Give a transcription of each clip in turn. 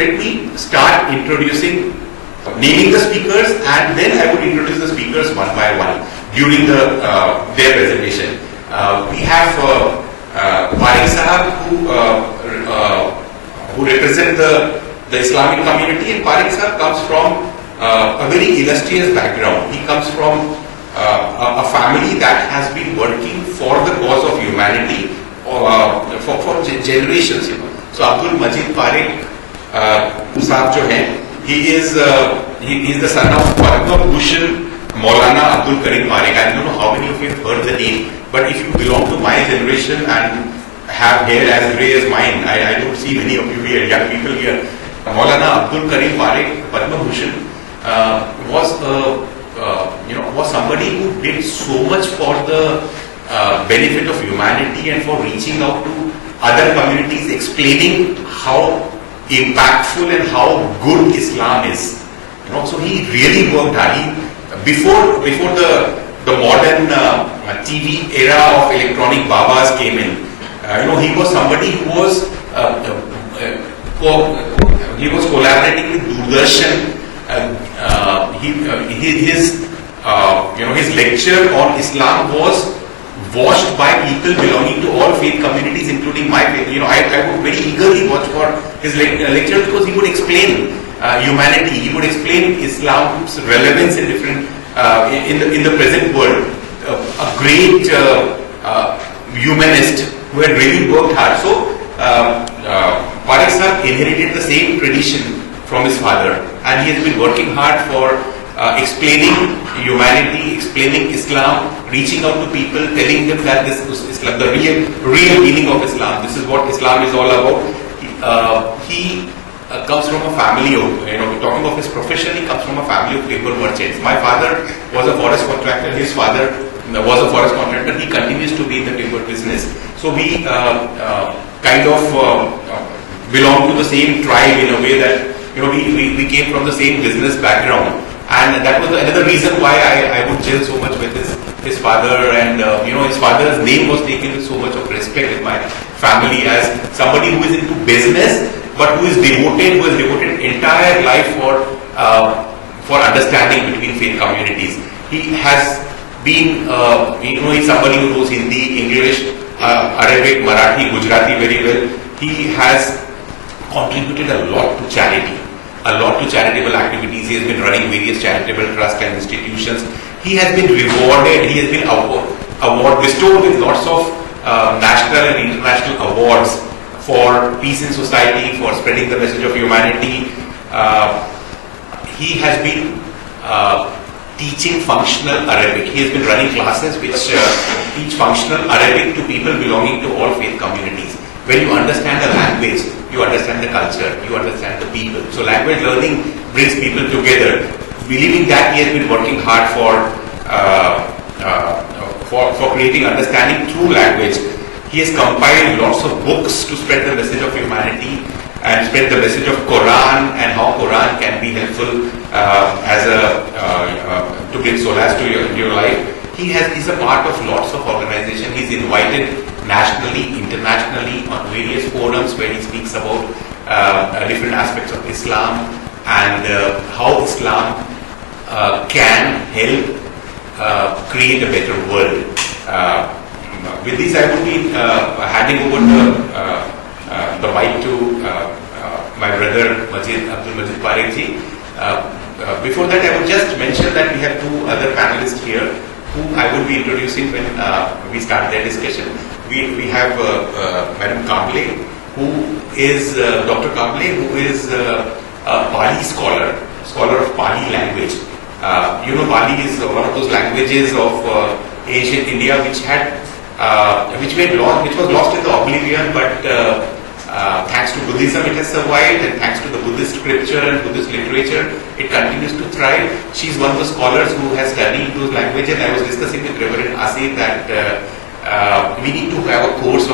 let me start introducing, naming the speakers, and then I would introduce the speakers one by one during their presentation. We have Parekh Sahab who represent the Islamic community, and Parekh Sahab comes from a very illustrious background. He comes from a family that has been working for the cause of humanity for generations. So Abdul Majid Parekh Sahab jo hai, he is the son of Padma Bhushan Maulana Abdul Karim Parekh. I don't know how many of you have heard the name, but if you belong to my generation and have hair as grey as mine, I don't see many of you here, young people here. Maulana Abdul Karim Parekh, Padma Bhushan, was somebody who did so much for the benefit of humanity and for reaching out to other communities, explaining how impactful and how good Islam is. So he really worked hard. Before the modern TV era of electronic babas came in, he was somebody who was collaborating with Doordarshan. His lecture on Islam was watched by people belonging to all faith communities, including my faith. I would very eagerly watch for his lecture because he would explain humanity. He would explain Islam's relevance in different in the present world. A great humanist who had really worked hard. So Parekh Sahab inherited the same tradition from his father, and he has been working hard for explaining humanity, explaining Islam, reaching out to people, telling them that this is Islam, the real meaning of Islam. This is what Islam is all about. He comes from a family of, talking of his profession, he comes from a family of timber merchants. My father was a forest contractor, his father was a forest contractor, he continues to be in the timber business. So we kind of belong to the same tribe in a way that, we came from the same business background. And that was another reason why I would gel so much with his father, and his father's name was taken with so much of respect in my family as somebody who is into business, but who has devoted entire life for understanding between faith communities. He has been, he's somebody who knows Hindi, English, Arabic, Marathi, Gujarati very well. He has contributed a lot to charity, a lot to charitable activities. He has been running various charitable trusts and institutions. He has been rewarded, he has been bestowed with lots of national and international awards for peace in society, for spreading the message of humanity. He has been teaching functional Arabic. He has been running classes which teach functional Arabic to people belonging to all faith communities. When you understand the language, you understand the culture, you understand the people. So language learning brings people together. Believing that, he has been working hard for creating understanding through language. He has compiled lots of books to spread the message of humanity and spread the message of Quran and how Quran can be helpful to bring solace to your life. He's a part of lots of organizations. He's invited nationally, internationally on various forums where he speaks about different aspects of Islam and how Islam can help create a better world. With this, I would be handing over the mic to my brother Abdul Majid Parekh ji. Before that, I would just mention that we have two other panelists here who I would be introducing when we start their discussion. We have Madam Kamble, who is Dr. Kamble, who is a Pali scholar of Pali language. Pali is one of those languages of ancient India which was lost in the oblivion, but thanks to Buddhism it has survived, and thanks to the Buddhist scripture and Buddhist literature it continues to thrive. She's one of the scholars who has studied those languages. I was discussing with Reverend Asif that we need to have a course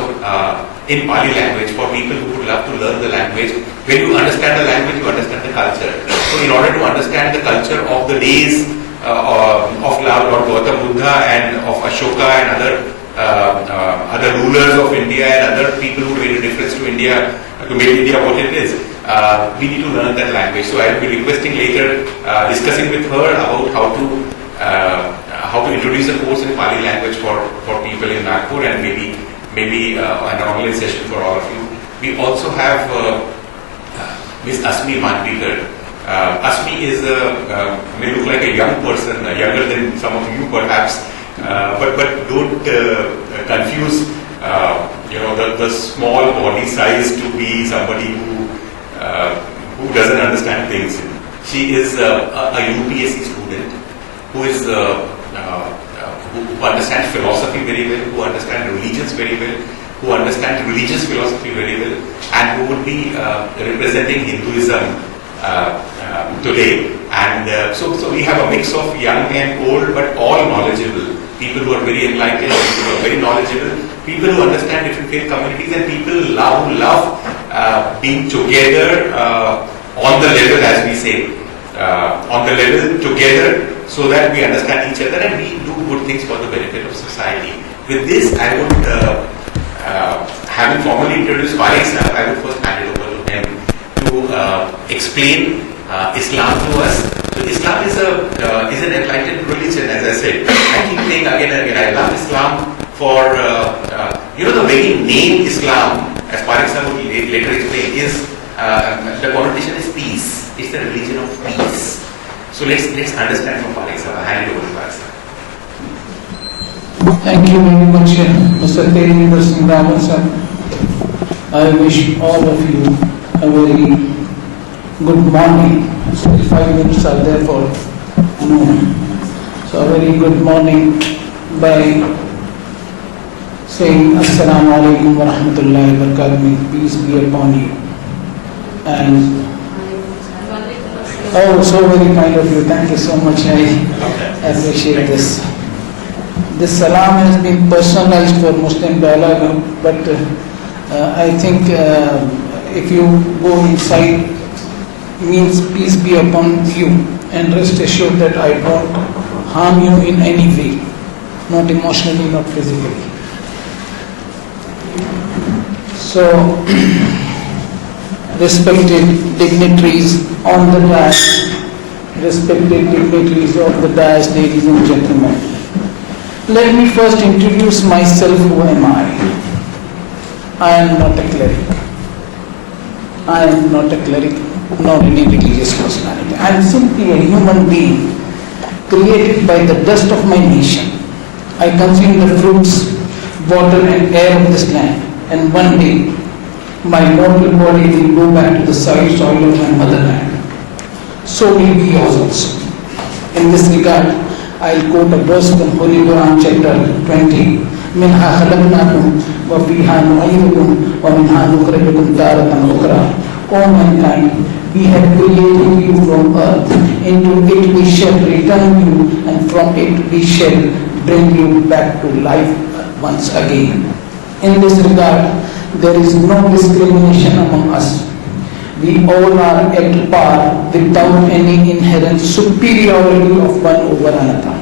in Pali language for people who would love to learn the language. When you understand the language, you understand the culture. So in order to understand the culture of the days of Lord Gautam Buddha and of Ashoka and other rulers of India and other people who made a difference to India, to make India what it is, we need to learn that language. So I will be requesting later, discussing with her about how to introduce the course in Pali language for people in Nagpur, and maybe an online session for all of you. We also have Miss Asmi. Asmi is may look like a young person, younger than some of you perhaps, but don't confuse the small body size to be somebody who doesn't understand things. She is a UPSC student who understands philosophy very well, who understands religions very well, who understands religious philosophy very well, and who would be representing Hinduism today. And so we have a mix of young and old, but all knowledgeable. People who are very enlightened, people who are very knowledgeable, people who understand different faith communities, and people who love being together on the level, as we say, on the level together, so that we understand each other and we do good things for the benefit of society. With this, I would, having formally introduced Parekh sir, I would first hand it over to him to explain Islam to us. So Islam is an enlightened religion, as I said. I keep saying again and again, I love Islam for, the very name Islam, as Parekh sir would later explain, is, the connotation is peace. It's the religion of peace. So let's understand from Parekh sir. I hand it over to Parekh sir. Thank you very much, Mr. Tejinder Singh Rawal sir. I wish all of you a very good morning. 5 minutes are there for noon. So a very good morning by saying Assalamu alaikum wa rahmatullahi wa barakatuh. Peace be upon you. And so very kind of you. Thank you so much. I appreciate this. This salam has been personalized for Muslim dialogue, but I think if you go inside, means peace be upon you, and rest assured that I don't harm you in any way, not emotionally, not physically. So, respected dignitaries on the dais, respected dignitaries of the dais, ladies and gentlemen, let me first introduce myself. Who am I? I am not a cleric. I am not a cleric, not any religious personality. I am simply a human being created by the dust of my nation. I consume the fruits, water and air of this land, and one day my mortal body will go back to the soil of my motherland. So will be yours also. In this regard, I'll quote a verse from Holy Quran, chapter 20. Minha khalaqnakum wa fiha nu'idukum wa minha nukhrijukum taratan ukhra. O mankind, we have created you from earth. Into it we shall return you, and from it we shall bring you back to life once again. In this regard, there is no discrimination among us. We all are at par without any inherent superiority of one over another.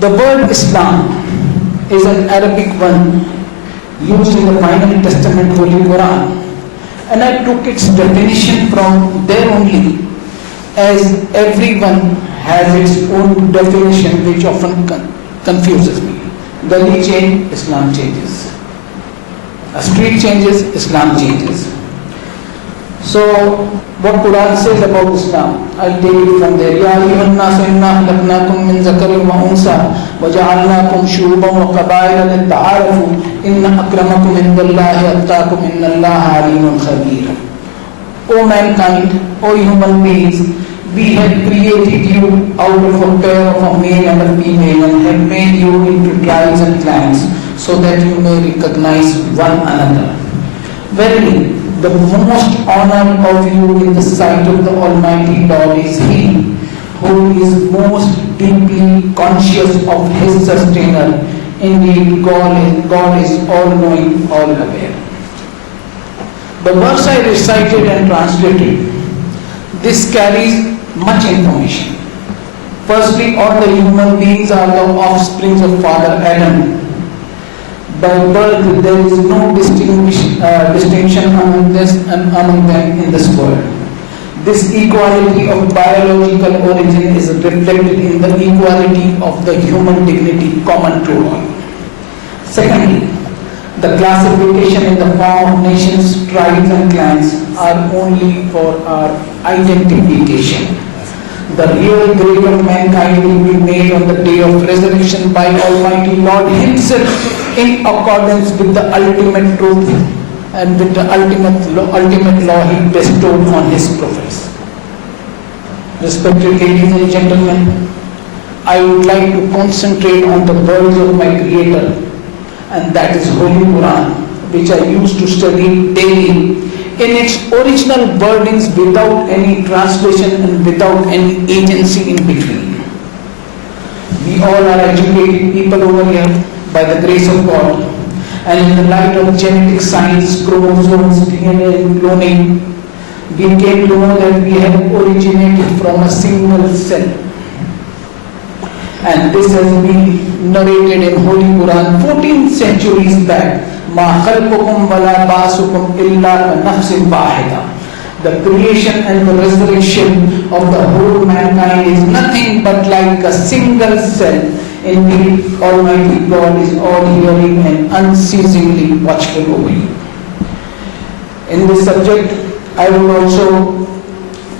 The word Islam is an Arabic one used in the Final Testament, Holy Quran, and I took its definition from there only, as everyone has its own definition which often confuses me. Gully change, Islam changes. A street changes, Islam changes. So, what Quran says about Islam, I'll take it from there. Ya ayyuhan nasu inna khalaqnakum min zakarin wa unsa wa ja'alnakum shu'uban wa qabaila lita'arafu inna akramakum indallahi attaqakum innallaha alimun khabir. O mankind, O human beings, we have created you out of a pair of a male and a female and have made you into tribes and clans so that you may recognize one another. Verily, the most honor of you in the sight of the Almighty Lord is He who is most deeply conscious of His sustainer. Indeed, God is all-knowing, all-aware. The verse I recited and translated, this carries much information. Firstly, all the human beings are the offsprings of Father Adam. By birth, there is no distinction among them in this world. This equality of biological origin is reflected in the equality of the human dignity common to all. Secondly, the classification in the form of nations, tribes and clans are only for our identification. The real grade of mankind will be made on the day of resurrection by Almighty Lord Himself in accordance with the ultimate truth and with the ultimate law He bestowed on His prophets. Respected ladies and gentlemen, I would like to concentrate on the words of my Creator, and that is Holy Quran, which I used to study daily in its original wordings without any translation and without any agency in between. We all are educated people over here by the grace of God, and in the light of genetic science, chromosomes, DNA and cloning, we came to know that we have originated from a single cell. And this has been narrated in Holy Quran 14 centuries back. مَا خَلْقُكُمْ وَلَا بَعْثُكُمْ إِلَّا كَنَفْسٍ وَاحِدَةٍ. The creation and the resurrection of the whole mankind is nothing but like a single cell. Indeed, Almighty God is all-hearing and unceasingly watchful over you. In this subject, I will also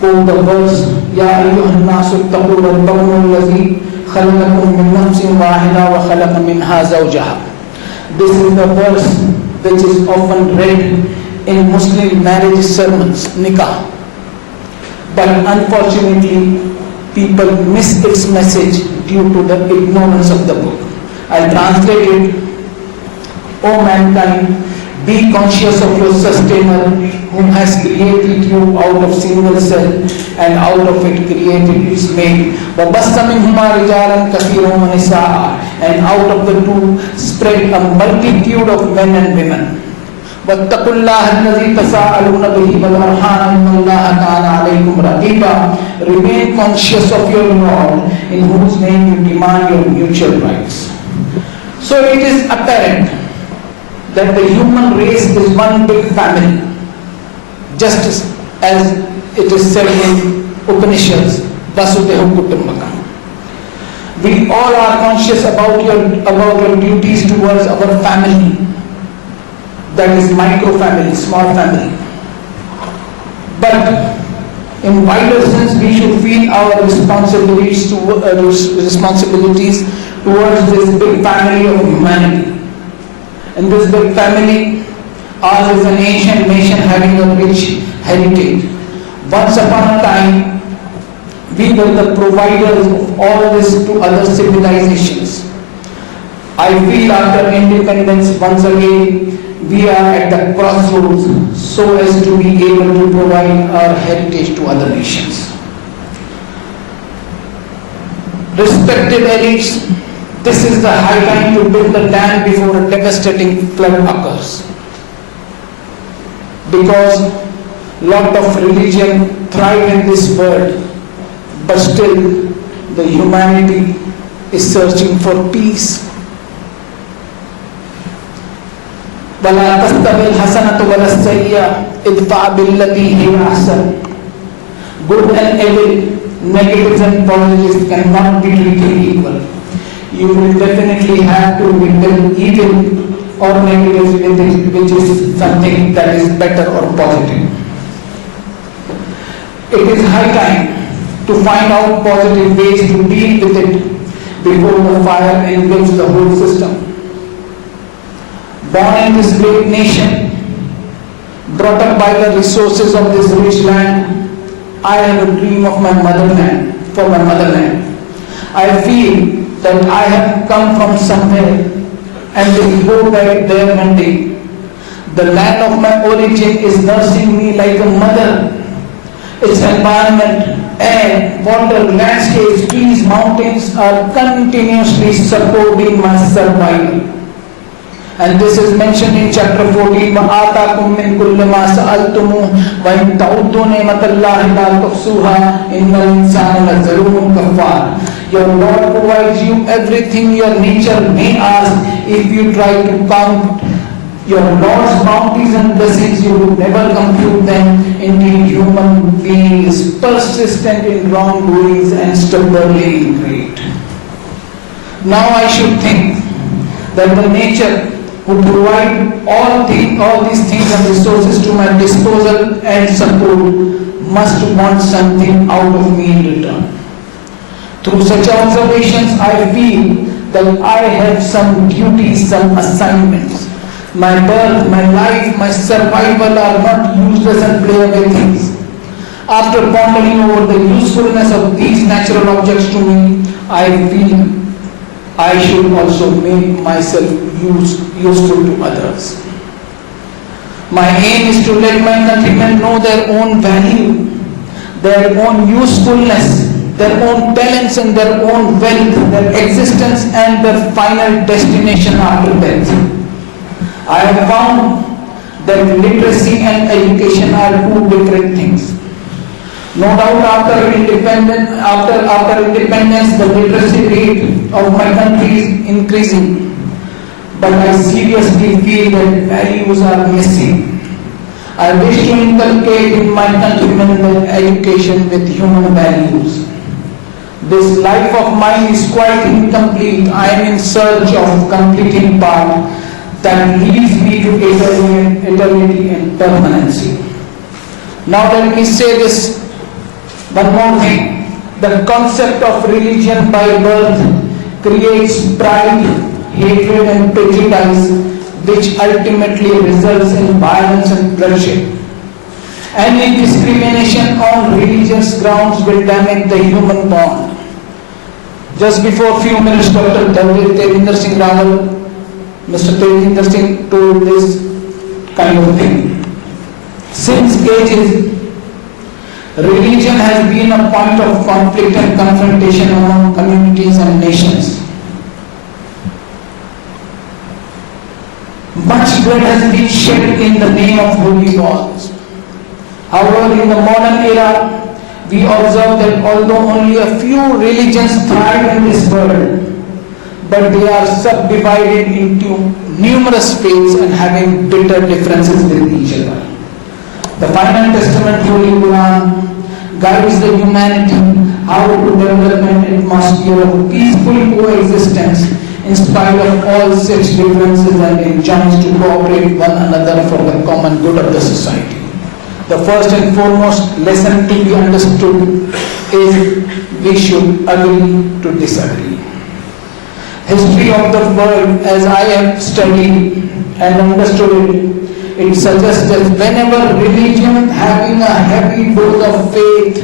quote the verse, يَا أَيُّهَا النَّاسُ اتَّقُوا رَبَّكُمُ الَّذِي خَلَقَكُم مِّن نَّفْسٍ وَاحِدَةٍ وَخَلَقَ مِنْهَا زَوْجَهَا. This is the verse which is often read in Muslim marriage sermons, nikah. But unfortunately, people miss its message due to the ignorance of the book. I'll translate it. O mankind, be conscious of your sustainer whom has created you out of single cell, and out of it created its mate. وَبَثَّ مِنْهُمَا رِجَالًا كَثِيرًا وَنِسَاءً. And out of the two spread a multitude of men and women. وَاتَّقُوا اللَّهَ الَّذِي تَسَاءَلُونَ بِهِ وَالْأَرْحَامَ إِنَّ اللَّهَ كَانَ عَلَيْكُمْ رَقِيبًا. Remain conscious of your Lord, in whose name you demand your mutual rights. So it is apparent that the human race is one big family, just as it is said in Upanishads, Vasudhaiva Kutumbakam. We all are conscious about your duties towards our family, that is micro family, small family. But in wider sense, we should feel our responsibilities towards this big family of humanity. In this big family, ours is an ancient nation having a rich heritage. Once upon a time, we were the providers of all this to other civilizations. I feel after independence, once again, we are at the crossroads so as to be able to provide our heritage to other nations. Respected elites, this is the high time to build the dam before a devastating flood occurs. Because lot of religion thrive in this world, but still the humanity is searching for peace. وَلَا تَسْتَوِي الْحَسَنَةُ وَلَا السَّيِّئَةُ ادْفَعْ بِالَّتِي هِيَ أَحْسَنُ. Good and evil, negatives and positives cannot be treated equal. You will definitely have to repel evil or negatives with it, which is something that is better or positive. It is high time to find out positive ways to deal with it before the fire engulfs the whole system. Born in this great nation, brought up by the resources of this rich land, I have a dream of my motherland, for my motherland. I feel that I have come from somewhere and will go back there one day. The land of my origin is nursing me like a mother. Its environment, air, water, landscapes, trees, mountains are continuously supporting my survival. And this is mentioned in chapter 14, وَآتَاكُم مِّن كُلِّ مَا سَأَلْتُمُوهُ وَإِن تَعُدُّوا نِعْمَةَ اللَّهِ لَا تُحْصُوهَا إِنَّ الْإِنسَانَ لَظَلُومٌ كَفَّارٌ. Your Lord provides you everything your nature may ask. If you try to count your Lord's bounties and blessings, you will never compute them. Indeed, human being is persistent in wrongdoings and stubbornly in greed. Now I should think that the nature who provide all these things and resources to my disposal and support must want something out of me in return. Through such observations, I feel that I have some duties, some assignments. My birth, my life, my survival are not useless and playaway things. After pondering over the usefulness of these natural objects to me, I feel I should also make myself useful to others. My aim is to let my countrymen know their own value, their own usefulness, their own talents and their own wealth, their existence and their final destination after death. I have found that literacy and education are two different things. No doubt after independence, the literacy rate of my country is increasing. But I seriously feel that values are missing. I wish to inculcate in my countrymen that education with human values. This life of mine is quite incomplete. I am in search of completing part that leads me to eternity and permanency. Now let me say this one more thing. The concept of religion by birth creates pride, hatred and prejudice, which ultimately results in violence and bloodshed. Any discrimination on religious grounds will damage the human bond. Just before few minutes, Dr. Tejinder Singh Rawal, Mr. Tejinder Singh told this kind of thing. Since ages, religion has been a point of conflict and confrontation among communities and nations. Much blood has been shed in the name of holy cause. However, in the modern era, we observe that although only a few religions thrive in this world, but they are subdivided into numerous faiths and having bitter differences with each other. The final testament, Holy Quran, guides the humanity how to develop an atmosphere of peaceful coexistence in spite of all such differences and enjoins to cooperate one another for the common good of the society. The first and foremost lesson to be understood is we should agree to disagree. History of the world, as I have studied and understood it, it suggests that whenever religion having a heavy dose of faith,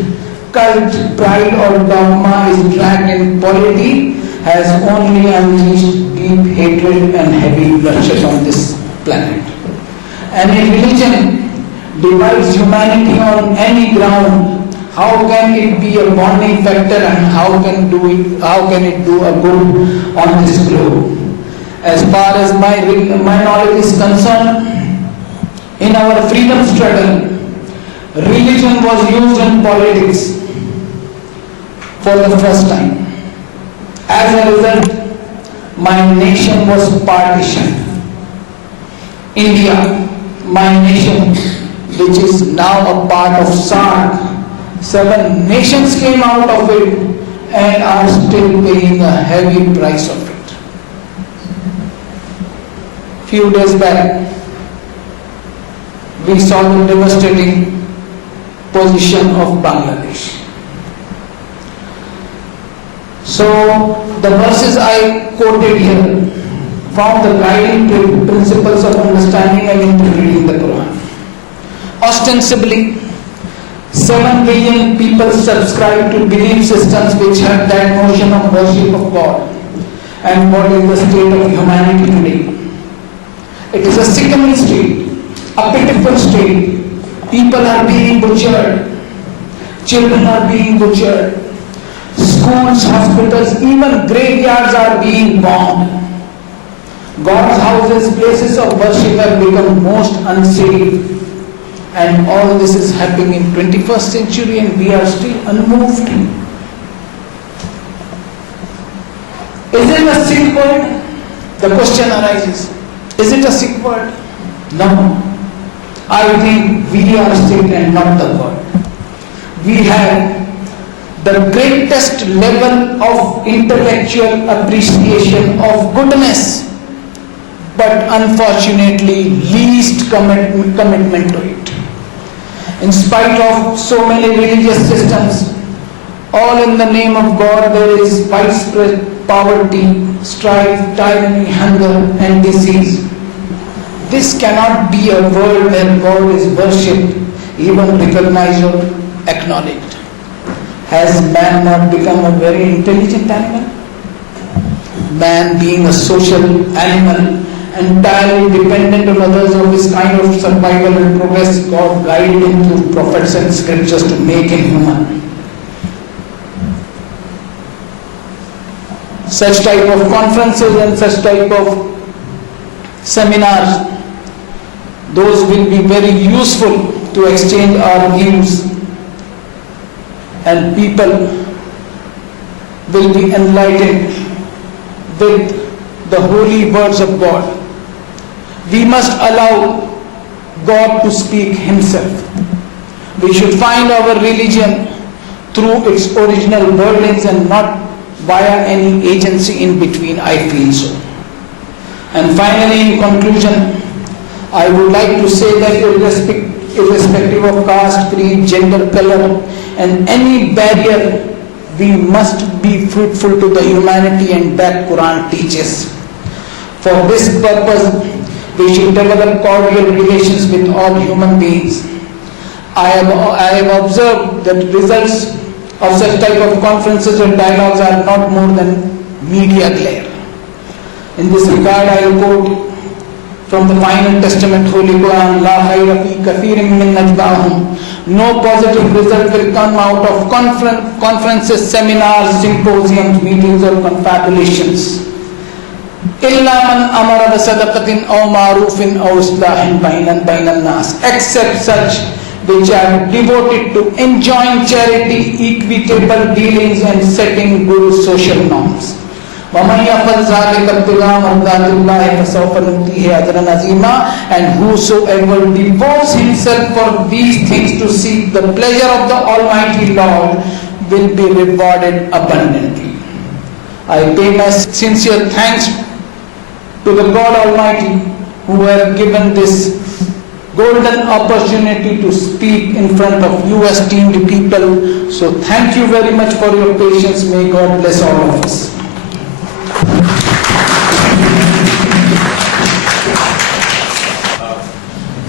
cult, pride or dogma is dragged in polity, has only unleashed deep hatred and heavy bloodshed on this planet. And if religion divides humanity on any ground, how can it be a bonding factor and how can it do a good on this globe? As far as my knowledge is concerned, in our freedom struggle, religion was used in politics for the first time. As a result, my nation was partitioned. India, my nation, which is now a part of SARC, 7 nations came out of it and are still paying a heavy price of it. Few days back, we saw the devastating position of Bangladesh. So, the verses I quoted here form the guiding principles of understanding and interpreting the Quran. Ostensibly, 7 billion people subscribe to belief systems which have that notion of worship of God. And what is the state of humanity today? It is a sickening state, a pitiful state. People are being butchered. Children are being butchered. Schools, hospitals, even graveyards are being bombed. God's houses, places of worship have become most unsafe. And all this is happening in 21st century and we are still unmoved. Is it a sick word? The question arises. Is it a sick word? No. I think we are sick and not the word. We have the greatest level of intellectual appreciation of goodness, but unfortunately least commitment to it. In spite of so many religious systems, all in the name of God, there is widespread poverty, strife, tyranny, hunger and disease. This cannot be a world where God is worshipped, even recognized or acknowledged. Has man not become a very intelligent animal? Man, being a social animal, entirely dependent on others of his kind of survival and progress, God guided him through prophets and scriptures to make him human. Such type of conferences and such type of seminars, those will be very useful to exchange our views, and people will be enlightened with the holy words of God. We must allow God to speak Himself. We should find our religion through its original wordings and not via any agency in between, I feel so. And finally, in conclusion, I would like to say that irrespective of caste, creed, gender, color, and any barrier, we must be fruitful to the humanity, and that Quran teaches. For this purpose, we should develop cordial relations with all human beings. I have observed that results of such type of conferences and dialogues are not more than media glare. In this regard, I quote from the final testament, Holy Quran, La khayra fi kathirin min najwahum. No positive result will come out of conferences, seminars, symposiums, meetings or confabulations. Illa man amara bi sadaqatin aw ma'rufin aw islahin bainan nas. Except such which are devoted to enjoying charity, equitable dealings and setting good social norms. وَمَنْ يَفْعَلْ ذَلِكَ ابْتِغَاءَ مَرْضَاتِ اللَّهِ فَسَوْفَ نُؤْتِيهِ أَجْرًا عَظِيمًا. And whosoever devotes himself for these things to seek the pleasure of the Almighty Lord will be rewarded abundantly. I pay my sincere thanks to the God Almighty who have given this golden opportunity to speak in front of you esteemed people. So thank you very much for your patience. May God bless all of us.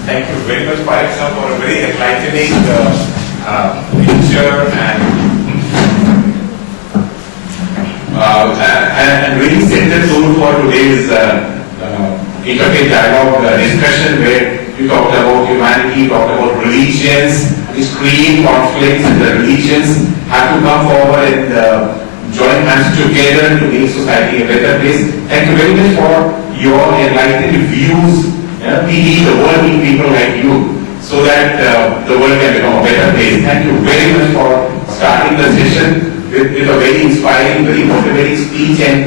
Thank you very much, Parekh sir, for a very enlightening lecture and really set the tone for today's interfaith dialogue discussion, where you talked about humanity, talked about religions, these create conflicts, and the religions have to come forward and join hands together to make society a better place. Thank you very much for your enlightened views. We need the world, need people like you, so that the world can become a better place. Thank you very much for starting the session with a very inspiring, very motivating speech and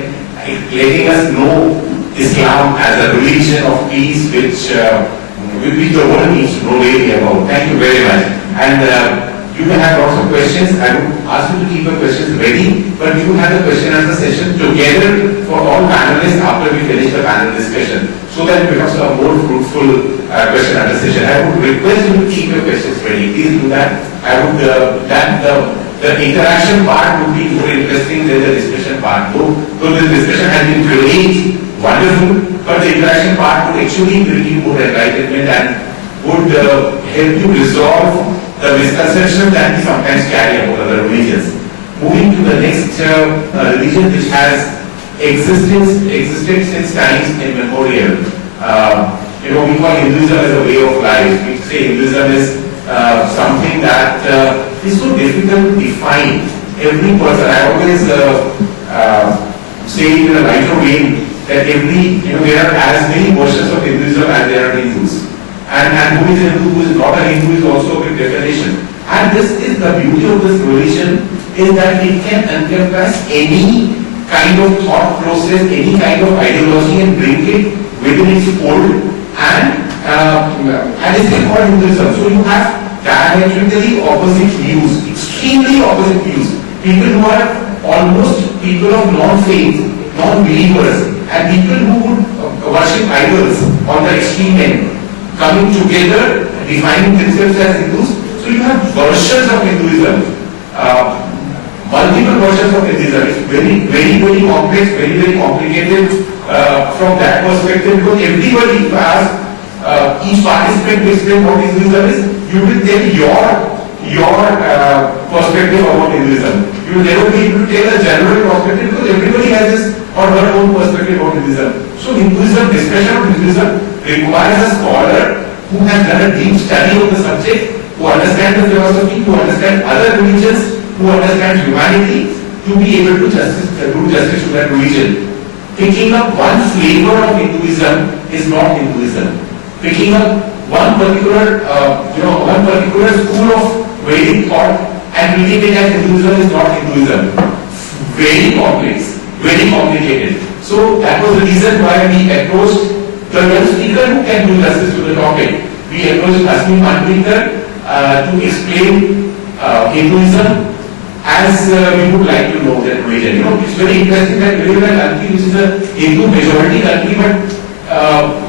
letting us know Islam as a religion of peace, which the world needs to know really about. Thank you very much. And you may have lots of questions. I would ask you to keep your questions ready, but you have the question answer session together for all panelists after we finish the panel discussion, so that it becomes a more fruitful question answer session. I would request you to keep your questions ready. Please do that. I would the interaction part would be more interesting than the discussion part. Though the discussion has been great, wonderful, but the interaction part would actually bring you more enlightenment and would help you resolve the misconception that we sometimes carry about other religions. Moving to the next religion, which has existed since times immemorial. We call Hinduism as a way of life. We say Hinduism is something that is so difficult to define. Every person, I always say it in a lighter way, that there are as many versions of Hinduism as there are Hindus. And who is a Hindu, who is not a Hindu is also a big definition. And this is the beauty of this religion, is that it can encompass any kind of thought process, any kind of ideology and bring it within its fold and it's still called Hinduism. So you have diametrically opposite views, extremely opposite views. People who are almost people of non-faith, non-believers, and people who would worship idols on the extreme end, coming together, defining themselves as Hindus. So you have versions of Hinduism, multiple versions of Hinduism. It's very, very, very complex, very, very complicated from that perspective, because everybody, if I ask each participant to explain what Hinduism is, you will tell your perspective about Hinduism. You will never be able to tell a general perspective, because everybody has his or her own perspective about Hinduism. So Hinduism, discussion of Hinduism requires a scholar who has done a deep study of the subject, who understands the philosophy, who understands other religions, who understands humanity, to be able to do justice to that religion. Picking up one flavor of Hinduism is not Hinduism. Picking up one particular school of Vedic thought and treating it as Hinduism is not Hinduism. Very complex, very complicated. So that was the reason why we approached the young speaker who can do justice to the topic. We approached Asmi to explain Hinduism as we would like to know that religion. It's very interesting that we live in a country which is a Hindu majority country, but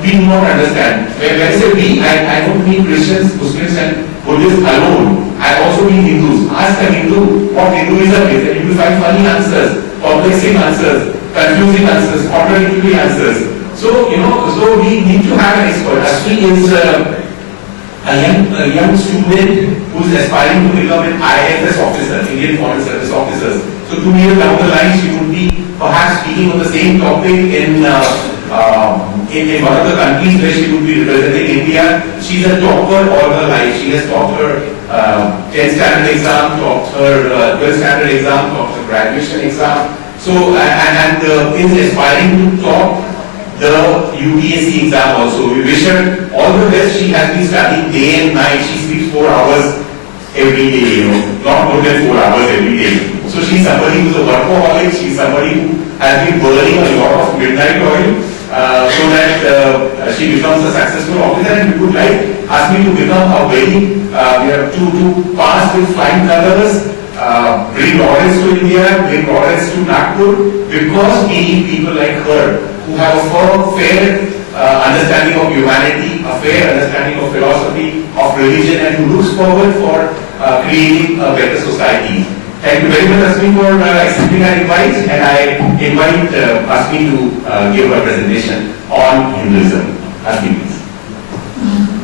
we do not understand. When I say we, I don't mean Christians, Muslims and Buddhists alone. I also mean Hindus. Ask a Hindu what Hinduism is and you will find funny answers, perplexing answers, confusing answers, contradictory answers. So, so we need to have an expert. Asmi is a young student who is aspiring to become an IFS officer, Indian Foreign Service officers. So 2 years down the line, she would be perhaps speaking on the same topic in one of the countries where she would be representing India. She's a topper all her life. She has topped her 10th standard exam, topped her 12th standard exam, topped her graduation exam. So, and is aspiring to top the UPSC exam also. We wish her all the best. She has been studying day and night. She sleeps 4 hours every day, not more than 4 hours every day. So she's somebody who's a workaholic. She's somebody who has been burning a lot of midnight oil so that she becomes a successful officer. And we would like Asmi to become a very, to pass with flying colors, bring laurels to India, bring laurels to Nagpur, because we need people like her who have a fair understanding of humanity, a fair understanding of philosophy, of religion, and who looks forward for creating a better society. Thank you very much, Asmi, for accepting our invite, and I invite Asmi to give a presentation on Hinduism. Asmi, please.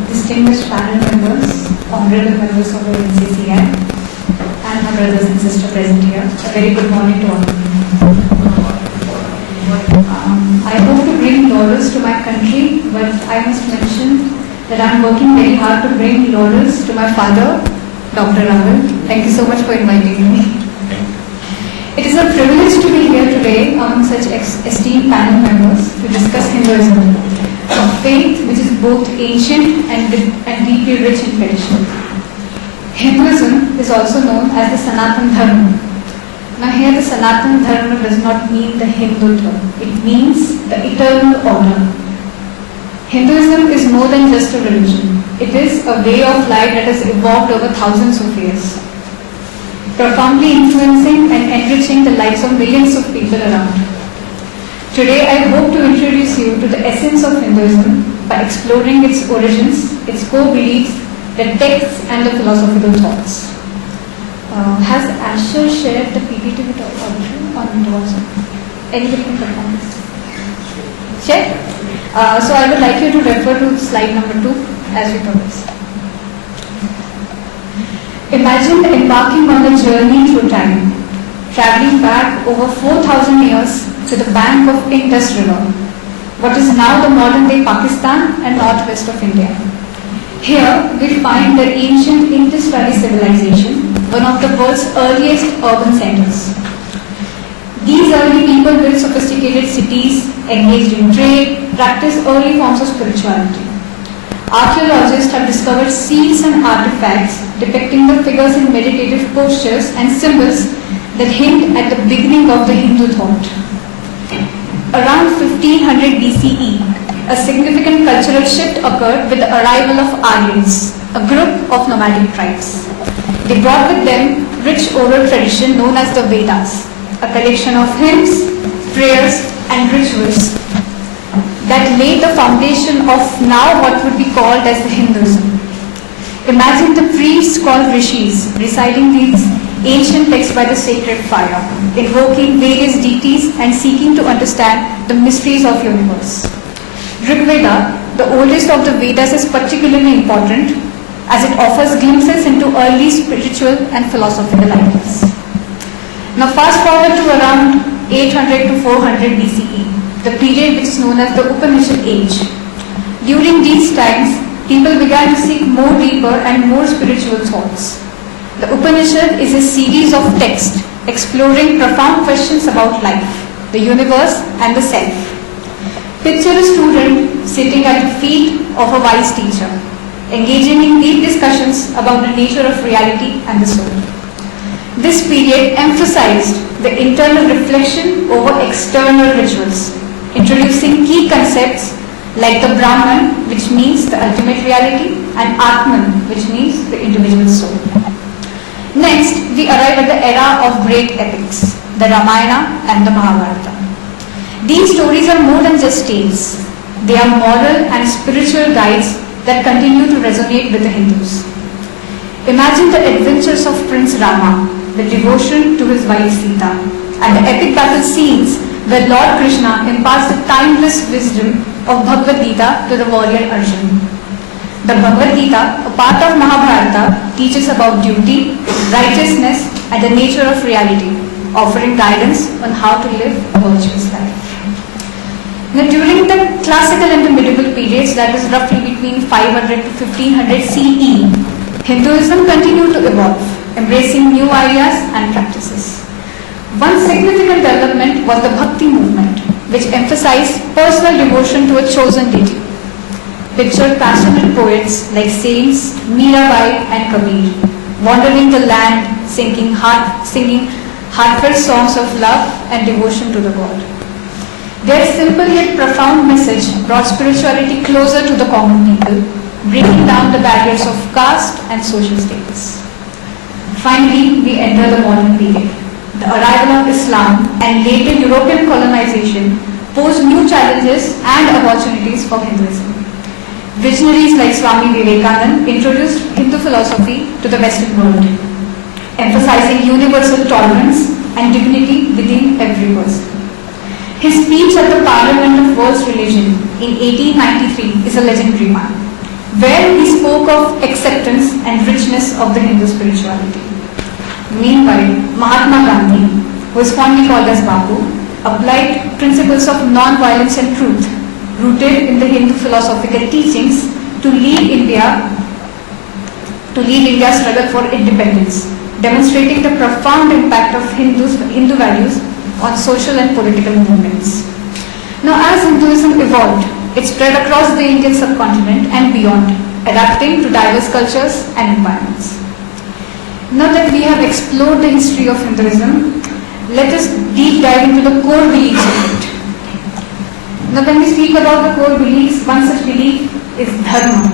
Distinguished panel members, honorable members of the NCCI, and my brothers and sisters present here, a very good morning to all of you. I hope to bring laurels to my country, but I must mention that I am working very hard to bring laurels to my father, Dr. Rawal. Thank you so much for inviting me. It is a privilege to be here today among such esteemed panel members to discuss Hinduism, a faith which is both ancient and deeply rich in tradition. Hinduism is also known as the Sanatan Dharma. Now here the Sanatan Dharma does not mean the Hindu term. It means the eternal order. Hinduism is more than just a religion. It is a way of life that has evolved over thousands of years, profoundly influencing and enriching the lives of millions of people around. Today I hope to introduce you to the essence of Hinduism by exploring its origins, its core beliefs, the texts and the philosophical thoughts. Has Asher shared the PPT with all of you on WhatsApp? Anybody can confirm this? Share? So I would like you to refer to slide number 2 as we progress. Imagine embarking on a journey through time, traveling back over 4,000 years to the bank of Indus River, what is now the modern day Pakistan and northwest of India. Here we find the ancient Indus Valley civilization, one of the world's earliest urban centers. These early people built sophisticated cities, engaged in trade, practiced early forms of spirituality. Archaeologists have discovered seals and artifacts depicting the figures in meditative postures and symbols that hint at the beginning of the Hindu thought. Around 1500 BCE, a significant cultural shift occurred with the arrival of Aryans, a group of nomadic tribes. They brought with them rich oral tradition known as the Vedas, a collection of hymns, prayers, and rituals that laid the foundation of now what would be called as the Hinduism. Imagine the priests called rishis reciting these ancient texts by the sacred fire, invoking various deities and seeking to understand the mysteries of universe. Rig Veda, the oldest of the Vedas, is particularly important as it offers glimpses into early spiritual and philosophical ideas. Now fast forward to around 800 to 400 BCE, the period which is known as the Upanishad age. During these times, people began to seek more deeper and more spiritual thoughts. The Upanishad is a series of texts exploring profound questions about life, the universe, and the self. Picture a student sitting at the feet of a wise teacher, engaging in deep discussions about the nature of reality and the soul. This period emphasized the internal reflection over external rituals, introducing key concepts like the Brahman, which means the ultimate reality, and Atman, which means the individual soul. Next, we arrive at the era of great epics, the Ramayana and the Mahabharata. These stories are more than just tales. They are moral and spiritual guides that continue to resonate with the Hindus. Imagine the adventures of Prince Rama, the devotion to his wife Sita, and the epic battle scenes where Lord Krishna imparts the timeless wisdom of Bhagavad Gita to the warrior Arjuna. The Bhagavad Gita, a part of Mahabharata, teaches about duty, righteousness, and the nature of reality, offering guidance on how to live a virtuous life. Now, during the classical and the medieval periods, that is roughly between 500 to 1500 CE, Hinduism continued to evolve, embracing new ideas and practices. One significant development was the Bhakti movement, which emphasized personal devotion to a chosen deity. Picture passionate poets like saints Mirabai and Kabir, wandering the land, singing heartfelt songs of love and devotion to the God. Their simple yet profound message brought spirituality closer to the common people, breaking down the barriers of caste and social status. Finally, we enter the modern period. The arrival of Islam and later European colonization posed new challenges and opportunities for Hinduism. Visionaries like Swami Vivekananda introduced Hindu philosophy to the Western world, emphasizing universal tolerance and dignity within every person. His speech at the Parliament of World's Religion in 1893 is a legendary one, where he spoke of acceptance and richness of the Hindu spirituality. Meanwhile, Mahatma Gandhi, who is fondly called as Bapu, applied principles of non-violence and truth rooted in the Hindu philosophical teachings to lead India's struggle for independence, demonstrating the profound impact of Hindu values on social and political movements. Now, as Hinduism evolved, it spread across the Indian subcontinent and beyond, adapting to diverse cultures and environments. Now that we have explored the history of Hinduism, let us deep dive into the core beliefs of it. Now when we speak about the core beliefs, one such belief is Dharma.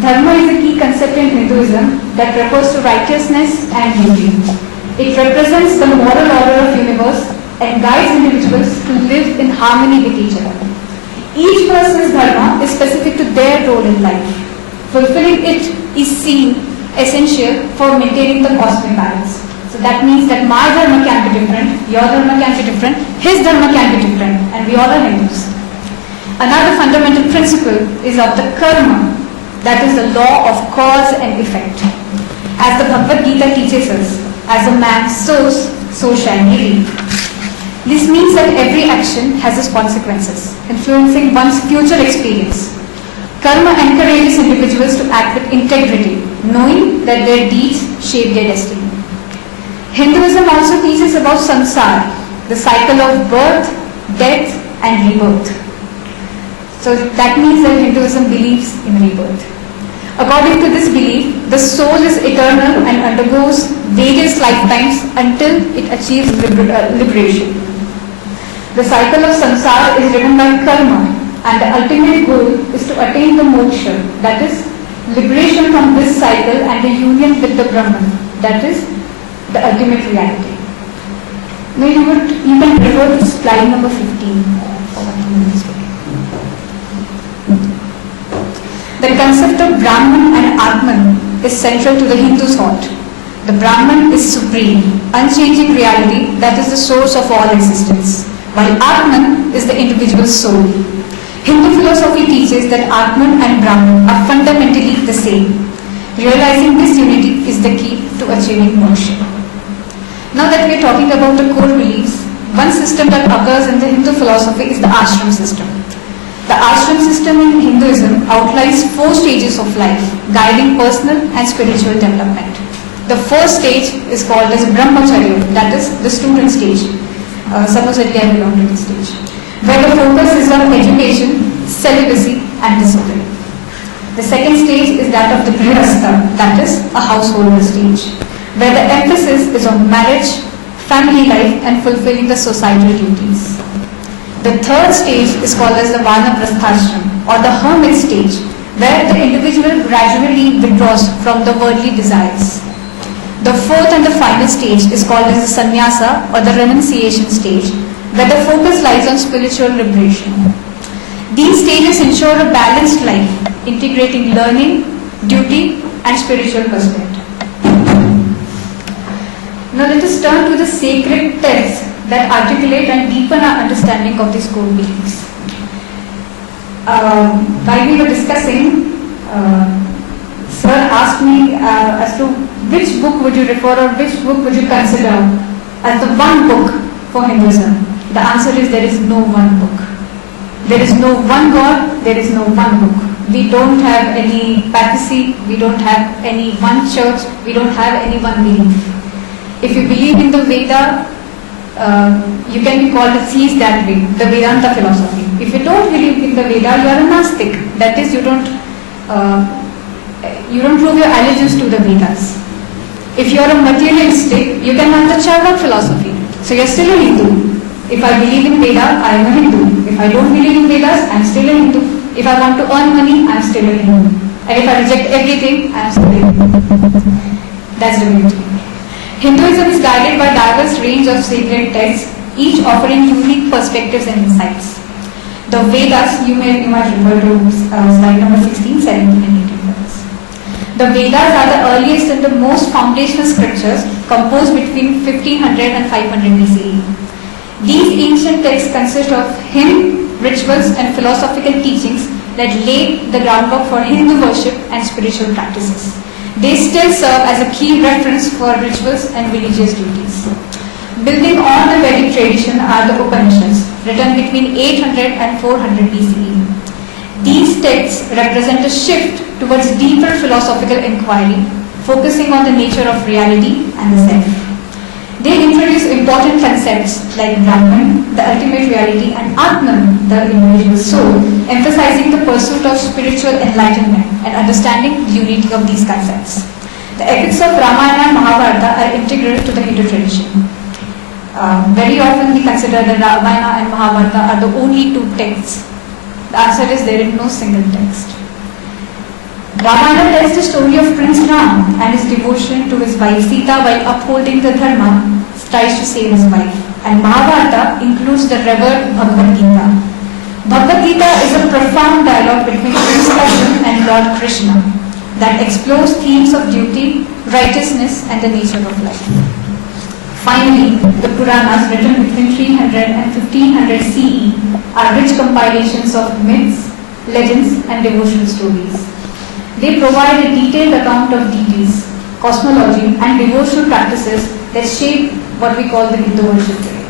Dharma is a key concept in Hinduism that refers to righteousness and duty. It represents the moral order of the universe and guides individuals to live in harmony with each other. Each person's Dharma is specific to their role in life. Fulfilling it is seen essential for maintaining the cosmic balance. So that means that my Dharma can be different, your Dharma can be different, his Dharma can be different, and we all are Hindus. Another fundamental principle is of the karma, that is the law of cause and effect. As the Bhagavad Gita teaches us, as a man sows, so shall he reap. This means that every action has its consequences, influencing one's future experience. Karma encourages individuals to act with integrity, knowing that their deeds shape their destiny. Hinduism also teaches about samsara, the cycle of birth, death, and rebirth. So that means that Hinduism believes in rebirth. According to this belief, the soul is eternal and undergoes various lifetimes until it achieves liberation. The cycle of samsara is driven by karma, and the ultimate goal is to attain the moksha, that is, liberation from this cycle and the union with the Brahman, that is, the ultimate reality. Now you can refer to slide number 15. The concept of Brahman and Atman is central to the Hindu thought. The Brahman is supreme, unchanging reality that is the source of all existence, while Atman is the individual soul. Hindu philosophy teaches that Atman and Brahman are fundamentally the same. Realizing this unity is the key to achieving moksha. Now that we are talking about the core beliefs, one system that occurs in the Hindu philosophy is the ashram system. The ashram system in Hinduism outlines 4 stages of life, guiding personal and spiritual development. The first stage is called as brahmacharya, that is the student stage. Supposedly I belong to this stage, where the focus is on education, celibacy and discipline. The second stage is that of the grihastha, that is a householder stage, where the emphasis is on marriage, family life and fulfilling the societal duties. The third stage is called as the vanaprasthashram or the hermit stage, where the individual gradually withdraws from the worldly desires. The fourth and the final stage is called as the sannyasa or the renunciation stage, where the focus lies on spiritual liberation. These stages ensure a balanced life, integrating learning, duty and spiritual perspective. Now let us turn to the sacred texts that articulate and deepen our understanding of these core beliefs. While we were discussing, Sir asked me as to which book would you refer or which book would you consider as the one book for Hinduism. The answer is there is no one book. There is no one God, there is no one book. We don't have any papacy, we don't have any one church, we don't have any one belief. If you believe in the Veda, you can be called a theist that way, the Vedanta philosophy. If you don't believe in the Veda, you are a Nastic. That is, you don't prove your allegiance to the Vedas. If you are a materialistic, you can have the Charvak philosophy. So you are still a Hindu. If I believe in Veda, I am a Hindu. If I don't believe in Vedas, I am still a Hindu. If I want to earn money, I am still a Hindu. And if I reject everything, I am still a Hindu. That's the beauty. Hinduism is guided by diverse range of sacred texts, each offering unique perspectives and insights. The Vedas, you might refer to slide number 16, 17 and 18 for this. The Vedas are the earliest and the most foundational scriptures composed between 1500 and 500 BCE. These ancient texts consist of hymn, rituals and philosophical teachings that laid the groundwork for Hindu worship and spiritual practices. They still serve as a key reference for rituals and religious duties. Building on the Vedic tradition are the Upanishads, written between 800 and 400 BCE. These texts represent a shift towards deeper philosophical inquiry, focusing on the nature of reality and the self. They introduce important concepts like Brahman, the ultimate reality, and Atman, the individual soul, emphasizing the pursuit of spiritual enlightenment and understanding the unity of these concepts. The epics of Ramayana and Mahabharata are integral to the Hindu tradition. Very often we consider that Ramayana and Mahabharata are the only 2 texts. The answer is there is no single text. Ramayana tells the story of Prince Ram and his devotion to his wife Sita while upholding the dharma, tries to save his wife. And Mahabharata includes the revered Bhagavad Gita. Bhagavad Gita is a profound dialogue between Prince Arjuna and Lord Krishna that explores themes of duty, righteousness and the nature of life. Finally, the Puranas, written between 300 and 1500 CE, are rich compilations of myths, legends and devotional stories. They provide a detailed account of deities, cosmology and devotional practices that shape what we call the Hindu worship today.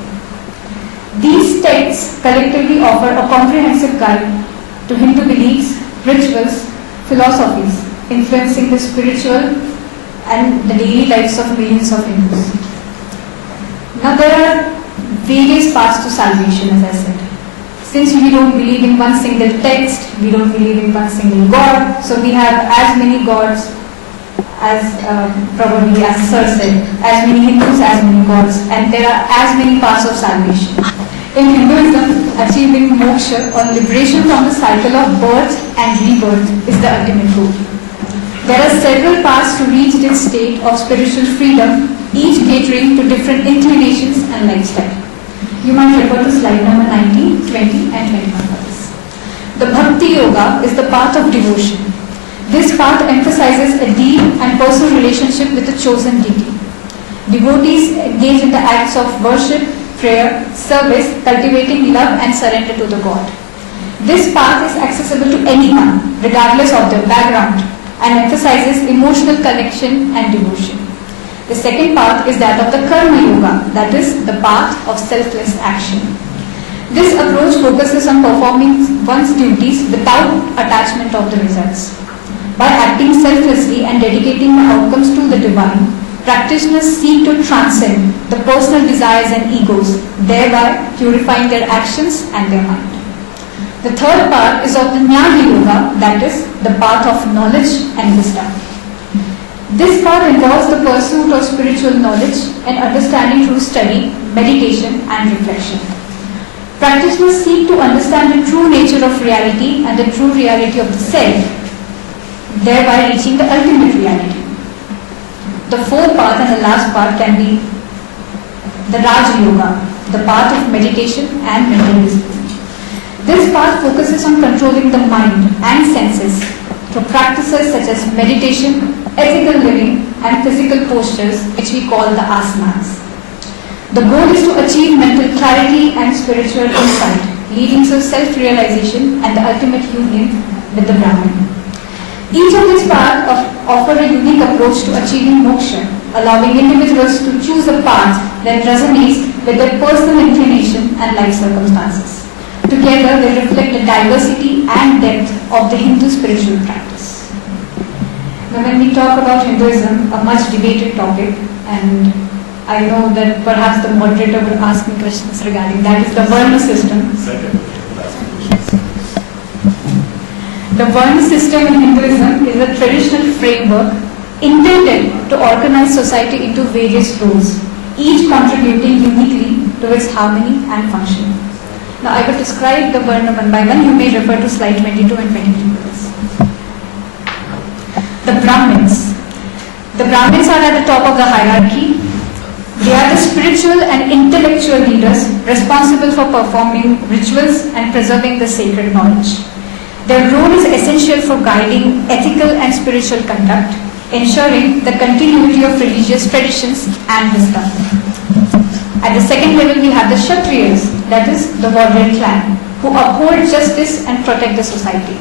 These texts collectively offer a comprehensive guide to Hindu beliefs, rituals, philosophies, influencing the spiritual and the daily lives of millions of Hindus. Now there are various paths to salvation, as I said. Since we don't believe in one single text, we don't believe in one single God, so we have as many gods as probably as Sir said, as many Hindus, as many gods, and there are as many paths of salvation. In Hinduism, achieving moksha or liberation from the cycle of birth and rebirth is the ultimate goal. There are several paths to reach this state of spiritual freedom, each catering to different inclinations and lifestyle. You might refer to slide number 19, 20 and 21 for this. The Bhakti Yoga is the path of devotion. This path emphasizes a deep and personal relationship with the chosen deity. Devotees engage in the acts of worship, prayer, service, cultivating love and surrender to the God. This path is accessible to anyone, regardless of their background, and emphasizes emotional connection and devotion. The second path is that of the Karma Yoga, that is, the path of selfless action. This approach focuses on performing one's duties without attachment of the results. By acting selflessly and dedicating the outcomes to the divine, practitioners seek to transcend the personal desires and egos, thereby purifying their actions and their mind. The third path is of the Jnana Yoga, that is, the path of knowledge and wisdom. This path involves the pursuit of spiritual knowledge and understanding through study, meditation and reflection. Practitioners seek to understand the true nature of reality and the true reality of the self, thereby reaching the ultimate reality. The fourth path and the last path can be the Raja Yoga, the path of meditation and mental discipline. This path focuses on controlling the mind and senses through practices such as meditation, ethical living and physical postures, which we call the asanas. The goal is to achieve mental clarity and spiritual insight, leading to self-realization and the ultimate union with the Brahman. Each of these paths offer a unique approach to achieving moksha, allowing individuals to choose a path that resonates with their personal inclination and life circumstances. Together, they reflect the diversity and depth of the Hindu spiritual practice. Now, when we talk about Hinduism, a much debated topic, and I know that perhaps the moderator will ask me questions regarding that, is the Varna system. The Varna system in Hinduism is a traditional framework intended to organize society into various roles, each contributing uniquely to its harmony and function. Now I will describe the Varna one by one. You may refer to slide 22 and 23 for this. The Brahmins. The Brahmins are at the top of the hierarchy. They are the spiritual and intellectual leaders responsible for performing rituals and preserving the sacred knowledge. Their role is essential for guiding ethical and spiritual conduct, ensuring the continuity of religious traditions and wisdom. At the second level, we have the Kshatriyas, that is, the warrior clan, who uphold justice and protect the society.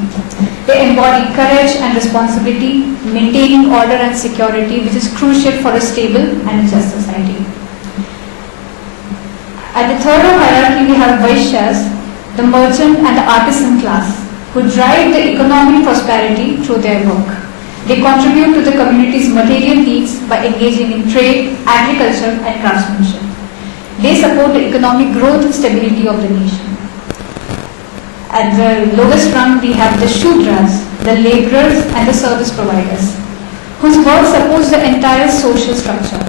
They embody courage and responsibility, maintaining order and security, which is crucial for a stable and a just society. At the third hierarchy, we have Vaishyas, the merchant and the artisan class, who drive the economic prosperity through their work. They contribute to the community's material needs by engaging in trade, agriculture and craftsmanship. They support the economic growth and stability of the nation. At the lowest rung, we have the Shudras, the laborers and the service providers, whose work supports the entire social structure.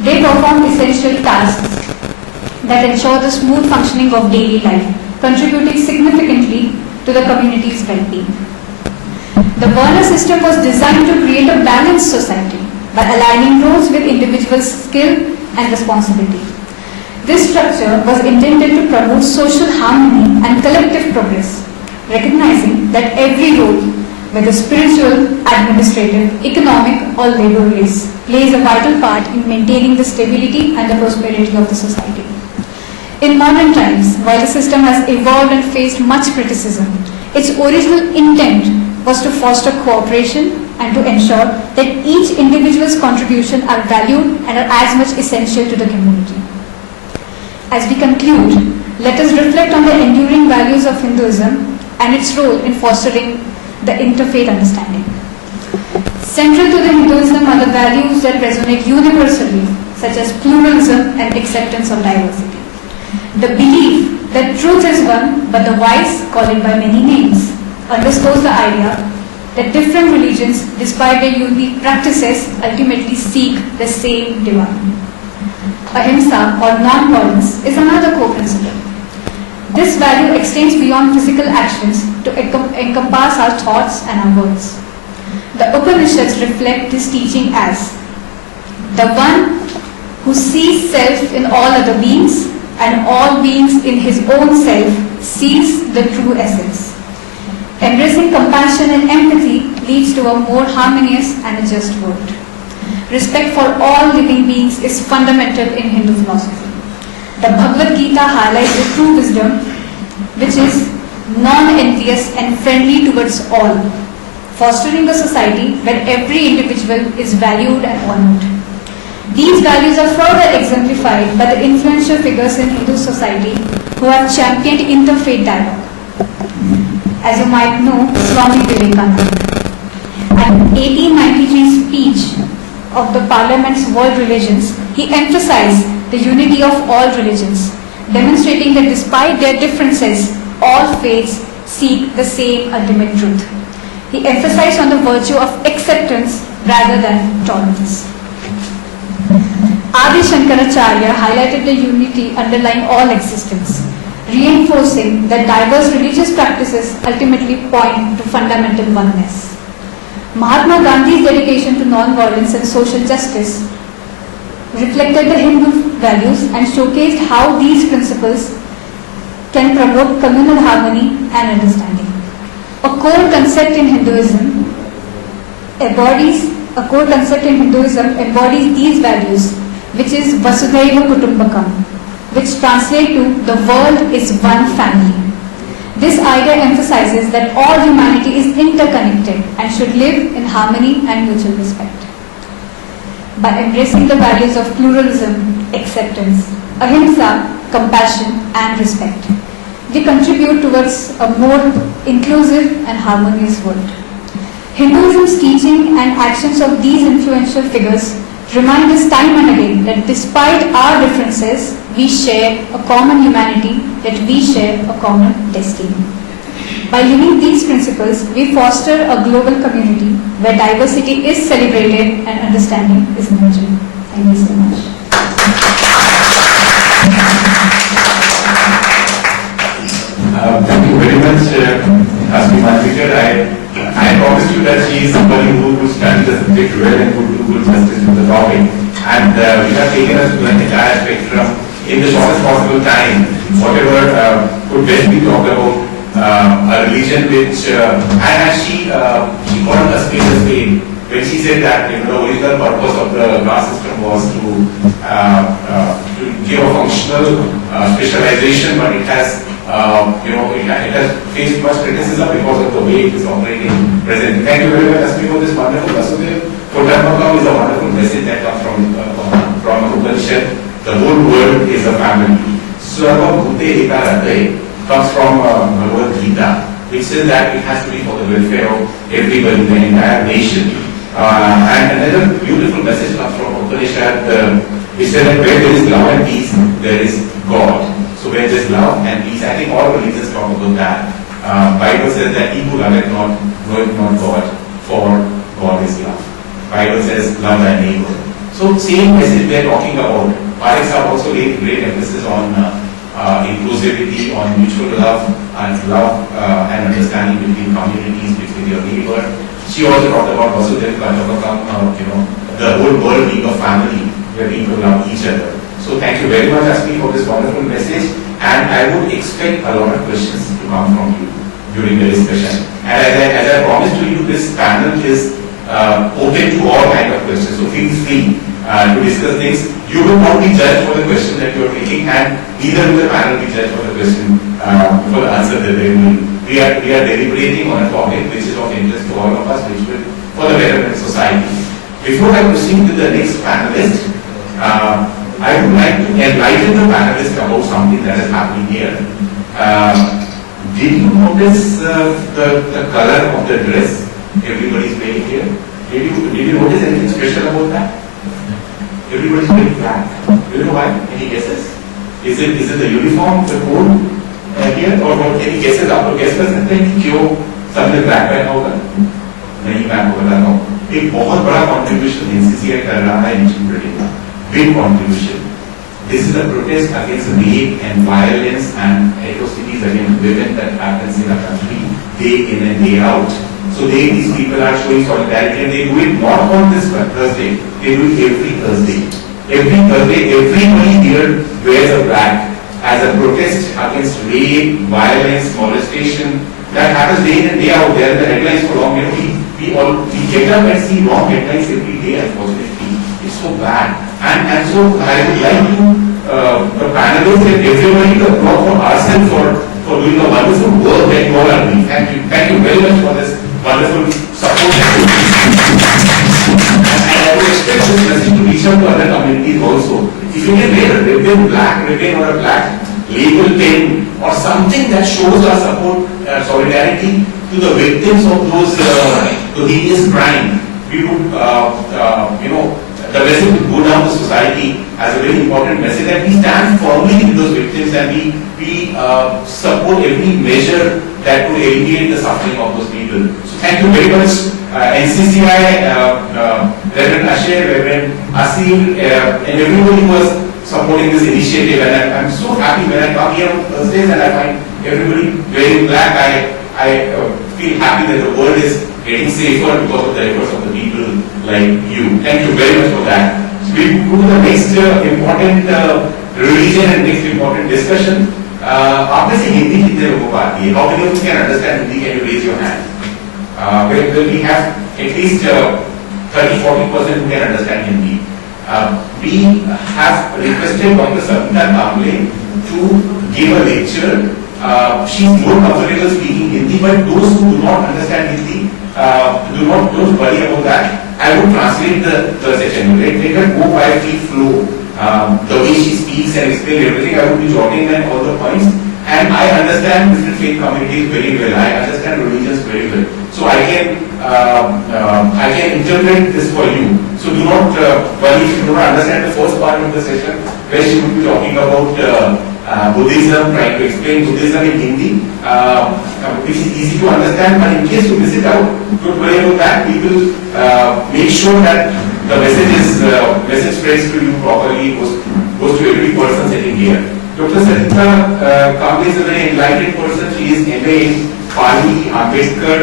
They perform essential tasks that ensure the smooth functioning of daily life, contributing significantly to the community's well-being. The Varna system was designed to create a balanced society by aligning roles with individuals' skill and responsibility. This structure was intended to promote social harmony and collective progress, recognizing that every role, whether spiritual, administrative, economic or laborious, plays a vital part in maintaining the stability and the prosperity of the society. In modern times, while the system has evolved and faced much criticism, its original intent was to foster cooperation and to ensure that each individual's contribution are valued and are as much essential to the community. As we conclude, let us reflect on the enduring values of Hinduism and its role in fostering the interfaith understanding. Central to the Hinduism are the values that resonate universally, such as pluralism and acceptance of diversity. The belief that truth is one, but the wise call it by many names, underscores the idea that different religions, despite their unique practices, ultimately seek the same divine. Ahimsa, or non-violence, is another core principle. This value extends beyond physical actions to encompass our thoughts and our words. The Upanishads reflect this teaching as the one who sees self in all other beings and all beings in his own self sees the true essence. Embracing compassion and empathy leads to a more harmonious and a just world. Respect for all living beings is fundamental in Hindu philosophy. The Bhagavad Gita highlights the true wisdom, which is non-envious and friendly towards all, fostering a society where every individual is valued and honored. These values are further exemplified by the influential figures in Hindu society who have championed interfaith dialogue. As you might know, Swami Vivekananda. An 1893 speech of the Parliament's World Religions, he emphasized the unity of all religions, demonstrating that despite their differences, all faiths seek the same ultimate truth. He emphasized on the virtue of acceptance rather than tolerance. Adi Shankaracharya highlighted the unity underlying all existence, reinforcing that diverse religious practices ultimately point to fundamental oneness. Mahatma Gandhi's dedication to non-violence and social justice reflected the Hindu values and showcased how these principles can promote communal harmony and understanding. A core concept in Hinduism embodies these values, which is Vasudhaiva Kutumbakam, which translates to the world is one family. This idea emphasizes that all humanity is interconnected and should live in harmony and mutual respect. By embracing the values of pluralism, acceptance, ahimsa, compassion and respect, we contribute towards a more inclusive and harmonious world. Hinduism's teaching and actions of these influential figures remind us time and again that despite our differences, we share a common humanity, that we share a common destiny. By living these principles, we foster a global community where diversity is celebrated and understanding is nurtured. Thank you so much. Thank you very much, Asmi, my teacher. I promised you that she is somebody who studies the subject well and would do good justice to the topic. And we have taken us to an entire spectrum in the shortest possible time. Whatever could best be talked about a religion which, and she called us Spain when she said that the original purpose of the caste system was to give a functional specialization, but it has it has faced much criticism because of the way it is operating presently. Thank you very much, Asmi, for this wonderful Vasudhaiva Kutumbakam is a wonderful message that comes from Upanishad. The whole world is a family. Sarva Bhute Hita Rate comes from Bhagavad Gita, which says that it has to be for the welfare of everybody, the entire nation. And another beautiful message comes from Upanishad, which says that where there is love and peace, there is God. So where there is love and peace, I think all religions talk about that. Bible says that he who loveth not, knoweth not God, for God is love. Bible says love thy neighbor. So same message we are talking about. Parekhs have also laid great emphasis on inclusivity, on mutual love and understanding between communities, between your neighbor. She also talked about Vasudhaiva Kutumbakam, the whole world being a family where people love each other. So thank you very much, Asmi, for this wonderful message. And I would expect a lot of questions to come from you during the discussion. And as I promised to you, this panel is open to all kinds of questions. So feel free to discuss things. You will not be judged for the question that you are making, and neither will the panel be judged for the question, for the answer that they will. We are deliberating on a topic which is of interest to all of us, which will for the betterment of society. Before I proceed to the next panelist, I would like to enlighten the panelists about something that is happening here. Did you notice the color of the dress everybody is wearing here? Did you notice anything special about that? Everybody is wearing black. Do you know why? Any guesses? Is it the uniform, the code? here or what any guesses आप लोग guess कर सकते हैं कि क्यों सबने black पहना होगा? नहीं, मैं आपको बताता हूँ. एक बहुत बड़ा contribution NCCI कर रहा है नीचे ब्रिटेन का, big contribution. This is a protest against rape and violence and atrocities against women that happens in our country day in and day out. So these people are showing solidarity and they do it not on this Thursday, they do it every Thursday. Every Thursday, everybody here wears a black as a protest against rape, violence, molestation that happens day in and day out. There are the headlines for long. We get up and see wrong headlines every day, unfortunately. It's so bad. And so I would like to the panelists and everybody to applaud for ourselves for doing a wonderful work that you all are doing. Thank you very much for this wonderful support. And I would expect this message to reach out to other communities also. If you can wear a ribbon, black ribbon or a black label pen or something that shows our support, solidarity to the victims of those heinous crime, we would, the message would go down to society as a very important message that we stand firmly with those victims and we support every measure that would alleviate the suffering of those people. So thank you very much, NCCI, Reverend Ashay, Reverend Asmi, and everybody who was supporting this initiative. And I'm so happy when I come here on Thursdays and I find everybody wearing black. I feel happy that the world is getting safer because of the efforts of the people like you. Thank you very much for that. So we go to the next important religion and next important discussion. आप में से हिंदी कितने लोगों को आती है? How many of you can understand Hindi? Can you raise your hand? Well, we have at least 30-40% who can understand Hindi. We have requested Dr. Savita Kamble to give a lecture. She is more comfortable speaking Hindi, but those who do not understand Hindi, don't worry about that. I would translate the session. Let her go by free flow. The way she speaks and explain everything, I would be jotting down all the points. And I understand different faith communities very well. I understand religions very well. So I can interpret this for you. So do not worry if you do not understand the first part of the session, where she would be talking about Buddhism, trying to explain Buddhism in Hindi, which is easy to understand. But in case you miss it out, don't worry about that. We will make sure that the message spreads to you properly, goes to every person sitting here. Dr. Savita Kamble is a very enlightened person. She is MA in Pali, Ambedkar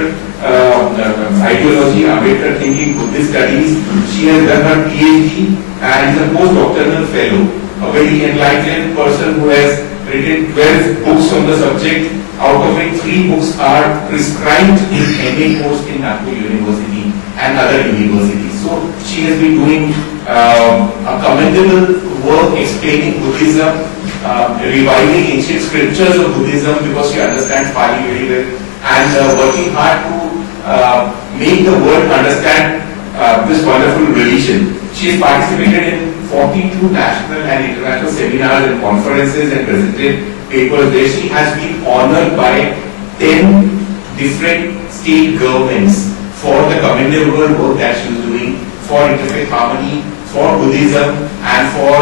ideology, Ambedkar thinking, Buddhist studies. She has done her PhD and is a postdoctoral fellow. A very enlightened person who has written 12 books on the subject, out of which 3 books are prescribed in MA course in Nagpur University and other universities. So she has been doing a commendable work explaining Buddhism, reviving ancient scriptures of Buddhism because she understands Pali very well, and working hard to make the world understand this wonderful religion. She has participated in 42 national and international seminars and conferences and presented papers there. She has been honored by 10 different state governments for the commendable work that she is doing for interfaith harmony, for Buddhism, and for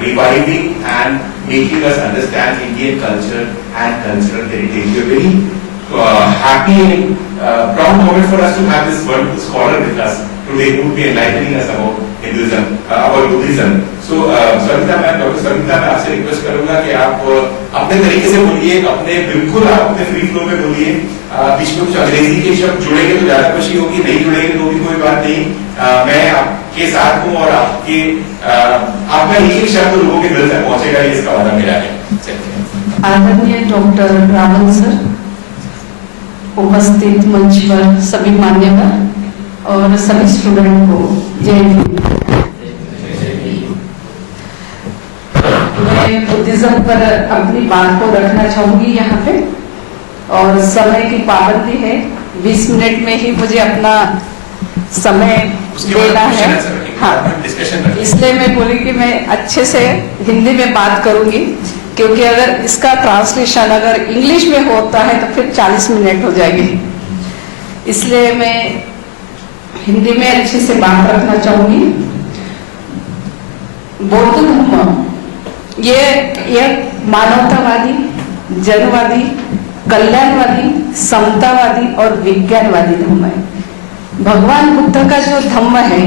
reviving and making us understand Indian culture and cultural heritage. We are very happy and proud moment for us to have this wonderful scholar with us today who will be enlightening us about Hinduism, about Buddhism. So, Savita ma'am, doctor Savita मैं आपसे request करूंगा कि आप अपने तरीके से बोलिए, बिल्कुल आप अपने फ्री फ्लो में बोलिए. बीच में कुछ अंग्रेजी के शब्द जुड़ेंगे तो ज्यादा खुशी होगी, नहीं जुड़ेंगे तो भी कोई बात नहीं. मैं आपके साथ हूँ और आपका एक शब्द लोगों के दिल तक पहुंचेगा, ये इसका वादा मेरा है. आदरणीय डॉक्टर रावल सर, उपस्थित मंच पर सभी मान्यवर और सभी स्टूडेंट को जय हिंद. मैं बुद्धिज्म पर अपनी बात को रखना चाहूंगी यहाँ पे, और समय की पाबंदी है, 20 मिनट में ही मुझे अपना समय देना है. हाँ, इसलिए मैं बोली कि मैं अच्छे से हिंदी में बात करूंगी, क्योंकि अगर इसका ट्रांसलेशन अगर इंग्लिश में होता है तो फिर 40 मिनट हो जाएगी. इसलिए मैं हिंदी में अच्छे से बात रखना चाहूंगी. बौद्ध धर्म ये एक मानवतावादी जनवादी, कल्याणवादी, समतावादी और विज्ञानवादी धम्म है। भगवान बुद्ध का जो धम्म है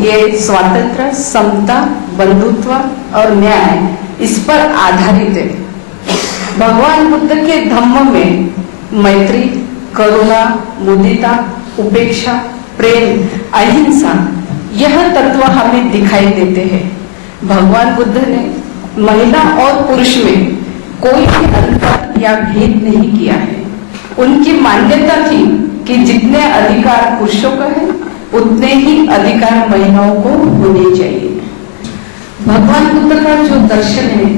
ये स्वातंत्र, समता, बंधुत्व और न्याय इस पर आधारित है। भगवान बुद्ध के धम्म में मैत्री, करुणा, मुदिता, उपेक्षा, प्रेम, अहिंसा यह तत्व हमें दिखाई देते हैं। भगवान बुद्ध ने महिला और पुरुष में कोई भी अंतर या भेद नहीं किया है। उनकी मान्यता थी कि जितने अधिकार पुरुषों को है उतने ही अधिकार महिलाओं को होने चाहिए। भगवान बुद्ध का जो दर्शन है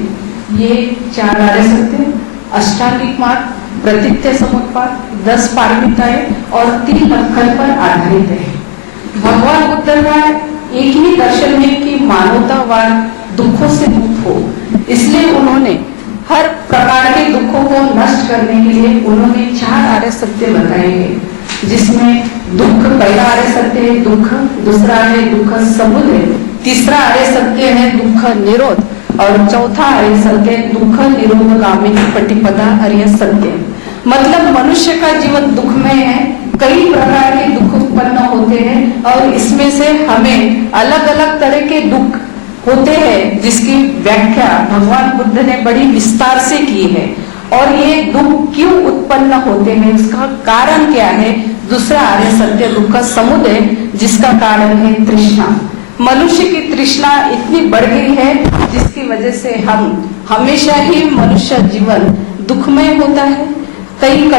ये 4 आर्य सत्य, अष्टांगिक मार्ग, प्रतित्य समुत्पाद, 10 पारमिताएं और 3 लक्षण पर आधारित है। भगवान बुद्ध का एक ही दर्शन है कि मानवतावाद दुखों से मुक्त हो, इसलिए उन्होंने हर प्रकार के दुखों को नष्ट करने के लिए उन्होंने 4 आर्य सत्य बताए हैं, जिसमें दुख, पहला आर्य सत्य है दुख, दूसरा है दुख समुदय, तीसरा आर्य सत्य है दुख निरोध और चौथा आर्य सत्य दुख निरोधगामिनी प्रतिपदा आर्य सत्य। मतलब मनुष्य का जीवन दुखमय है, कई प्रकार के दुख उत्पन्न होते हैं और इसमें से हमें अलग अलग तरह के दुख होते हैं जिसकी व्याख्या भगवान बुद्ध ने बड़ी विस्तार से की है। और ये दुख क्यों उत्पन्न होते हैं, इसका कारण क्या है। दूसरा आर्य सत्य दुख समुदय, जिसका कारण है तृष्णा। मनुष्य की तृष्णा इतनी बढ़ गई है जिसकी वजह से हम हमेशा ही मनुष्य जीवन दुखमय होता है। कई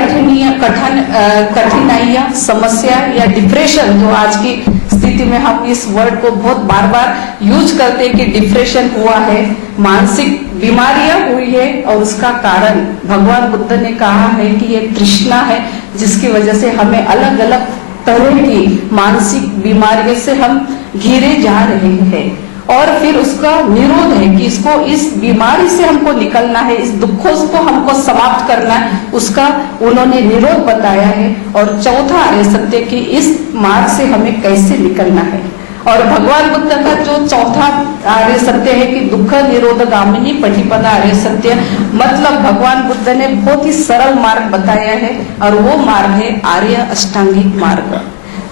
कठिनाइयां, समस्या या डिप्रेशन, जो आज की स्थिति में हम इस वर्ड को बहुत बार बार यूज करते हैं कि डिप्रेशन हुआ है, मानसिक बीमारियां हुई है और उसका कारण भगवान बुद्ध ने कहा है कि ये तृष्णा है, जिसकी वजह से हमें अलग अलग तरह की मानसिक बीमारियों से हम घिरे जा रहे हैं। और फिर उसका निरोध है कि इसको, इस बीमारी से हमको निकलना है, इस दुखों को हमको समाप्त करना है, उसका उन्होंने निरोध बताया है। और चौथा आर्य सत्य कि इस मार्ग से हमें कैसे निकलना है। और भगवान बुद्ध का जो चौथा आर्य सत्य है कि दुख निरोधगामिनी प्रतिपदा आर्य सत्य, मतलब भगवान बुद्ध ने बहुत ही सरल मार्ग बताया है और वो मार्ग है आर्य अष्टांगिक मार्ग।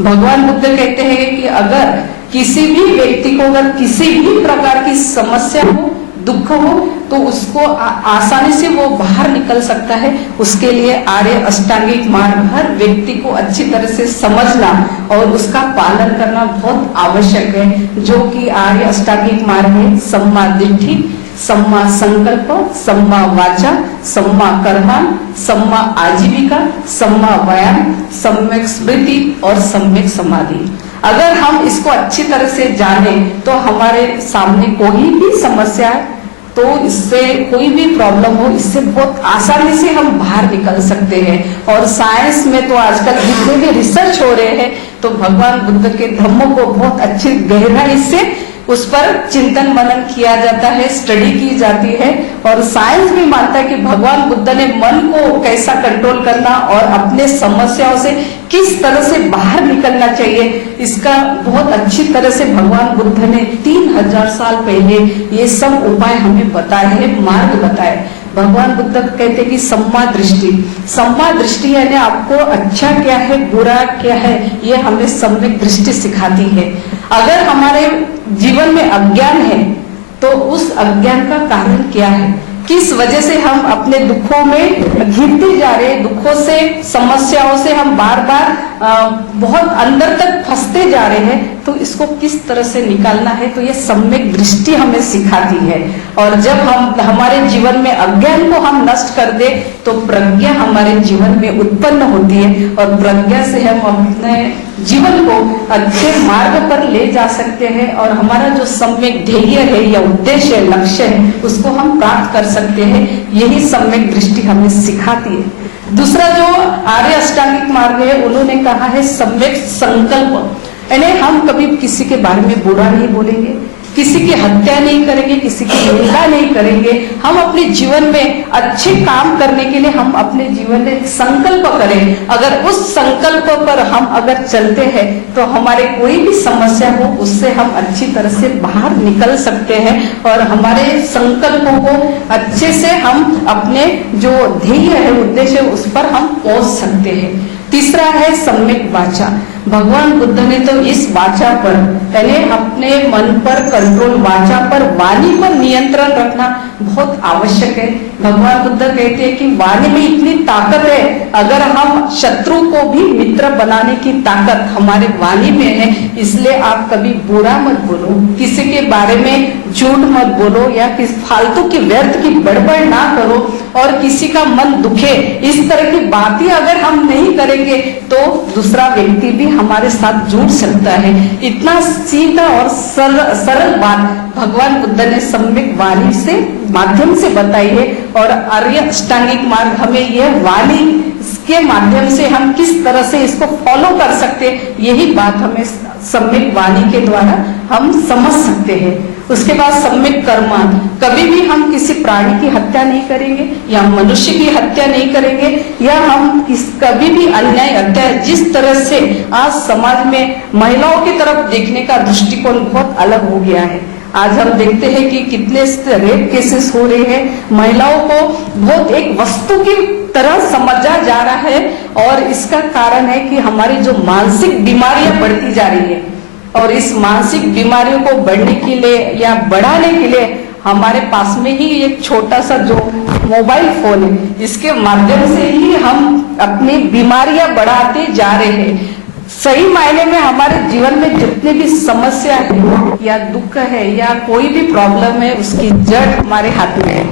भगवान बुद्ध कहते हैं कि अगर किसी भी व्यक्ति को अगर किसी भी प्रकार की समस्या हो, दुख हो, तो उसको आसानी से वो बाहर निकल सकता है। उसके लिए आर्य अष्टांगिक मार्ग हर व्यक्ति को अच्छी तरह से समझना और उसका पालन करना बहुत आवश्यक है, जो कि आर्य अष्टांगिक मार्ग है सम्मा दिट्ठी, सम्मा संकल्प, सम्मा वाचा, सम्मा कर्मा, सम्मा आजीविका, सम्मा व्यायाम, सम्यक स्मृति और सम्यक समाधि। अगर हम इसको अच्छी तरह से जाने तो हमारे सामने कोई भी समस्या है तो इससे कोई भी प्रॉब्लम हो, इससे बहुत आसानी से हम बाहर निकल सकते हैं। और साइंस में तो आजकल जितने भी रिसर्च हो रहे हैं तो भगवान बुद्ध के धम्मों को बहुत अच्छी गहराई से उस पर चिंतन मनन किया जाता है, स्टडी की जाती है। और साइंस भी मानता है कि भगवान बुद्ध ने मन को कैसा कंट्रोल करना और अपने समस्याओं से किस तरह से बाहर निकलना चाहिए, इसका बहुत अच्छी तरह से भगवान बुद्ध ने 3000 साल पहले ये सब उपाय हमें बताए हैं, मार्ग बताए। भगवान बुद्ध कहते हैं कि सम्मा दृष्टि यानी आपको अच्छा क्या है, बुरा क्या है, ये हमें सम्यक दृष्टि सिखाती है। अगर हमारे जीवन में अज्ञान है तो उस अज्ञान का कारण क्या है, किस वजह से हम अपने दुखों में घिरते जा रहे हैं, दुखों से, समस्याओं से हम बार बार बहुत अंदर तक फंसते जा रहे हैं, तो इसको किस तरह से निकालना है, तो ये सम्यक दृष्टि हमें सिखाती है। और जब हम हमारे जीवन में अज्ञान को हम नष्ट कर दे तो प्रज्ञा हमारे जीवन में उत्पन्न होती है और प्रज्ञा से हम अपने जीवन को अच्छे मार्ग पर ले जा सकते हैं और हमारा जो सम्यक ध्येय है या उद्देश्य है, लक्ष्य है, उसको हम प्राप्त कर सकते हैं। यही सम्यक दृष्टि हमें सिखाती है। दूसरा जो आर्य अष्टांगिक मार्ग है, उन्होंने कहा है सम्यक संकल्प, यानी हम कभी किसी के बारे में बुरा नहीं बोलेंगे, किसी की हत्या नहीं करेंगे, किसी की निंदा नहीं करेंगे, हम अपने जीवन में अच्छे काम करने के लिए हम अपने जीवन में संकल्प करें। अगर उस संकल्प पर हम अगर चलते हैं तो हमारे कोई भी समस्या हो उससे हम अच्छी तरह से बाहर निकल सकते हैं और हमारे संकल्पों को अच्छे से हम अपने जो ध्येय है, उद्देश्य है, उस पर हम पहुंच सकते हैं। तीसरा है सम्यक वाचा। भगवान बुद्ध ने तो इस वाचा पर यानी अपने मन पर कंट्रोल, वाचा पर, वाणी पर नियंत्रण रखना बहुत आवश्यक है। भगवान बुद्ध कहते हैं कि वाणी में इतनी ताकत है, अगर हम शत्रु को भी मित्र बनाने की ताकत हमारे वाणी में है। इसलिए आप कभी बुरा मत बोलो, किसी के बारे में झूठ मत बोलो या किस फालतू की व्यर्थ की बड़बड़ ना करो और किसी का मन दुखे, इस तरह की बातें अगर हम नहीं करेंगे तो दूसरा व्यक्ति भी हमारे साथ जुड़ सकता है। इतना सीधा और सरल बात भगवान बुद्ध ने सम्यक वाणी से माध्यम से बताई है और आर्य अष्टांगिक मार्ग हमें यह वाणी के माध्यम से हम किस तरह से इसको फॉलो कर सकते हैं, यही बात हमें सम्यक वाणी के द्वारा हम समझ सकते हैं। उसके बाद सम्यक कर्मान, कभी भी हम किसी प्राणी की हत्या नहीं करेंगे या मनुष्य की हत्या नहीं करेंगे या हम कभी भी अन्याय अत्याचार, जिस तरह से आज समाज में महिलाओं की तरफ देखने का दृष्टिकोण बहुत अलग हो गया है। आज हम देखते हैं कि कितने रेप केसेस हो रहे हैं, महिलाओं को बहुत एक वस्तु की तरह समझा जा रहा है और इसका कारण है कि हमारी जो मानसिक बीमारियां बढ़ती जा रही है और इस मानसिक बीमारियों को बढ़ने के लिए या बढ़ाने के लिए हमारे पास में ही एक छोटा सा जो मोबाइल फोन है, इसके माध्यम से ही हम अपनी बीमारियां बढ़ाते जा रहे हैं। सही मायने में हमारे जीवन में जितने भी समस्या है या दुख है या कोई भी प्रॉब्लम है, उसकी जड़ हमारे हाथ में है।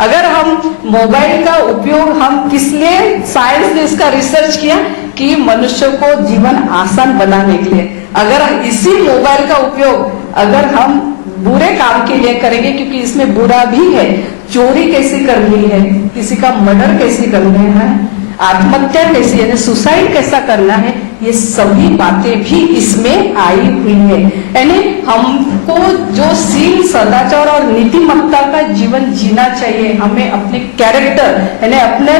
अगर हम मोबाइल का उपयोग हम किस लिए, साइंस ने इसका रिसर्च किया कि मनुष्य को जीवन आसान बनाने के लिए। अगर इसी मोबाइल का उपयोग अगर हम बुरे काम के लिए करेंगे, क्योंकि इसमें बुरा भी है, चोरी कैसे करनी है, किसी का मर्डर कैसे करना है, आत्महत्या कैसे यानी सुसाइड कैसा करना है, ये सभी बातें भी इसमें आई हुई है। यानी हमको जो सील, सदाचार और नीतिमत्ता का जीवन जीना चाहिए, हमें अपने कैरेक्टर यानी अपने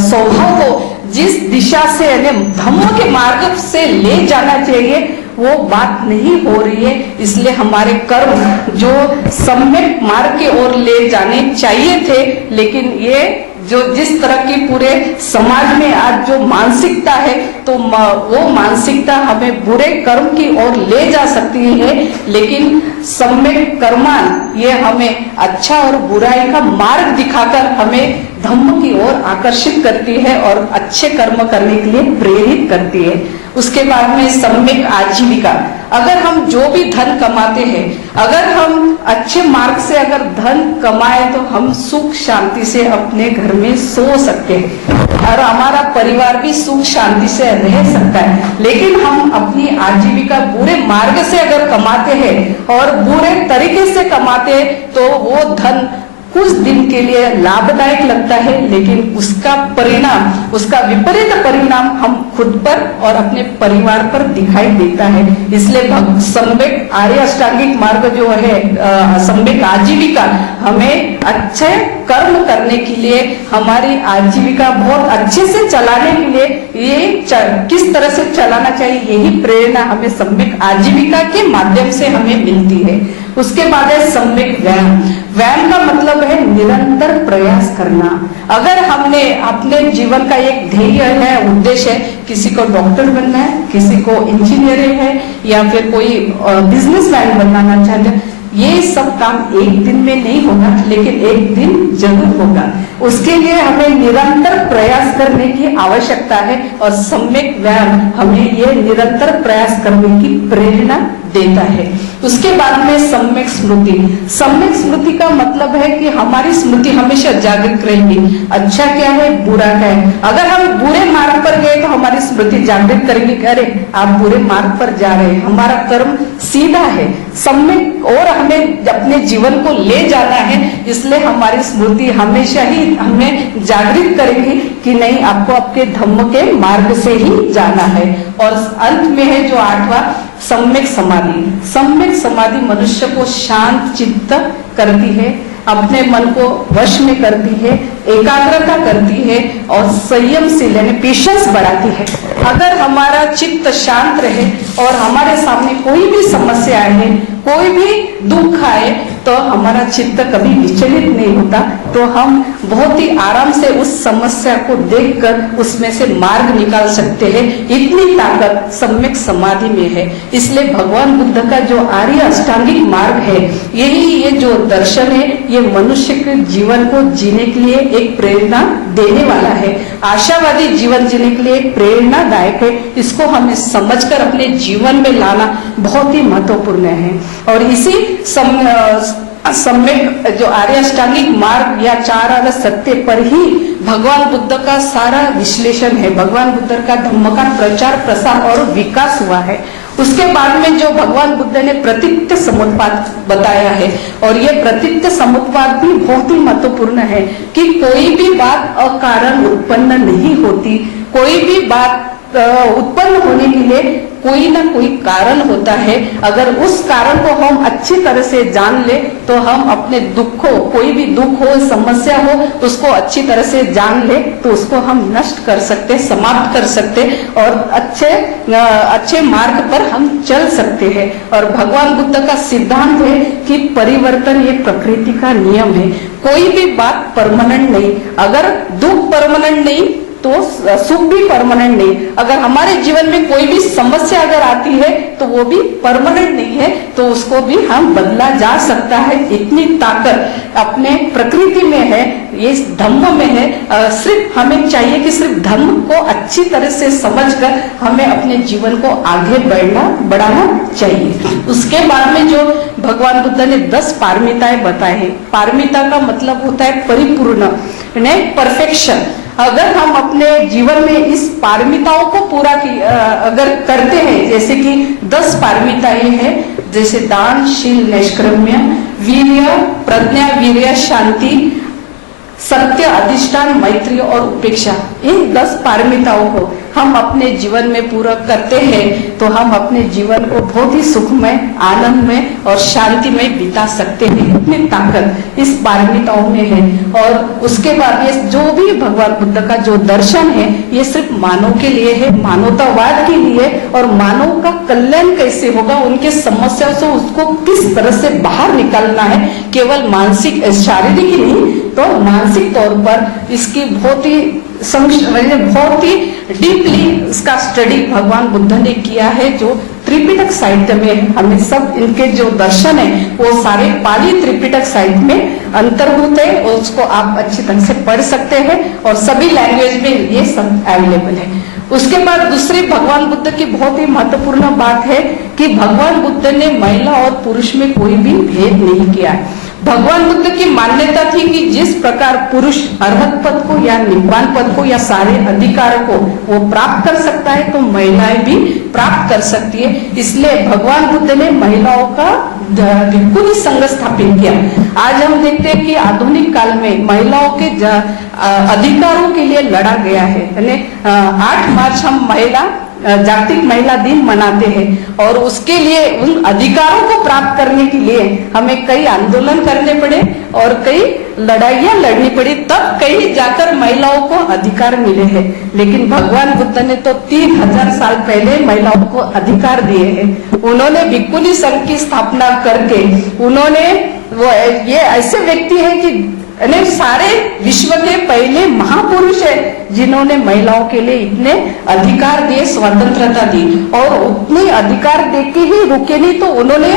स्वभाव को जिस दिशा से यानी धम्म के मार्ग से ले जाना चाहिए, वो बात नहीं हो रही है। इसलिए हमारे कर्म जो सम्यक मार्ग की ओर ले जाने चाहिए थे, लेकिन ये जो जिस तरह की पूरे समाज में आज जो मानसिकता है, तो वो मानसिकता हमें बुरे कर्म की ओर ले जा सकती है, लेकिन सम्यक कर्मान ये हमें अच्छा और बुराई का मार्ग दिखाकर हमें धम्म की ओर आकर्षित करती है और अच्छे कर्म करने के लिए प्रेरित करती है। उसके बाद में सम्यक आजीविका, अगर हम जो भी धन कमाते हैं, अगर हम अच्छे मार्ग से अगर धन कमाए तो हम सुख शांति से अपने घर में सो सकते हैं और हमारा परिवार भी सुख शांति से रह सकता है। लेकिन हम अपनी आजीविका बुरे मार्ग से अगर कमाते हैं और बुरे तरीके से कमाते हैं तो वो धन कुछ दिन के लिए लाभदायक लगता है, लेकिन उसका परिणाम, उसका विपरीत परिणाम हम खुद पर और अपने परिवार पर दिखाई देता है। इसलिए सम्यक आर्य अष्टांगिक मार्ग जो है, सम्यक आजीविका, हमें अच्छे कर्म करने के लिए, हमारी आजीविका बहुत अच्छे से चलाने के लिए ये किस तरह से चलाना चाहिए, यही प्रेरणा हमें सम्यक आजीविका के माध्यम से हमें मिलती है। उसके बाद है सम्यक व्यायाम। व्यायाम का मतलब है निरंतर प्रयास करना। अगर हमने अपने जीवन का एक ध्येय है, उद्देश्य है, किसी को डॉक्टर बनना है, किसी को इंजीनियर है या फिर कोई बिजनेसमैन बनाना चाहते हैं, ये सब काम एक दिन में नहीं होगा, लेकिन एक दिन जरूर होगा। उसके लिए हमें निरंतर प्रयास करने की आवश्यकता है और सम्यक व्यायाम हमें ये निरंतर प्रयास करने की प्रेरणा देता है। उसके बाद में सम्यक स्मृति। सम्यक स्मृति का मतलब है कि हमारी स्मृति हमेशा जागृत रहेगी, अच्छा क्या है, बुरा क्या है। अगर हम बुरे मार्ग पर गए तो हमारी स्मृति जागृत करेगी कि अरे आप बुरे मार्ग पर जा रहे हैं, हमारा कर्म सीधा है, सम्यक और हमें अपने जीवन को ले जाना है। इसलिए हमारी स्मृति हमेशा ही हमें जागृत करेगी कि नहीं, आपको आपके धम्म के मार्ग से ही जाना है। और अंत में है जो 8वां, सम्यक समाधि। सम्यक समाधि मनुष्य को शांत चित्त करती है, अपने मन को वश में करती है, एकाग्रता करती है और संयमशील यानी पेशेंस बढ़ाती है। अगर हमारा चित्त शांत रहे और हमारे सामने कोई भी समस्या आए, कोई भी दुख आए, तो हमारा चित्त कभी विचलित नहीं होता, तो हम बहुत ही आराम से उस समस्या को देखकर उसमें से मार्ग निकाल सकते हैं। इतनी ताकत सम्यक समाधि में है। इसलिए भगवान बुद्ध का जो आर्य अष्टांगिक मार्ग है, यही ये जो दर्शन है, ये मनुष्य के जीवन को जीने के लिए एक प्रेरणा देने वाला है, आशावादी जीवन जीने के लिए एक प्रेरणादायक है। इसको हमें समझकर अपने जीवन में लाना बहुत ही महत्वपूर्ण है। और इसी सम्यक जो आर्य अष्टांगिक मार्ग या 4 आर्य सत्य पर ही भगवान बुद्ध का सारा विश्लेषण है। भगवान बुद्ध का धम्म का प्रचार प्रसार और विकास हुआ है। उसके बाद में जो भगवान बुद्ध ने प्रतीत्य समुत्पाद बताया है, और ये प्रतीत्य समुत्पाद भी बहुत ही महत्वपूर्ण है कि कोई भी बात अकारण उत्पन्न नहीं होती। कोई भी बात उत्पन्न होने के लिए कोई ना कोई कारण होता है। अगर उस कारण को हम अच्छी तरह से जान ले, तो हम अपने दुखों, कोई भी दुख हो, समस्या हो, उसको अच्छी तरह से जान ले, तो उसको हम नष्ट कर सकते, समाप्त कर सकते और अच्छे मार्ग पर हम चल सकते हैं। और भगवान बुद्ध का सिद्धांत है कि परिवर्तन ये प्रकृति का नियम है। कोई भी बात परमानेंट नहीं। अगर दुख परमानेंट नहीं तो सुख भी परमानेंट नहीं। अगर हमारे जीवन में कोई भी समस्या अगर आती है तो वो भी परमानेंट नहीं है, तो उसको भी हम बदला जा सकता है। इतनी ताकत अपने प्रकृति में है, ये धम्म में है। सिर्फ हमें चाहिए कि सिर्फ धम्म को अच्छी तरह से समझकर हमें अपने जीवन को आगे बढ़ाना चाहिए। उसके बाद में जो भगवान बुद्ध ने 10 पारमिताएं बताए हैं। पारमिता का मतलब होता है परिपूर्ण, परफेक्शन। अगर हम अपने जीवन में इस पारमिताओं को पूरा अगर करते हैं, जैसे कि 10 पारमिताएं हैं, जैसे दान, शील, नैष्कर्म्य, वीर्य, प्रज्ञा, वीर्य, शांति, सत्य, अधिष्ठान, मैत्री और उपेक्षा, इन 10 पारमिताओं को हम अपने जीवन में पूरा करते हैं तो हम अपने जीवन को बहुत ही सुखमय, आनंदमय और शांतिमय बिता सकते हैं। इतनी ताकत इस पारमिताओं में है। और उसके बाद ये जो भी भगवान बुद्ध का जो दर्शन है, ये सिर्फ मानव के लिए है, मानवतावाद के लिए। और मानव का कल्याण कैसे होगा, उनके समस्याओं से उसको किस तरह से बाहर निकालना है, केवल मानसिक, शारीरिक ही नहीं तो मानसिक तौर पर इसकी बहुत ही डीपली इसका स्टडी भगवान बुद्ध ने किया है, जो त्रिपिटक साहित्य में हमें सब इनके जो दर्शन है वो सारे पाली त्रिपिटक साहित्य में अंतर्भूत है। और उसको आप अच्छी तरह से पढ़ सकते हैं और सभी लैंग्वेज में ये सब अवेलेबल है। उसके बाद दूसरी भगवान बुद्ध की बहुत ही महत्वपूर्ण बात है कि भगवान बुद्ध ने महिला और पुरुष में कोई भी भेद नहीं किया है। भगवान बुद्ध की मान्यता थी कि जिस प्रकार पुरुष अरहत पद को या निब्बान पद को या सारे अधिकार को वो प्राप्त कर सकता है, तो महिलाएं भी प्राप्त कर सकती है। इसलिए भगवान बुद्ध ने महिलाओं का भिक्खुनी संघ स्थापित किया। आज हम देखते हैं कि आधुनिक काल में महिलाओं के अधिकारों के लिए लड़ा गया है। 8 मार्च हम जागतिक महिला दिन मनाते हैं और उसके लिए उन अधिकारों को प्राप्त करने के लिए हमें कई आंदोलन करने पड़े और कई लड़ाइयां लड़नी पड़ी, तब कहीं जाकर महिलाओं को अधिकार मिले हैं। लेकिन भगवान बुद्ध ने तो 3000 साल पहले महिलाओं को अधिकार दिए हैं। उन्होंने भिक्खुनी संघ की स्थापना करके उन्होंने ये ऐसे व्यक्ति हैं कि सारे विश्व के पहले महापुरुष है जिन्होंने महिलाओं के लिए इतने अधिकार दिए, स्वतंत्रता दी। और उतने अधिकार देके ही रुके नहीं, तो उन्होंने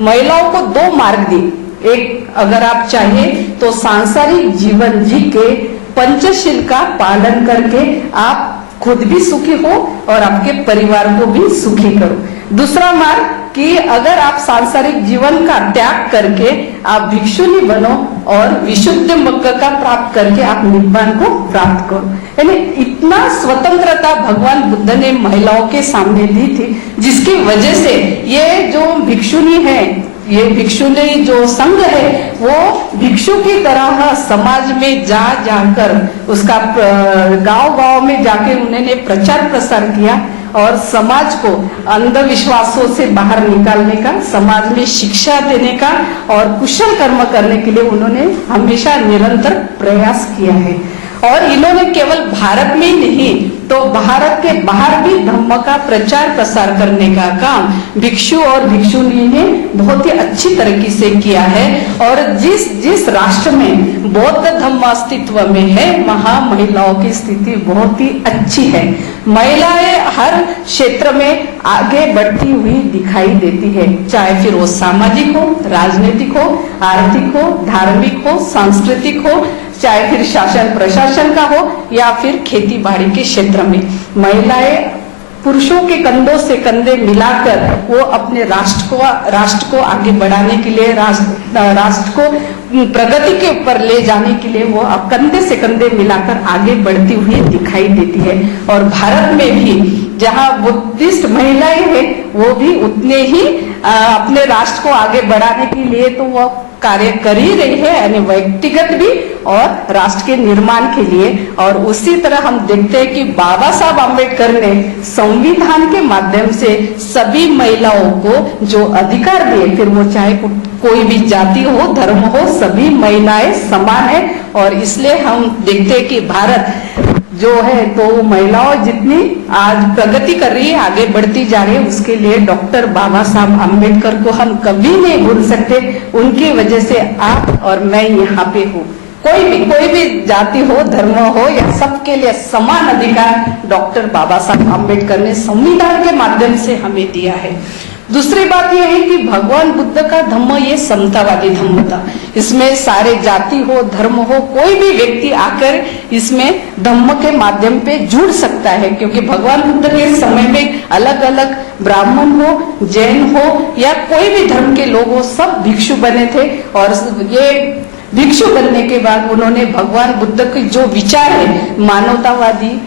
महिलाओं को 2 मार्ग दिए। एक, अगर आप चाहे तो सांसारिक जीवन जी के पंचशील का पालन करके आप खुद भी सुखी हो और आपके परिवार को भी सुखी करो। दूसरा मार्ग कि अगर आप सांसारिक जीवन का त्याग करके आप भिक्षुनी बनो और विशुद्ध मग्ग का प्राप्त करके आप निब्बान को प्राप्त करो। यानी इतना स्वतंत्रता भगवान बुद्ध ने महिलाओं के सामने दी थी, जिसकी वजह से ये जो भिक्षुनी है, ये भिक्षुणी जो संघ है वो भिक्षु की तरह समाज में जाकर उसका गांव-गांव में जाके उन्होंने प्रचार प्रसार किया और समाज को अंधविश्वासों से बाहर निकालने का, समाज में शिक्षा देने का और कुशल कर्म करने के लिए उन्होंने हमेशा निरंतर प्रयास किया है। और इन्होंने केवल भारत में ही नहीं तो भारत के बाहर भी धम्म का प्रचार प्रसार करने का काम भिक्षु और भिक्षुणी ने बहुत ही अच्छी तरीके से किया है। और जिस राष्ट्र में बौद्ध धम्म अस्तित्व में है वहाँ महिलाओं की स्थिति बहुत ही अच्छी है। महिलाएं हर क्षेत्र में आगे बढ़ती हुई दिखाई देती है, चाहे फिर वो सामाजिक हो, राजनीतिक हो, आर्थिक हो, धार्मिक हो, सांस्कृतिक हो, चाहे फिर शासन प्रशासन का हो या फिर खेती बाड़ी के क्षेत्र में। महिलाएं पुरुषों के कंधों से कंधे मिलाकर वो अपने राष्ट्र को आगे बढ़ाने के लिए, राष्ट्र को प्रगति के ऊपर ले जाने के लिए वो अब कंधे से कंधे मिलाकर आगे बढ़ती हुई दिखाई देती है। और भारत में भी जहाँ बुद्धिस्ट महिलाएं हैं वो भी उतने ही अपने राष्ट्र को आगे बढ़ाने के लिए तो वो कार्य कर ही रही है, यानी व्यक्तिगत भी और राष्ट्र के निर्माण के लिए। और उसी तरह हम देखते हैं कि बाबा साहब आम्बेडकर ने संविधान के माध्यम से सभी महिलाओं को जो अधिकार दिए, फिर वो चाहे कोई भी जाति हो, धर्म हो, सभी महिलाएं समान है। और इसलिए हम देखते हैं कि भारत जो है तो महिलाओं जितनी आज प्रगति कर रही है, आगे बढ़ती जा रही है, उसके लिए डॉक्टर बाबा साहब आम्बेडकर को हम कभी नहीं भूल सकते। उनकी वजह से आप और मैं यहाँ पे हूँ। कोई भी जाति हो, धर्म हो या सबके लिए समान अधिकार डॉक्टर बाबा साहब आम्बेडकर ने संविधान के माध्यम से हमें दिया है। दूसरी बात यह है कि भगवान बुद्ध का धम्म ये समतावादी धम्म था। इसमें सारे जाति हो, धर्म हो, कोई भी व्यक्ति आकर इसमें धम्म के माध्यम पे जुड़ सकता है, क्योंकि भगवान बुद्ध के समय में अलग अलग ब्राह्मण हो, जैन हो या कोई भी धर्म के लोग हो, सब भिक्षु बने थे। और ये भिक्षु बनने के बाद उन्होंने भगवान बुद्ध के जो विचार है, मानवतावादी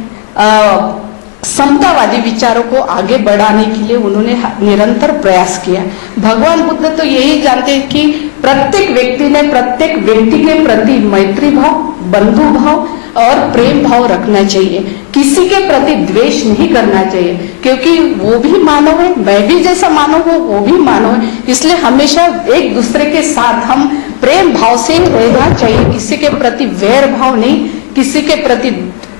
समतावादी विचारों को आगे बढ़ाने के लिए उन्होंने निरंतर प्रयास किया। भगवान बुद्ध तो यही जानते हैं कि प्रत्येक व्यक्ति ने प्रत्येक व्यक्ति के प्रति मैत्री भाव, बंधु भाव और प्रेम भाव रखना चाहिए। किसी के प्रति द्वेष नहीं करना चाहिए, क्योंकि वो भी मानव है, मैं भी जैसा मानव हूँ वो भी मानव है। इसलिए हमेशा एक दूसरे के साथ हम प्रेम भाव से रहना चाहिए, किसी के प्रति वैर भाव नहीं, किसी के प्रति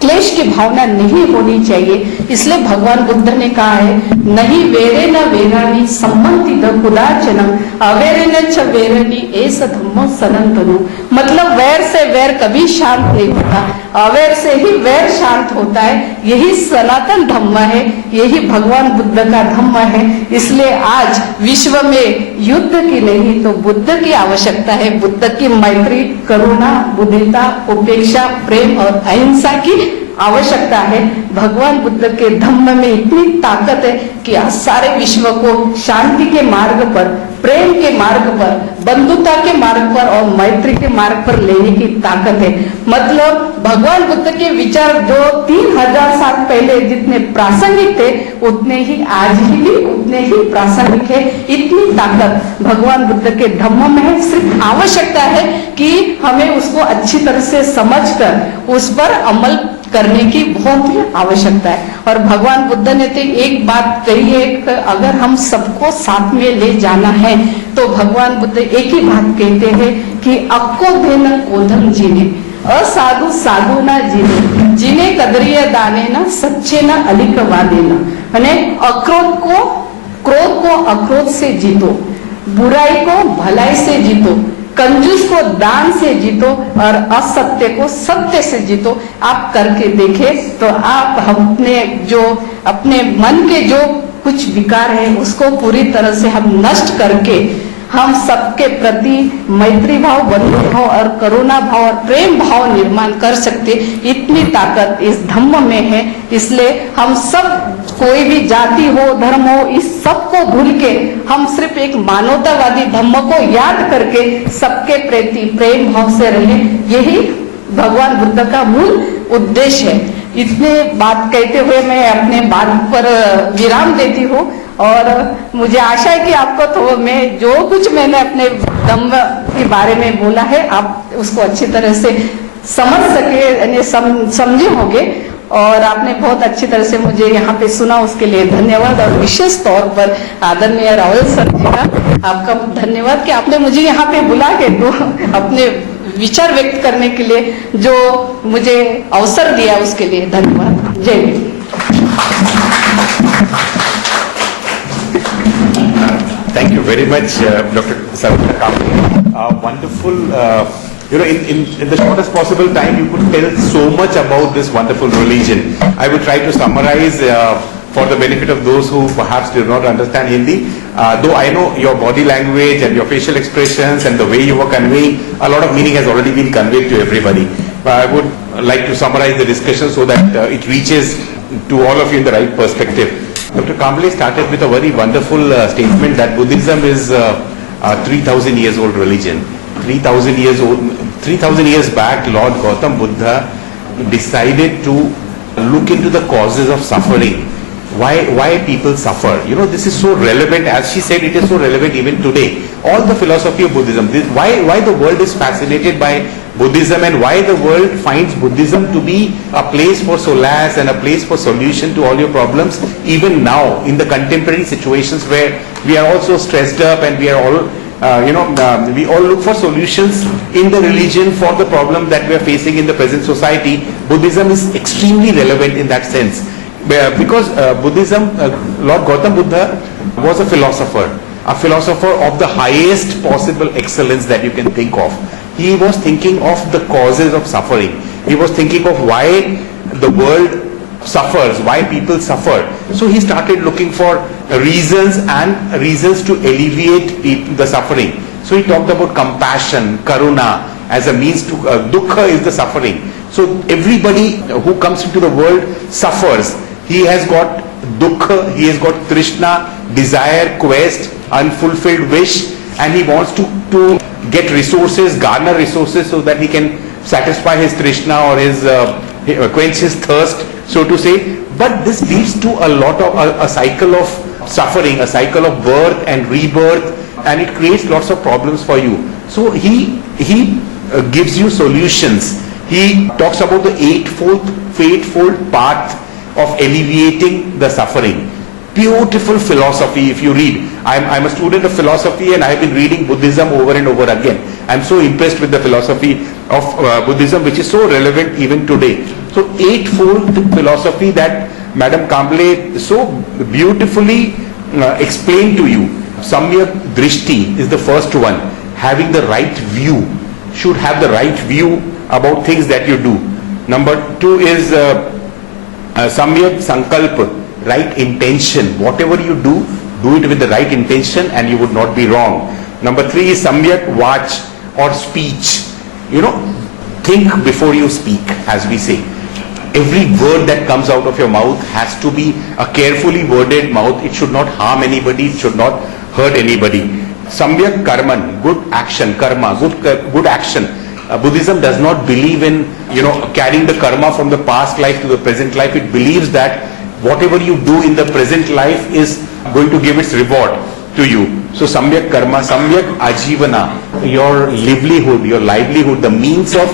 क्लेश की भावना नहीं होनी चाहिए। इसलिए भगवान बुद्ध ने कहा है, नहीं वेरे न वेरानी संबंधित कुदाचनम अवेरे न च वेरनी एस धम्मो सनातनो। मतलब वैर से वैर कभी शांत नहीं होता, अवैर से ही वैर शांत होता है। यही सनातन धम्म है, यही भगवान बुद्ध का धम्म है। इसलिए आज विश्व में युद्ध की नहीं तो बुद्ध की आवश्यकता है। बुद्ध की मैत्री, करुणा, बुद्धिता, उपेक्षा, प्रेम और अहिंसा की आवश्यकता है। भगवान बुद्ध के धम्म में इतनी ताकत है कि आज सारे विश्व को शांति के मार्ग पर, प्रेम के मार्ग पर, बंधुता के मार्ग पर और मैत्री के मार्ग पर लेने की ताकत है। मतलब भगवान बुद्ध के विचार जो 3000 साल पहले जितने प्रासंगिक थे उतने ही आज भी उतने ही प्रासंगिक है। इतनी ताकत भगवान बुद्ध के धम्म में है। सिर्फ आवश्यकता है कि हमें उसको अच्छी तरह से समझकर उस पर अमल करने की बहुत ही आवश्यकता है। और भगवान बुद्ध ने तो एक बात कही है कि अगर हम सबको साथ में ले जाना है तो भगवान बुद्ध एक ही बात कहते हैं कि अक्को देन कोधम जीने, असाधु साधु ना जीने, जीने कदरिय दाने ना सच्चे ना अलिक वादेना। यानी क्रोध को अक्रोध से जीतो, बुराई को भलाई से जीतो, कंजूस को दान से जीतो और असत्य को सत्य से जीतो। आप करके देखें तो आप अपने मन के जो कुछ विकार है उसको पूरी तरह से हम नष्ट करके हम सबके प्रति मैत्री भाव, बंधु भाव और करुणा भाव और प्रेम भाव निर्माण कर सकते। इतनी ताकत इस धम्म में है। इसलिए हम सब, कोई भी जाति हो, धर्म हो, इस सब को भूल के हम सिर्फ एक मानवतावादी धम्म को याद करके सबके प्रति प्रेम भाव से रहे। यही भगवान बुद्ध का मूल उद्देश्य है। इतने बात कहते हुए मैं अपने बात पर विराम देती हूँ और मुझे आशा है कि आपको तो मैं जो कुछ मैंने अपने धम्म के बारे में बोला है आप उसको अच्छी तरह से समझ सके यानी समझे होंगे और आपने बहुत अच्छी तरह से मुझे यहाँ पे सुना उसके लिए धन्यवाद। और विशेष तौर पर आदरणीय रावल सर जी का आपका धन्यवाद कि आपने मुझे यहाँ पे बुला के तो अपने विचार व्यक्त करने के लिए जो मुझे अवसर दिया उसके लिए धन्यवाद। जय Hind. Thank you very much, Dr. Savita Kamble. Wonderful, in the shortest possible time, you could tell so much about this wonderful religion. I will try to summarize for the benefit of those who perhaps do not understand Hindi. Though I know your body language and your facial expressions and the way you were conveying, a lot of meaning has already been conveyed to everybody. But I would like to summarize the discussion so that it reaches to all of you in the right perspective. Dr. Kamble started with a very wonderful statement that Buddhism is a 3,000 years old religion. 3,000 years old. 3,000 years back, Lord Gautam Buddha decided to look into the causes of suffering. Why people suffer? This is so relevant. As she said, it is so relevant even today. All the philosophy of Buddhism. Why the world is fascinated by Buddhism and why the world finds Buddhism to be a place for solace and a place for solution to all your problems, even now in the contemporary situations where we are all so stressed up and we are all we all look for solutions in the religion for the problem that we are facing in the present society. Buddhism is extremely relevant in that sense. Because Buddhism, Lord Gautam Buddha was a philosopher of the highest possible excellence that you can think of. He was thinking of the causes of suffering. He was thinking of why the world suffers, why people suffer. So he started looking for reasons to alleviate the suffering. So he talked about compassion, karuna as a means to, dukkha is the suffering. So everybody who comes into the world suffers. He has got dukkha, he has got trishna, desire, quest, unfulfilled wish, and he wants to get resources, garner resources so that he can satisfy his trishna or his quench his thirst, so to say. But this leads to a lot of a cycle of suffering, a cycle of birth and rebirth, and it creates lots of problems for you. So he gives you solutions. He talks about the eightfold path of alleviating the suffering. Beautiful philosophy. If you read, I'm a student of philosophy and I've been reading Buddhism over and over again. I'm so impressed with the philosophy of Buddhism, which is so relevant even today. So eightfold philosophy that Madam Kamble so beautifully explained to you. Samyak Drishti is the first one. Having the right view. Should have the right view about things that you do. Number two is Samyak Sankalpa. Right intention. Whatever you do it with the right intention and you would not be wrong. Number three is Samyak Vach or speech. Think before you speak, as we say. Every word that comes out of your mouth has to be a carefully worded mouth. It should not harm anybody. It should not hurt anybody. Samyak Karman, good action, karma, good action. Buddhism does not believe in, carrying the karma from the past life to the present life. It believes that whatever you do in the present life is going to give its reward to you. So Samyak Karma, Samyak Ajivana, your livelihood, the means of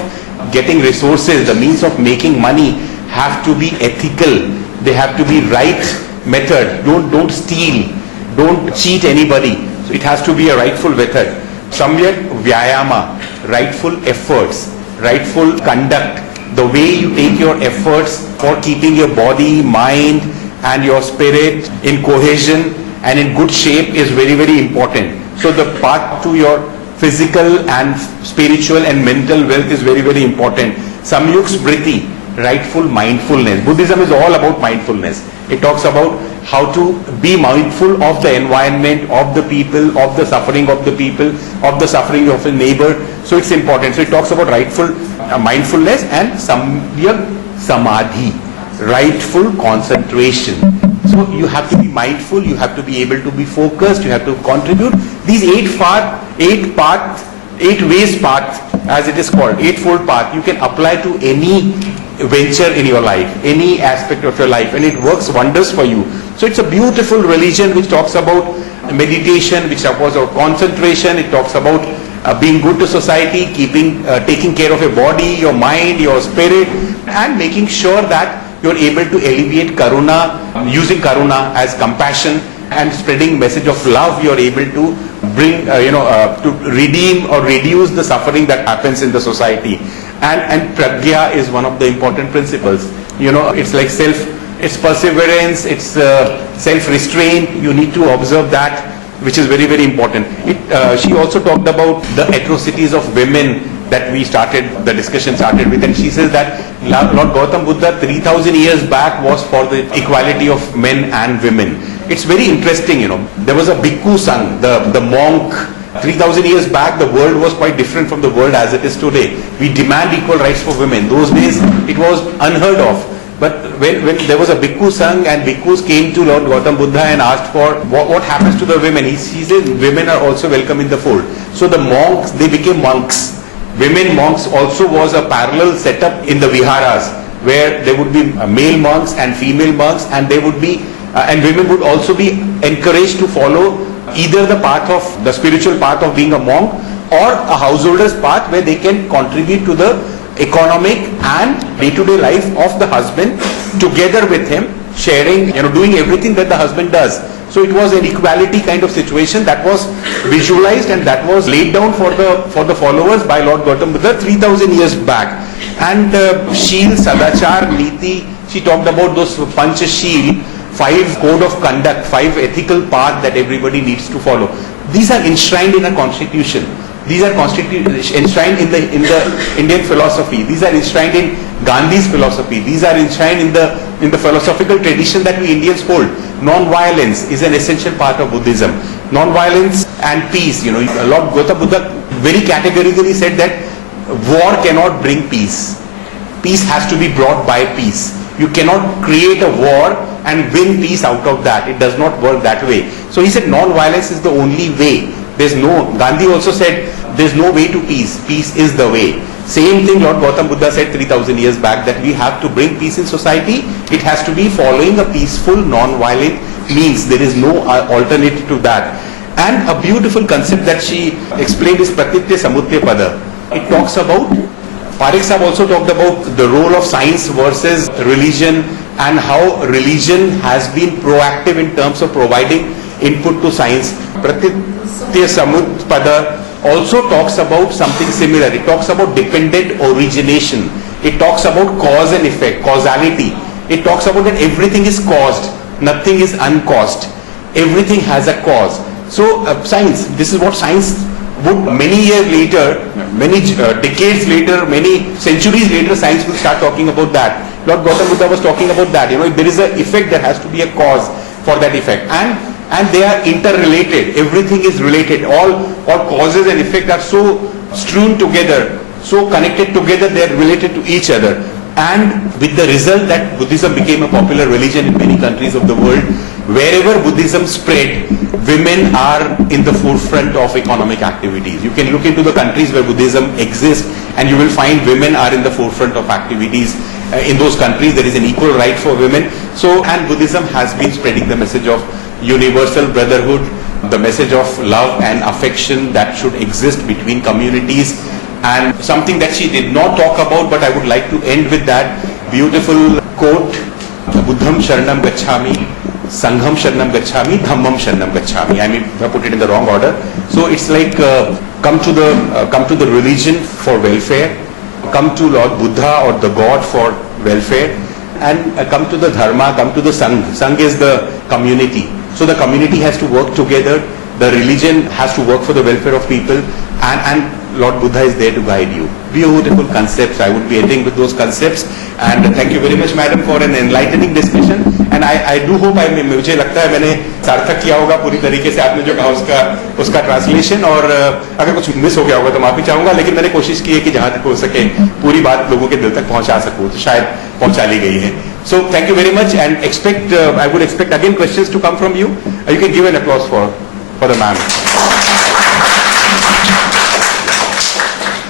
getting resources, the means of making money have to be ethical. They have to be right method. Don't steal. Don't cheat anybody. So it has to be a rightful method. Samyak Vyayama, rightful efforts, rightful conduct. The way you take your efforts for keeping your body, mind and your spirit in cohesion and in good shape is very, very important. So the path to your physical and spiritual and mental wealth is very, very important. Samyuk Smriti, rightful mindfulness. Buddhism is all about mindfulness. It talks about how to be mindful of the environment, of the people, of the suffering of the people, of the suffering of a neighbor. So it's important. So it talks about rightful mindfulness and Samyak Samadhi, rightful concentration. So you have to be mindful, you have to be able to be focused, you have to contribute. These eight ways path, as it is called, eightfold path, you can apply to any venture in your life, any aspect of your life, and it works wonders for you. So it's a beautiful religion which talks about meditation, which talks about concentration, it talks about being good to society, taking care of your body, your mind, your spirit, and making sure that you're able to alleviate karuna, using karuna as compassion and spreading message of love. You're able to bring, to redeem or reduce the suffering that happens in the society. And pragya is one of the important principles. It's like it's perseverance, it's self-restraint. You need to observe that, which is very, very important. She also talked about the atrocities of women that the discussion started with, and she says that Lord Gautam Buddha 3000 years back was for the equality of men and women. It's very interesting, there was a bhikkhu Sangh, the monk. 3000 years back, the world was quite different from the world as it is today. We demand equal rights for women. Those days, it was unheard of. But when there was a bhikkhu Sangh and bhikkhus came to Lord Gautam Buddha and asked for what happens to the women, he said women are also welcome in the fold. So the monks, they became monks. Women monks also was a parallel setup in the viharas, where there would be male monks and female monks, and they would be, and women would also be encouraged to follow either the spiritual path of being a monk, or a householder's path where they can contribute to the economic and day-to-day life of the husband together with him, sharing, doing everything that the husband does. So it was an equality kind of situation that was visualized and that was laid down for the followers by Lord Gautam Buddha 3000 years back. And Sheel, Sadachar, Niti, she talked about those Pancha Sheel, 5 code of conduct, 5 ethical paths that everybody needs to follow. These are enshrined in a constitution. These are enshrined in the Indian philosophy. These are enshrined in Gandhi's philosophy. These are enshrined in the philosophical tradition that we Indians hold. Non-violence is an essential part of Buddhism. Non-violence and peace. Lord Gautam Buddha very categorically said that war cannot bring peace. Peace has to be brought by peace. You cannot create a war and win peace out of that. It does not work that way. So he said non-violence is the only way. Gandhi also said there's no way to peace. Peace is the way. Same thing Lord Gautam Buddha said 3000 years back, that we have to bring peace in society. It has to be following a peaceful, non-violent means. There is no alternative to that. And a beautiful concept that she explained is Pratitya Samutya Pada. It talks about, Parekh Sahab also talked about the role of science versus religion, and how religion has been proactive in terms of providing input to science. Pratitya Samutya Pada also talks about something similar. It talks about dependent origination. It talks about cause and effect, causality. It talks about that everything is caused, nothing is uncaused. Everything has a cause. So science, this is what science would, many years later, many decades later, many centuries later, science will start talking about that. Lord Gautam Buddha was talking about that. If there is an effect, there has to be a cause for that effect. And they are interrelated. Everything is related. All causes and effect are so strewn together, so connected together, they are related to each other. And with the result that Buddhism became a popular religion in many countries of the world, wherever Buddhism spread, women are in the forefront of economic activities. You can look into the countries where Buddhism exists and you will find women are in the forefront of activities. In those countries there is an equal right for women. So, and Buddhism has been spreading the message of universal brotherhood, the message of love and affection that should exist between communities. And something that she did not talk about, but I would like to end with that beautiful quote, Buddham Sharanam Gacchami, Sangham Sharanam Gacchami, Dhammam Sharanam Gacchami. I mean, I put it in the wrong order. So it's like come to the religion for welfare, come to Lord Buddha or the God for welfare, and come to the Dharma, come to the Sangh. Sangh is the community. So the community has to work together. The religion has to work for the welfare of people, and Lord Buddha is there to guide you. Beautiful concepts. I would be ending with those concepts. And thank you very much, madam, for an enlightening discussion. And I do hope मुझे लगता है मैंने सार्थक किया होगा पूरी तरीके से आपने जो कहा उसका ट्रांसलेशन, और अगर कुछ मिस हो गया होगा तो माफी चाहूंगा, लेकिन मैंने कोशिश की है कि जहां तक हो सके पूरी बात लोगों के दिल तक पहुंचा सकूं, तो शायद पहुंचा ली गई है. So thank you very much, and I would expect again questions to come from you. You can give an applause for the ma'am.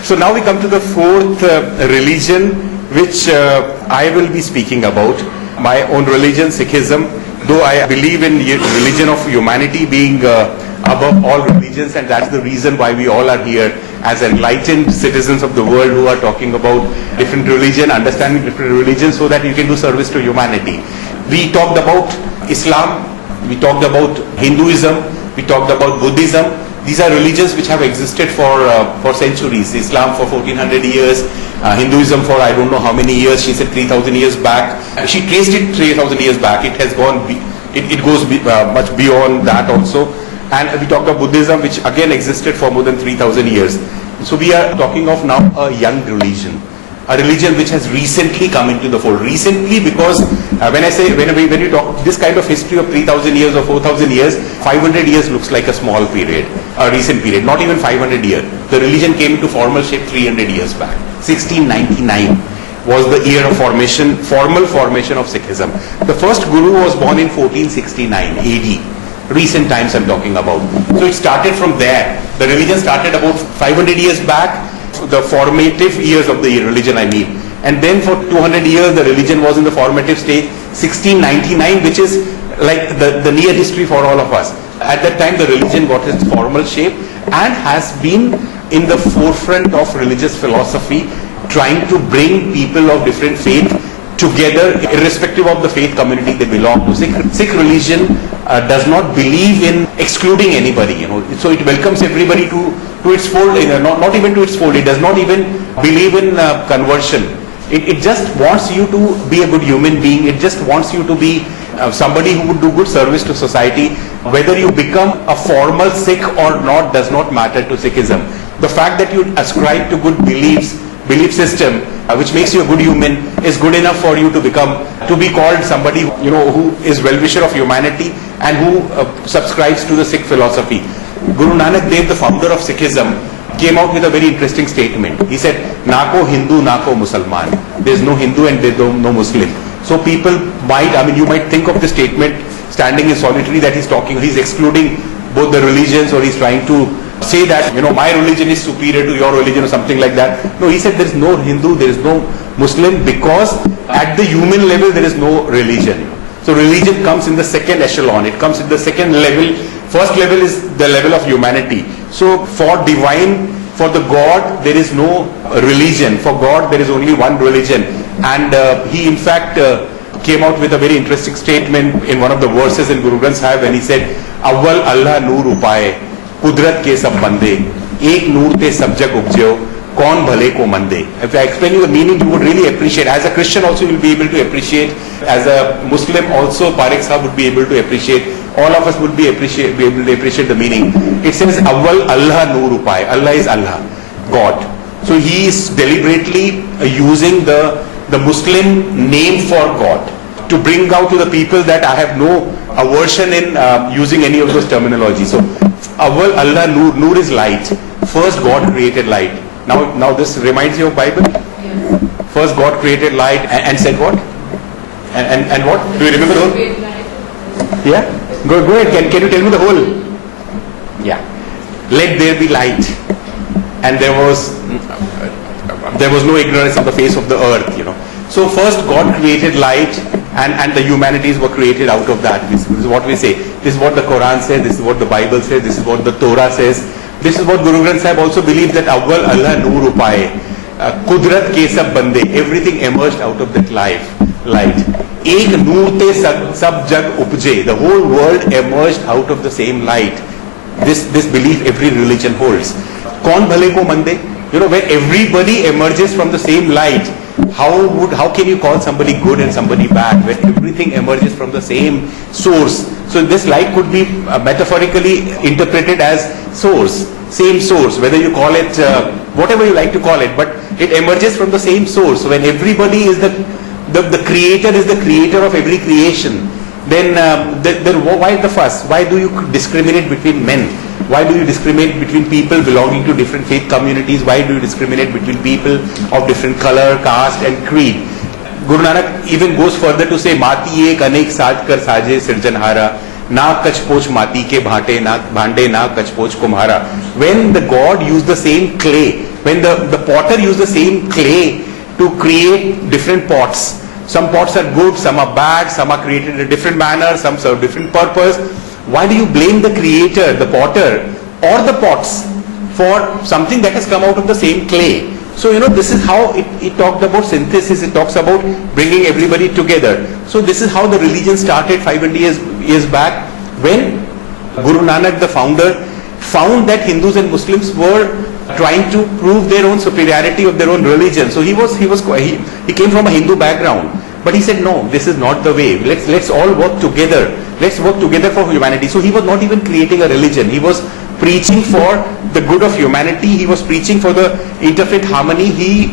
So now we come to the fourth religion, which I will be speaking about. My own religion, Sikhism, though I believe in religion of humanity being above all religions, and that's the reason why we all are here as enlightened citizens of the world who are talking about different religion, understanding different religions so that you can do service to humanity. We talked about Islam, we talked about Hinduism, we talked about Buddhism. These are religions which have existed for centuries. Islam for 1400 years, Hinduism for I don't know how many years. She said 3000 years back. She traced it 3000 years back. It has gone, it goes much beyond that also. And we talked about Buddhism, which again existed for more than 3000 years. So we are talking of now a young religion. A religion which has recently come into the fold. Recently because when you talk this kind of history of 3000 years or 4000 years, 500 years looks like a small period, a recent period, not even 500 years. The religion came into formal shape 300 years back. 1699 was the year of formation, formal formation of Sikhism. The first Guru was born in 1469 AD. Recent times I'm talking about. So it started from there. The religion started about 500 years back. The formative years of the religion, I mean. And then for 200 years, the religion was in the formative stage. 1699, which is like the near history for all of us. At that time, the religion got its formal shape and has been in the forefront of religious philosophy, trying to bring people of different faith together, irrespective of the faith community they belong to. Sikh religion does not believe in excluding anybody, so it welcomes everybody to its fold, not even to its fold. It does not even believe in conversion. It just wants you to be a good human being. It just wants you to be somebody who would do good service to society. Whether you become a formal Sikh or not does not matter to Sikhism. The fact that you ascribe to good belief system, which makes you a good human, is good enough for you to be called somebody who is well-wisher of humanity and who subscribes to the Sikh philosophy. Guru Nanak Dev, the founder of Sikhism, came out with a very interesting statement. He said, "Na ko Hindu, na ko Musalman." There is no Hindu and there is no Muslim. So people you might think of the statement standing in solitary, that he's excluding both the religions, or he's trying to say that, my religion is superior to your religion or something like that. No, he said there is no Hindu, there is no Muslim, because at the human level there is no religion. So religion comes in the second echelon, it comes in the second level. First level is the level of humanity. So for the God, there is no religion. For God, there is only one religion. And he in fact came out with a very interesting statement in one of the verses in Guru Granth Sahib, when he said, "Awwal Allah noor upaye, Kudrat ke sab bande, ek noor te sab jag upjeo, kaun bhale ko mande." If I explain you the meaning, you would really appreciate. As a Christian also you will be able to appreciate. As a Muslim also, Parekh Sahib would be able to appreciate. All of us would be able to appreciate the meaning. It says, "Awwal Allah noor upaye." Allah is Allah, God. So he is deliberately using the Muslim name for God to bring out to the people that I have no aversion in using any of those terminology. So Awwal Allah noor, noor is light. First God created light. Now this reminds you of Bible? Yes. First God created light and said what? And what? Do you remember the whole? Yeah? Go ahead. Can you tell me the whole? Yeah. Let there be light. And there was no ignorance on the face of the earth, So first God created light, and the humanities were created out of that. This is what we say. This is what the Quran says, this is what the Bible says, this is what the Torah says. This is what Guru Granth Sahib also believes, that Awwal Allah noor upaye, Kudrat ke sab bande, everything emerged out of that light. Ek noor te sab jag upje, the whole world emerged out of the same light. This belief every religion holds. Kaun bhale ko mande, when everybody emerges from the same light, how can you call somebody good and somebody bad when everything emerges from the same source? So this light could be metaphorically interpreted as source, same source, whether you call it whatever you like to call it, but it emerges from the same source. So when everybody is the creator is the creator of every creation, then why the fuss? Why do you discriminate between men? Why do you discriminate between people belonging to different faith communities? Why do you discriminate between people of different color, caste and creed? Guru Nanak even goes further to say, "Mati ek anek saaj kar saaje sirjanhara, na kachpoch mati ke bhante na kachpoch kumhara." When the God used the same clay, when the potter used the same clay to create different pots. Some pots are good, some are bad, some are created in a different manner, some serve different purpose. Why do you blame the creator, the potter, or the pots for something that has come out of the same clay? So, this is how it talked about synthesis, it talks about bringing everybody together. So, this is how the religion started 500 years back, when Guru Nanak, the founder, found that Hindus and Muslims were trying to prove their own superiority of their own religion. So he came from a Hindu background, but he said, no, this is not the way. Let's all work together. Let's work together for humanity. So he was not even creating a religion. He was preaching for the good of humanity. He was preaching for the interfaith harmony. He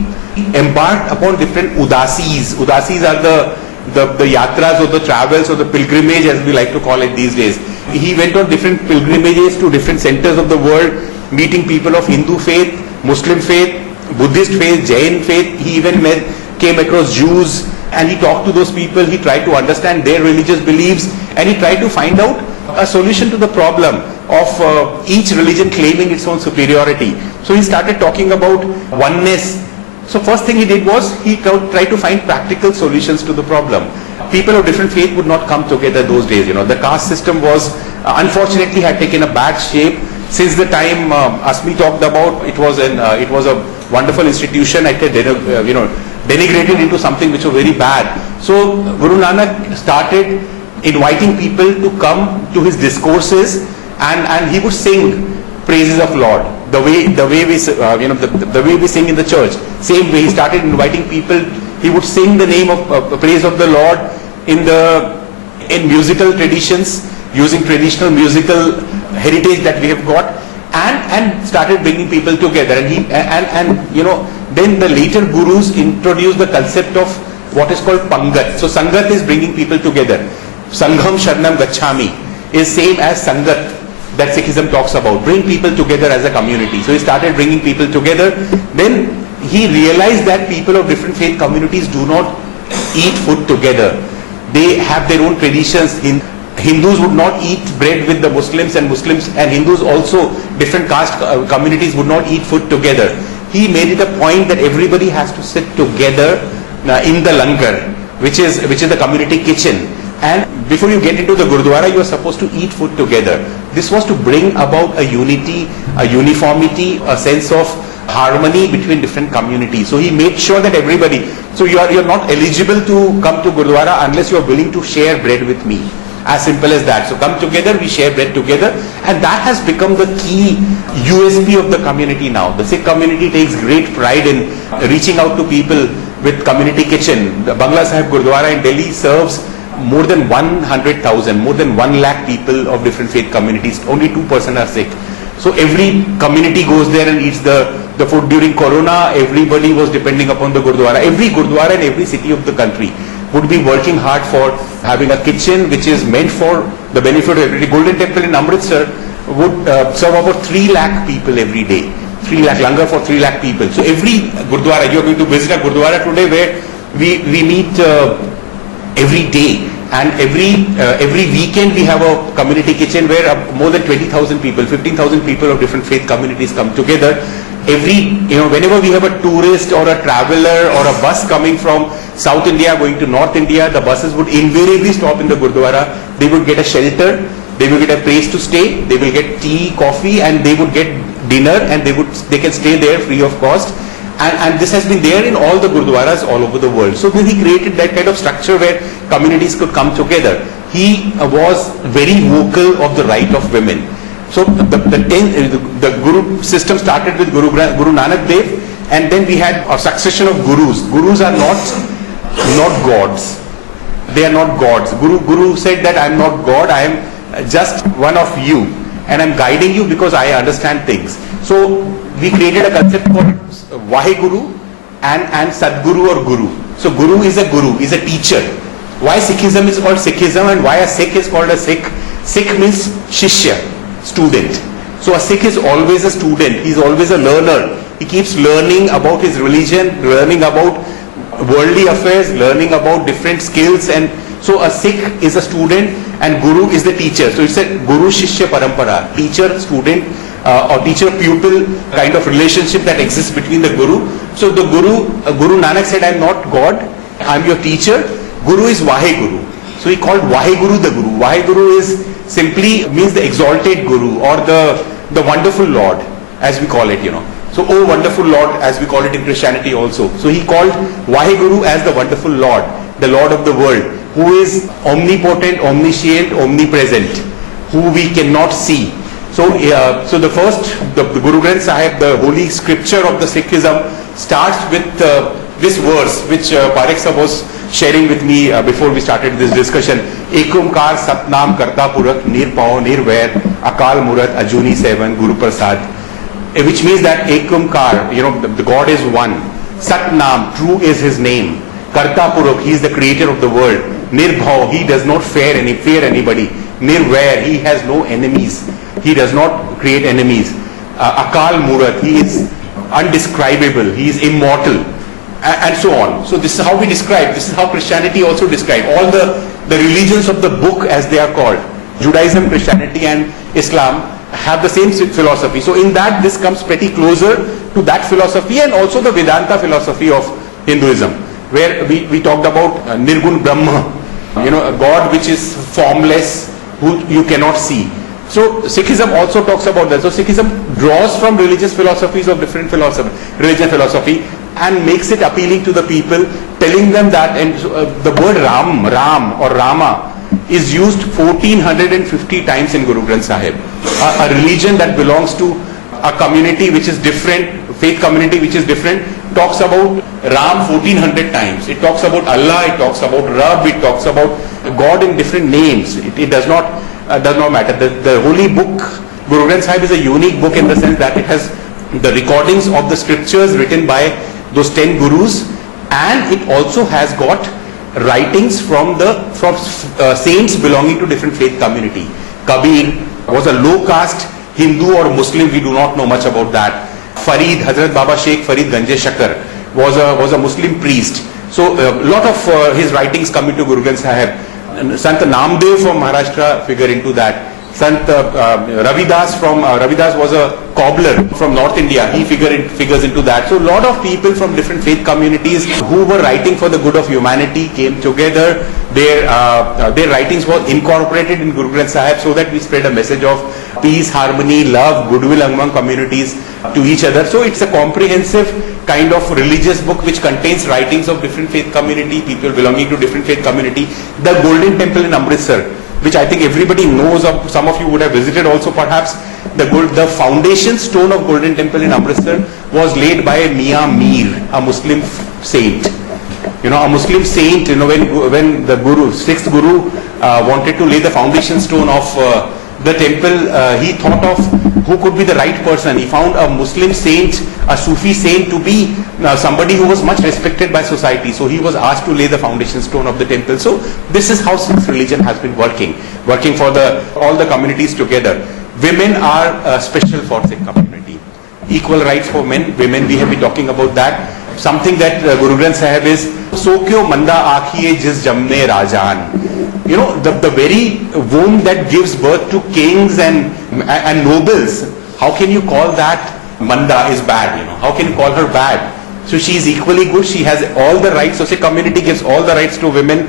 embarked upon different udasis. Udasis are the yatras or the travels or the pilgrimage, as we like to call it these days. He went on different pilgrimages to different centers of the world, meeting people of Hindu faith, Muslim faith, Buddhist faith, Jain faith. He even came across Jews, and he talked to those people. He tried to understand their religious beliefs, and he tried to find out a solution to the problem of each religion claiming its own superiority. So he started talking about oneness. So first thing he did was he tried to find practical solutions to the problem. People of different faith would not come together those days. The caste system was unfortunately had taken a bad shape. Since the time Asmi talked about, it was a wonderful institution. It had denigrated into something which was very bad. So Guru Nanak started inviting people to come to his discourses, and he would sing praises of Lord. The way we sing in the church. Same way he started inviting people. He would sing the name of praise of the Lord in musical traditions, using traditional musical heritage that we have got, and started bringing people together. And then the later gurus introduced the concept of what is called Pangat. So Sangat is bringing people together. Sangham Sharanam Gacchami is same as Sangat that Sikhism talks about. Bring people together as a community. So he started bringing people together. Then he realized that people of different faith communities do not eat food together. They have their own traditions. Hindus would not eat bread with the Muslims, and Muslims and Hindus also, different caste communities would not eat food together. He made it a point that everybody has to sit together in the langar, which is the community kitchen. And before you get into the Gurdwara, you are supposed to eat food together. This was to bring about a unity, a uniformity, a sense of harmony between different communities. So he made sure that everybody, so you're not eligible to come to Gurdwara unless you're willing to share bread with me. As simple as that. So come together, we share bread together, and that has become the key USP of the community now. The Sikh community takes great pride in reaching out to people with community kitchen. The Bangla Sahib Gurdwara in Delhi serves more than 100,000, more than 1 lakh people of different faith communities. Only 2% are Sikh. So every community goes there and eats the food. During Corona, everybody was depending upon the Gurdwara. Every Gurdwara in every city of the country would be working hard for having a kitchen which is meant for the benefit of everybody. Golden Temple in Amritsar would serve about 3 lakh people every day. 3 lakh, langar for 3 lakh people. So every Gurdwara, you are going to visit a Gurdwara today where we meet every day, and every weekend we have a community kitchen where more than 20,000 people, 15,000 people of different faith communities come together. Whenever we have a tourist or a traveler or a bus coming from South India going to North India, the buses would invariably stop in the Gurdwara. They would get a shelter, they will get a place to stay, they will get tea, coffee, and they would get dinner, and they can stay there free of cost. And this has been there in all the Gurdwaras all over the world. So when he created that kind of structure where communities could come together, he was very vocal of the right of women. So the Guru system started with Guru Nanak Dev, and then we had a succession of Gurus. Gurus are not gods. They are not gods. Guru said that I am not God, I am just one of you, and I am guiding you because I understand things. So we created a concept called Vaheguru and Sadguru or Guru. So Guru, is a teacher. Why Sikhism is called Sikhism and why a Sikh is called a Sikh? Sikh means Shishya, student. So a Sikh is always a student, he is always a learner. He keeps learning about his religion, learning about worldly affairs, learning about different skills, and So a Sikh is a student and Guru is the teacher. So it's a Guru Shishya Parampara, teacher student or teacher pupil kind of relationship that exists between the Guru. So the Guru Nanak said, I am not God, I am your teacher. Guru is Vaheguru. So he called Vaheguru the Guru. Vaheguru is simply means the exalted Guru or the wonderful Lord, as we call it, So, oh wonderful Lord, as we call it in Christianity also. So he called Vaheguru as the wonderful Lord, the Lord of the world, who is omnipotent, omniscient, omnipresent, who we cannot see. So, the Guru Granth Sahib, the holy scripture of the Sikhism, starts with this verse, which Parekh Sahib was sharing with me before we started this discussion. Ekumkar Satnam Karta Purak Nirpao Nirvair Akal Murat Ajuni Sevan Guru Prasad, which means that Ekumkar, the God is one. Satnam, true is his name. Karta Purak, he is the creator of the world. Nirbhav, he does not fear anybody. Nirvair, he has no enemies. He does not create enemies. Akal Murat, he is undescribable. He is immortal. And so on. So this is how we describe, this is how Christianity also describes. All the religions of the book, as they are called, Judaism, Christianity and Islam, have the same philosophy. So in that, this comes pretty closer to that philosophy and also the Vedanta philosophy of Hinduism, where we talked about Nirgun Brahma, a God which is formless, who you cannot see. So Sikhism also talks about that. So Sikhism draws from religious philosophies of different religion philosophy and makes it appealing to the people, telling them that, and the word Ram or Rama is used 1450 times in Guru Granth Sahib. A religion that belongs to a community which is different, faith community which is different, talks about Ram 1400 times. It talks about Allah, it talks about Rab, it talks about God in different names. It does not matter. The holy book, Guru Granth Sahib, is a unique book in the sense that it has the recordings of the scriptures written by those 10 gurus, and it also has got writings from saints belonging to different faith community. Kabir was a low caste Hindu or Muslim, we do not know much about that. Farid, Hazrat Baba Sheikh Farid Ganje Shakar was a Muslim priest. So a lot of his writings come into Guru Granth Sahib. Sant Namdev from Maharashtra figure into that. Sant Ravidas was a cobbler from North India. He figures into that. So a lot of people from different faith communities who were writing for the good of humanity came together. Their writings were incorporated in Guru Granth Sahib so that we spread a message of peace, harmony, love, goodwill among communities to each other. So it's a comprehensive kind of religious book which contains writings of different faith community, people belonging to different faith community. The Golden Temple in Amritsar, which I think everybody knows of, some of you would have visited also perhaps. The foundation stone of Golden Temple in Amritsar was laid by Mian Mir, a Muslim saint. A Muslim saint, when the Guru, 6th Guru wanted to lay the foundation stone of the temple, he thought of who could be the right person. He found a Muslim saint, a Sufi saint to be somebody who was much respected by society. So he was asked to lay the foundation stone of the temple. So this is how Sikh religion has been working for all the communities together. Women are special for Sikh community. Equal rights for men, women, we have been talking about that. Something that Guru Granth Sahib is, So kyo manda aakhiye jis jamme rajan. The very womb that gives birth to kings and nobles, how can you call that manda is bad? How can you call her bad? So she is equally good. She has all the rights. So Sikh community gives all the rights to women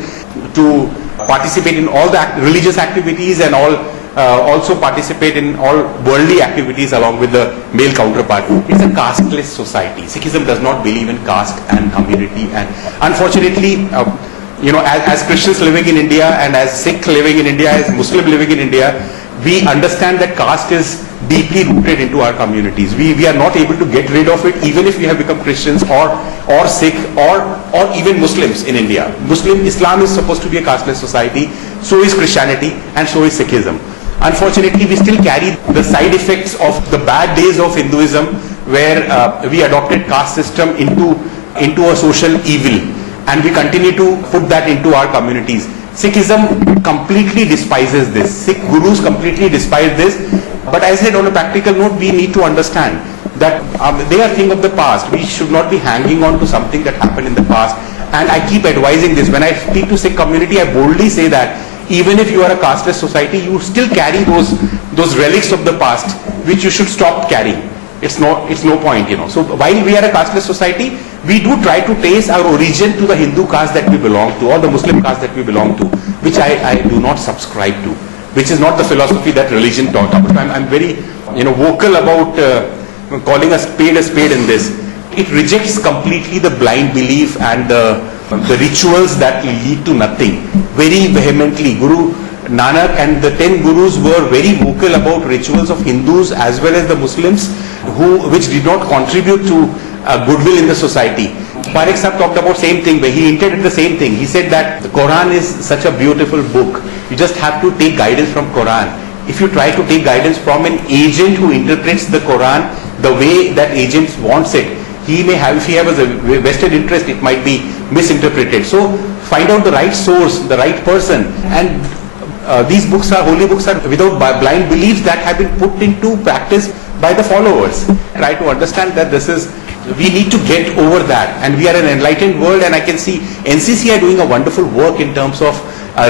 to participate in all the religious activities and also participate in all worldly activities along with the male counterpart. It's a casteless society. Sikhism does not believe in caste and community, and unfortunately, as Christians living in India and as Sikh living in India, as Muslim living in India, we understand that caste is deeply rooted into our communities. We are not able to get rid of it even if we have become Christians or Sikh or even Muslims in India. Islam is supposed to be a casteless society, so is Christianity and so is Sikhism. Unfortunately, we still carry the side effects of the bad days of Hinduism, where we adopted caste system into a social evil, and we continue to put that into our communities. Sikhism completely despises this. Sikh gurus completely despise this. But as I said, on a practical note, we need to understand that they are thing of the past. We should not be hanging on to something that happened in the past. And I keep advising this. When I speak to Sikh community, I boldly say that even if you are a casteless society, you still carry those relics of the past, which you should stop carrying. It's no point, So while we are a casteless society, we do try to trace our origin to the Hindu caste that we belong to, or the Muslim caste that we belong to, which I do not subscribe to, which is not the philosophy that religion taught about. I'm very, vocal about calling a spade in this. It rejects completely the blind belief and the rituals that lead to nothing. Very vehemently, Guru Nanak and the 10 gurus were very vocal about rituals of Hindus as well as the Muslims which did not contribute to goodwill in the society. Parekh Sahib talked about same thing, where he hinted at the same thing. He said that the Quran is such a beautiful book. You just have to take guidance from Quran. If you try to take guidance from an agent who interprets the Quran the way that agent wants it, he may have, if he has a vested interest, it might be misinterpreted. So find out the right source, the right person, and these books are, holy books are without blind beliefs that have been put into practice by the followers. Try to understand that we need to get over that, and we are an enlightened world, and I can see NCCI doing a wonderful work in terms of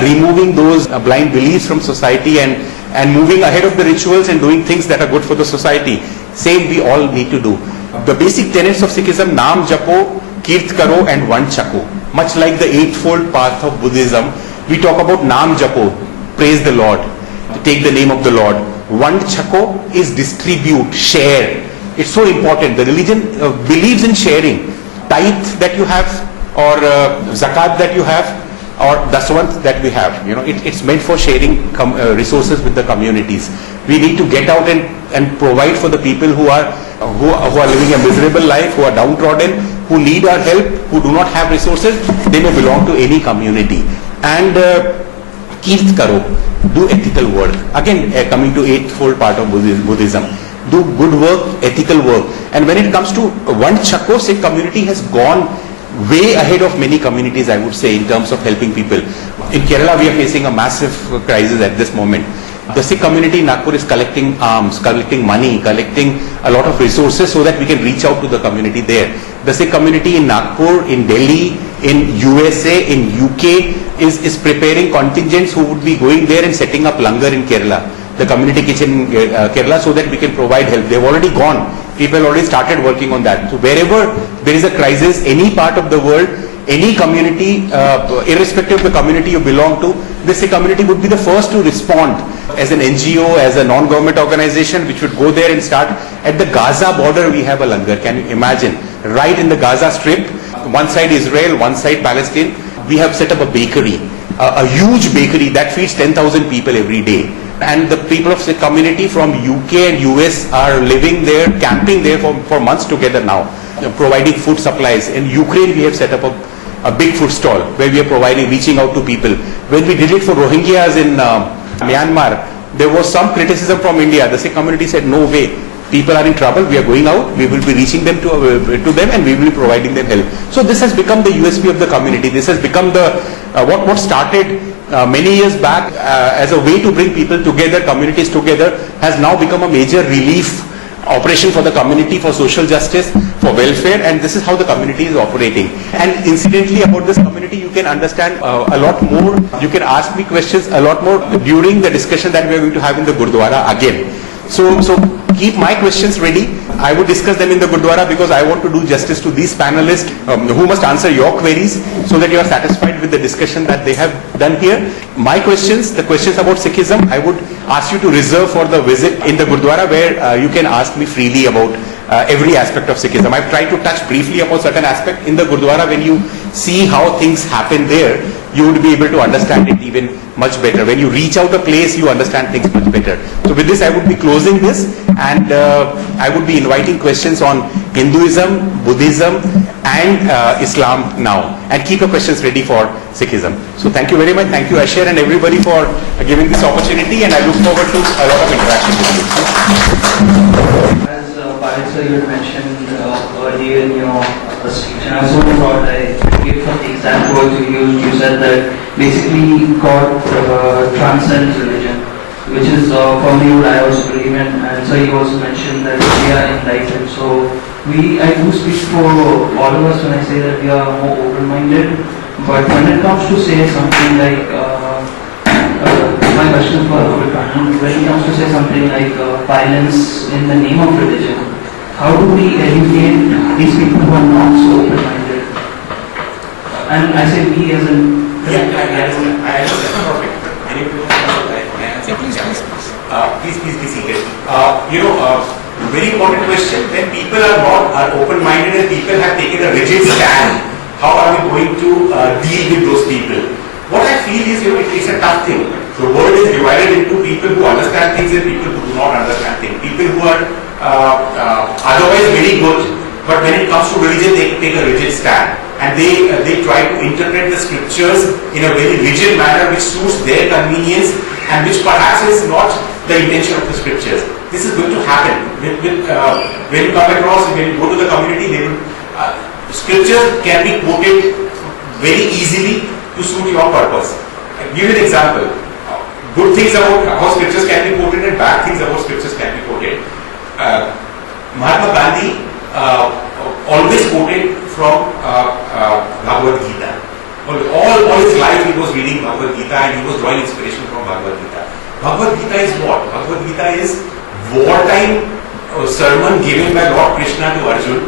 removing those blind beliefs from society and moving ahead of the rituals and doing things that are good for the society. Same we all need to do. The basic tenets of Sikhism, Naam Japo, Kirt Karo and Vand Chako. Much like the eightfold path of Buddhism, we talk about Naam Japo, praise the Lord, take the name of the Lord. Vand Chako is distribute, share. It's so important. The religion believes in sharing. Tithe that you have, or zakat that you have, or daswant that we have. It's meant for sharing resources with the communities. We need to get out and provide for the people who are living a miserable life, who are downtrodden, who need our help, who do not have resources. They may belong to any community. And Kirt Karo, do ethical work. Again, coming to eightfold part of Buddhism. Do good work, ethical work. And when it comes to Vand Chako, Sikh community has gone way ahead of many communities, I would say, in terms of helping people. In Kerala, we are facing a massive crisis at this moment. The Sikh community in Nagpur is collecting arms, collecting money, collecting a lot of resources so that we can reach out to the community there. The Sikh community in Nagpur, in Delhi, in USA, in UK is preparing contingents who would be going there and setting up langar in Kerala, the community kitchen in Kerala, so that we can provide help. They've already gone. People already started working on that. So wherever there is a crisis, any part of the world, any community, irrespective of the community you belong to, the Sikh community would be the first to respond as an NGO, as a non-government organization, which would go there and start. At the Gaza border, we have a langar. Can you imagine? Right in the Gaza Strip, one side Israel, one side Palestine, we have set up a bakery, a huge bakery that feeds 10,000 people every day. And the people of the community from UK and US are living there, camping there for months together now, providing food supplies. In Ukraine, we have set up a big food stall where we are reaching out to people. When we did it for Rohingyas in Myanmar, there was some criticism from India. The Sikh community said, no way, people are in trouble, we are going out, we will be reaching them to them, and we will be providing them help. So this has become the USP of the community. This has become what started many years back as a way to bring people together, communities together, has now become a major relief operation for the community, for social justice, for welfare, and this is how the community is operating. And incidentally, about this community, you can understand a lot more, you can ask me questions a lot more during the discussion that we are going to have in the Gurdwara again. So keep my questions ready. I would discuss them in the Gurdwara because I want to do justice to these panelists who must answer your queries so that you are satisfied with the discussion that they have done here. My questions, the questions about Sikhism, I would ask you to reserve for the visit in the Gurdwara where you can ask me freely about every aspect of Sikhism. I've tried to touch briefly about certain aspect in the Gurdwara. When you see how things happen there, you would be able to understand it even much better. When you reach out a place, you understand things much better. So with this, I would be closing this, and I would be inviting questions on Hinduism, Buddhism, and Islam now. And keep your questions ready for Sikhism. So thank you very much. Thank you, Asher, and everybody for giving this opportunity, and I look forward to a lot of interaction with you. As Parekh sir, you had mentioned earlier in your speech, and I was so proud I gave some the exact words you used. You said that basically God transcends religion, which is firmly what I also believe in. And so you also mentioned that we are enlightened. So I do speak for all of us when I say that we are more open-minded, but when it comes to say something like, my question for Robert Panel, when it comes to say something like violence in the name of religion, how do we educate these people who are not so open-minded? And I say we as in... I understand. Perfect. Any people please be seated. Very important question. When people are open-minded and people have taken a rigid stand, how are we going to deal with those people? What I feel is, it's a tough thing. The world is divided into people who understand things and people who do not understand things. People who are otherwise very good, but when it comes to religion, they take a rigid stand. And they try to interpret the scriptures in a very rigid manner which suits their convenience and which perhaps is not the intention of the scriptures. This is going to happen. When you come across, when you go to the community, scriptures can be quoted very easily to suit your purpose. I'll give you an example. Good things about how scriptures can be quoted and bad things about scriptures can be quoted. Mahatma Gandhi always quoted from Bhagavad Gita. All his life he was reading Bhagavad Gita and he was drawing inspiration from Bhagavad Gita. Bhagavad Gita is what? Bhagavad Gita is wartime sermon given by Lord Krishna to Arjun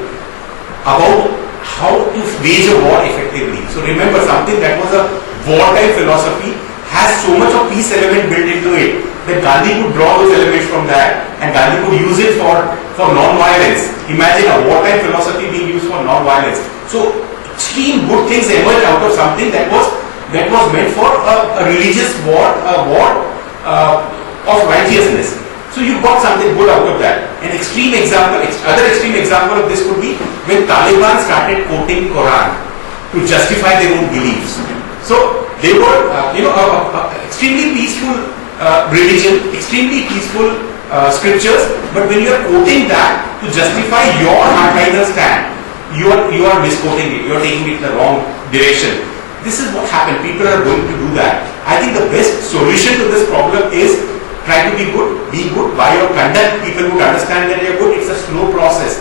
about how to wage a war effectively. So remember, something that was a wartime philosophy has so much of peace element built into it that Gandhi could draw those elements from that and Gandhi could use it for non-violence. Imagine a wartime philosophy being used for non-violence. So extreme good things emerged out of something that was meant for a religious war, a war of righteousness. So you got something good out of that. An extreme example, other extreme example of this could be when Taliban started quoting Quran to justify their own beliefs. So they were, extremely peaceful religion, extremely peaceful scriptures, but when you are quoting that to justify your hardliner stand, you are misquoting it, you are taking it in the wrong direction. This is what happened. People are going to do that. I think the best solution to this problem is try to be good by your conduct. People would understand that you are good. It's a slow process.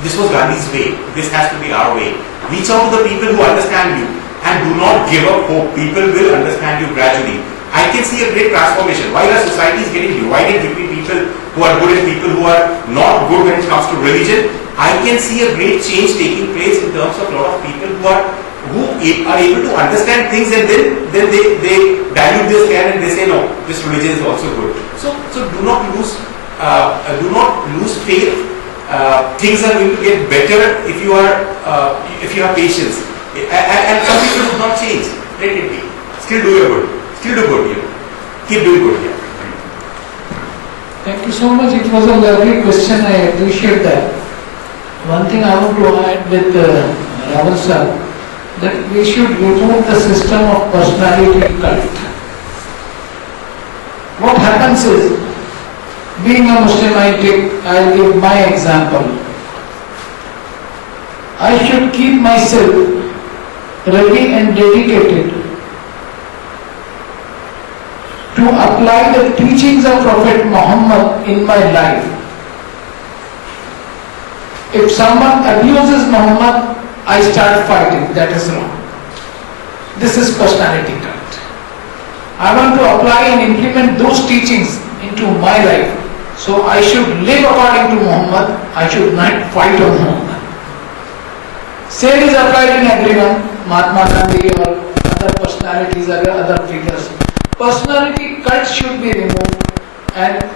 This was Gandhi's way. This has to be our way. Reach out to the people who understand you and do not give up hope. People will understand you gradually. I can see a great transformation. While our society is getting divided between people who are good and people who are not good when it comes to religion, I can see a great change taking place in terms of a lot of people who are able to understand things and then they dilute their scan and they say no, this religion is also good. So do not lose faith. Things are going to get better if you have patience. And some people would not change. Let it be. Still do your good. Still do good here. Keep doing good here. Thank you so much. It was a lovely question. I appreciate that. One thing I want to add with Rawal sir, that we should remove the system of personality cult. What happens is, being a Muslim, I'll give my example. I should keep myself ready and dedicated to apply the teachings of Prophet Muhammad in my life. If someone abuses Muhammad, I start fighting. That is wrong. This is personality cult. I want to apply and implement those teachings into my life. So I should live according to Muhammad. I should not fight on Muhammad. Same is applied in everyone, Mahatma Gandhi or other personalities, other figures. Personality cult should be removed and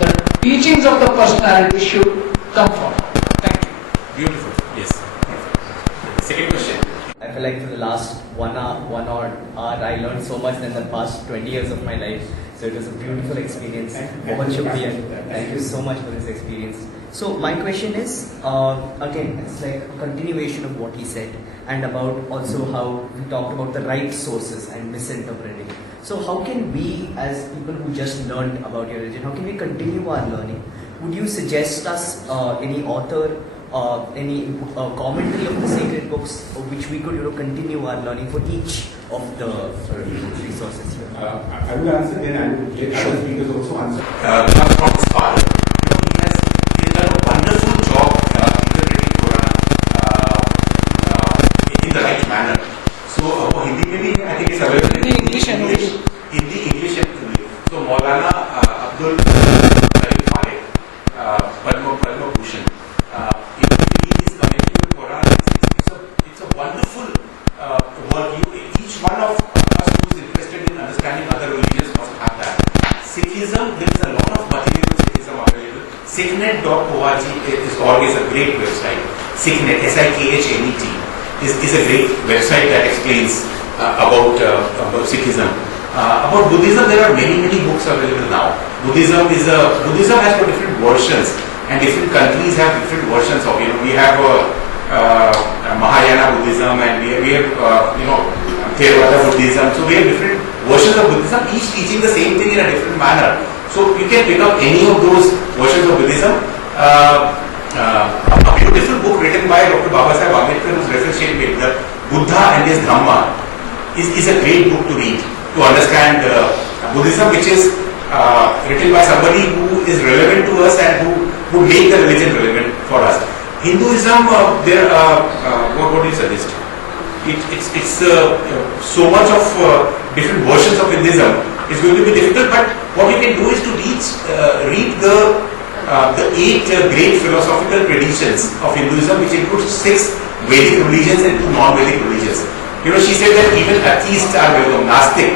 the teachings of the personality should come forward. Thank you. Beautiful. Yes. Perfect. Second question. I feel like for the last one hour, I learned so much than the past 20 years of my life. So it was a beautiful experience. Mohan Shukriya. Thank you so much for this experience. So my question is, again, it's like a continuation of what he said and about also how we talked about the right sources and misinterpreting. So how can we, as people who just learned about your religion, how can we continue our learning? Would you suggest us any author, any commentary of the sacred books, which we could continue our learning for each of the resources here? I will answer then I will let other speakers also answer. From his father. He has done a wonderful job in Sikhnet.org is always a great website. Sikhnet, Sikhanet, is a great website that explains about Sikhism. About Buddhism, there are many books available now. Buddhism has got different versions, and different countries have different versions of. We have Mahayana Buddhism, and we have Theravada Buddhism. So we have different versions of Buddhism, each teaching the same thing in a different manner. So you can pick up any of those versions of Buddhism. A beautiful book written by Dr. Babasaheb Ambedkar, whose reference she made, the Buddha and his Dhamma, is a great book to read to understand Buddhism, which is written by somebody who is relevant to us and who would make the religion relevant for us. Hinduism, what do you suggest? It's so much of different versions of Hinduism. It's going to be difficult, but what you can do is to read the 8 great philosophical traditions of Hinduism, which includes 6 Vedic religions and 2 non-Vedic religions. She said that even atheists are welcome. Nastic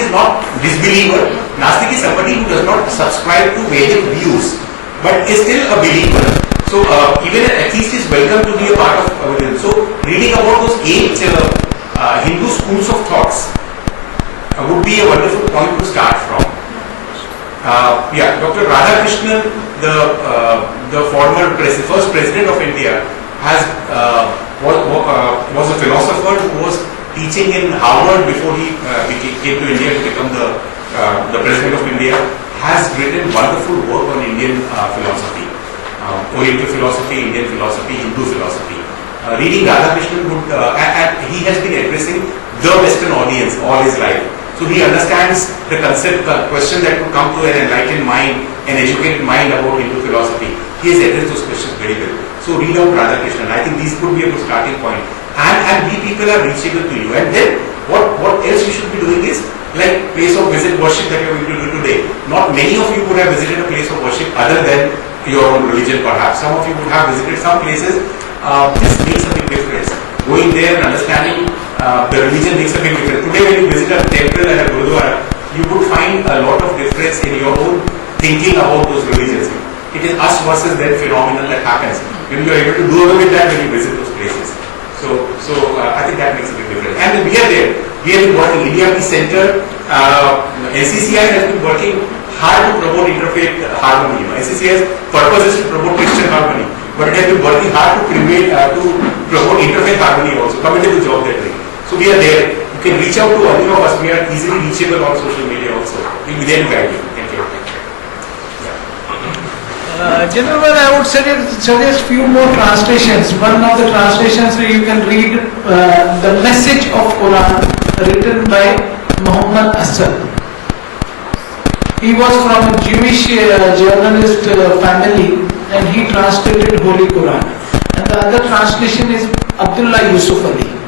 is not disbeliever. Nastic is somebody who does not subscribe to Vedic views, but is still a believer. So even an atheist is welcome to be a part of religion. So reading about those 8 Hindu schools of thoughts would be a wonderful point to start from. Dr. Radhakrishnan, the former first president of India, was a philosopher who was teaching in Harvard before he came to India to become the president of India. Has written wonderful work on Indian philosophy, Oriental philosophy, Indian philosophy, Hindu philosophy. Reading Radhakrishnan and he has been addressing the Western audience all his life. So he understands the concept, question that would come to an enlightened mind, an educated mind about Hindu philosophy. He has addressed those questions very well. So read out Radhakrishnan. I think these could be a good starting point. And we people are reachable to you. And then what else you should be doing is like place of visit worship that you are going to do today. Not many of you would have visited a place of worship other than your own religion perhaps. Some of you would have visited some places. This makes a big difference. Going there and understanding the religion makes a big difference. Today when you visit a temple and a gurudwara, you would find a lot of difference in your own thinking about those religions. It is us versus them phenomenon that happens. When you are able to do away with that when you visit those places. So I think that makes a big difference. And we are there. We have been working. India Peace Center, NCCI has been working hard to promote interfaith harmony. NCCI's purpose is to promote Christian harmony, but it has been working hard to promote interfaith harmony also. Commendable job they're doing. So we are there. You can reach out to any of us. We are easily reachable on social media also. We will be there to guide you. Thank you. Gentlemen, I would suggest few more translations. One of the translations you can read the message of Quran written by Muhammad Asad. He was from a Jewish journalist family and he translated Holy Quran. And the other translation is Abdullah Yusuf Ali.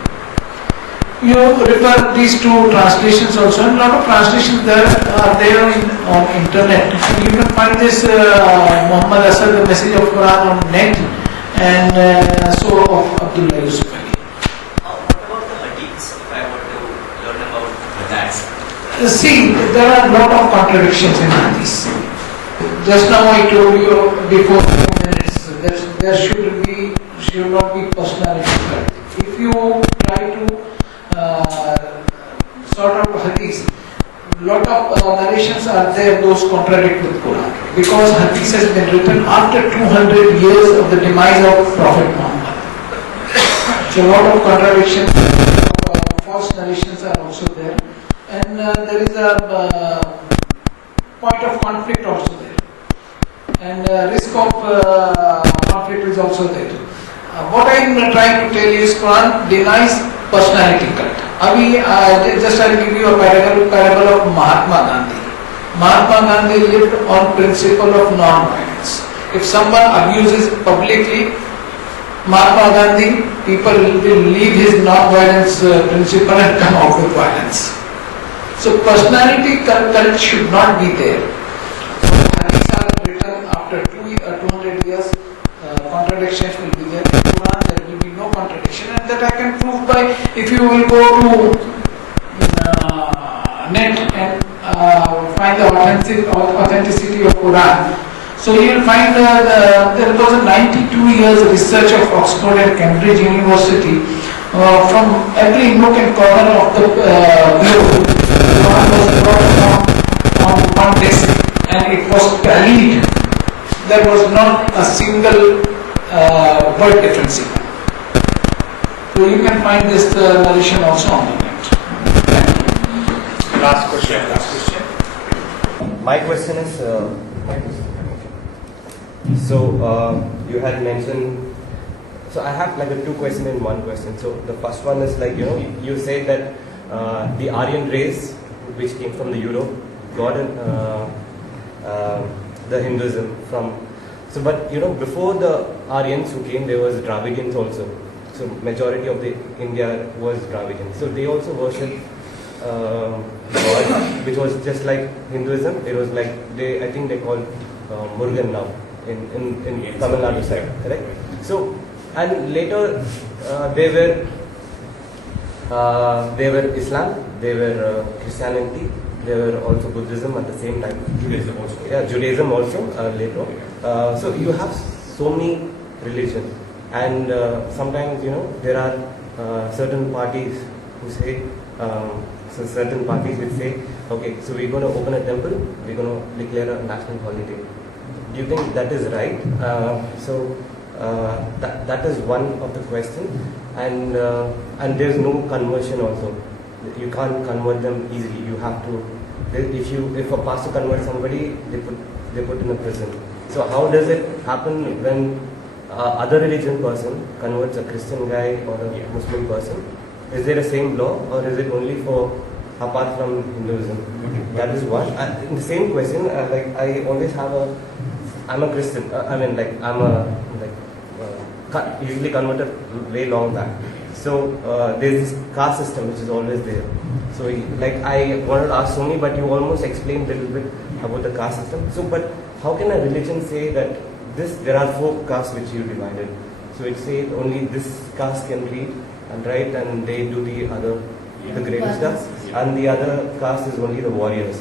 You refer these 2 translations also, and a lot of translations there are there on internet. And you can find this Muhammad Asad, the message of Quran on net, and so of Abdullah Yusuf Ali. What about the hadiths, if I were to learn about that? See, there are a lot of contradictions in hadiths. Just now I told you before 2 minutes, there should not be personality. If you try to sort of hadith, lot of narrations are there, those contradict with Quran, because hadith has been written after 200 years of the demise of Prophet Muhammad. So a lot of contradictions, false narrations are also there, and there is a point of conflict also there, and risk of conflict is also there. What I am trying to tell you is Quran denies personality cult. I'll give you a parable of Mahatma Gandhi. Mahatma Gandhi lived on principle of non-violence. If someone abuses publicly Mahatma Gandhi, people will leave his non-violence principle and come out with violence. So personality cult should not be there. Hadiths are written after 200 years. Contradictions will be there. In Quran there will be no contradiction, and that I can prove by, if you will go to net and find the authenticity of Quran. So you will find there was a 92 years research of Oxford and Cambridge University from every nook and corner of the globe. One was brought on one desk and it was tallied. There was not a single word difference in it. So you can find this narration also on the net. Last question. My question is, you had mentioned, so I have like a two question in one question. So the first one is like, you said that the Aryan race, which came from the Europe, got the Hinduism from, so but before the Aryans who came, there was Dravidians also. So majority of the India was Dravidian. So they also worship God, which was just like Hinduism. It was like I think they call Murugan now in Tamil Nadu side, correct? So and later they were Islam, they were Christianity, they were also Buddhism at the same time. Judaism also. Yeah, Judaism also later. So you have so many religions, and sometimes there are certain parties who say. So certain parties will say, okay, so we're going to open a temple, we're going to declare a national holiday. Do you think that is right? That is one of the questions, and there's no conversion also. You can't convert them easily. You have to. If a pastor converts somebody, they put in a prison. So how does it happen when other religion person converts a Christian guy or a Muslim person? Is there a same law, or is it only for apart from Hinduism? That is one. In the same question, like I always have I'm a Christian. I'm usually converted way long back. So there's this caste system which is always there. So like I wanted to ask Somi, but you almost explained a little bit about the caste system. So but how can a religion say that there are 4 castes which you divided? So it says only this caste can read and write, and they do the great stuff, and the other caste is only the warriors,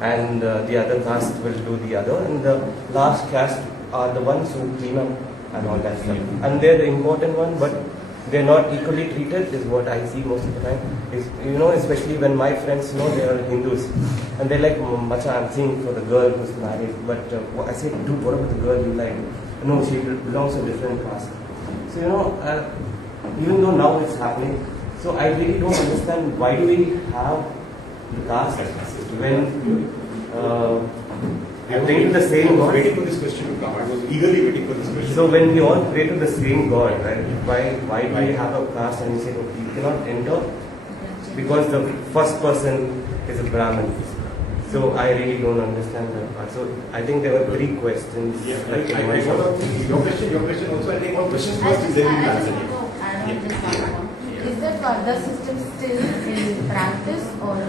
and the other caste will do the other, and the last caste are the ones who clean up and all that stuff, and they're the important one, but they're not equally treated is what I see most of the time. Is especially when my friends they are Hindus, and they're like, Macha, I'm seeing for the girl who's married, but I say, dude, what about the girl you like? No, she belongs to a different caste. So even though now it's happening, so I really don't understand why do we have the caste when we pray to the same God. Waiting for this question to come. I was eagerly waiting for this question. So when we all pray to the same God, right? Why do we have a caste and we say, okay, you cannot enter because the first person is a Brahmin. So I really don't understand that part. So I think there were 3 questions. Yeah, like I your question also. I take all questions first, and then we will answer. Is the Varda system still in practice, or I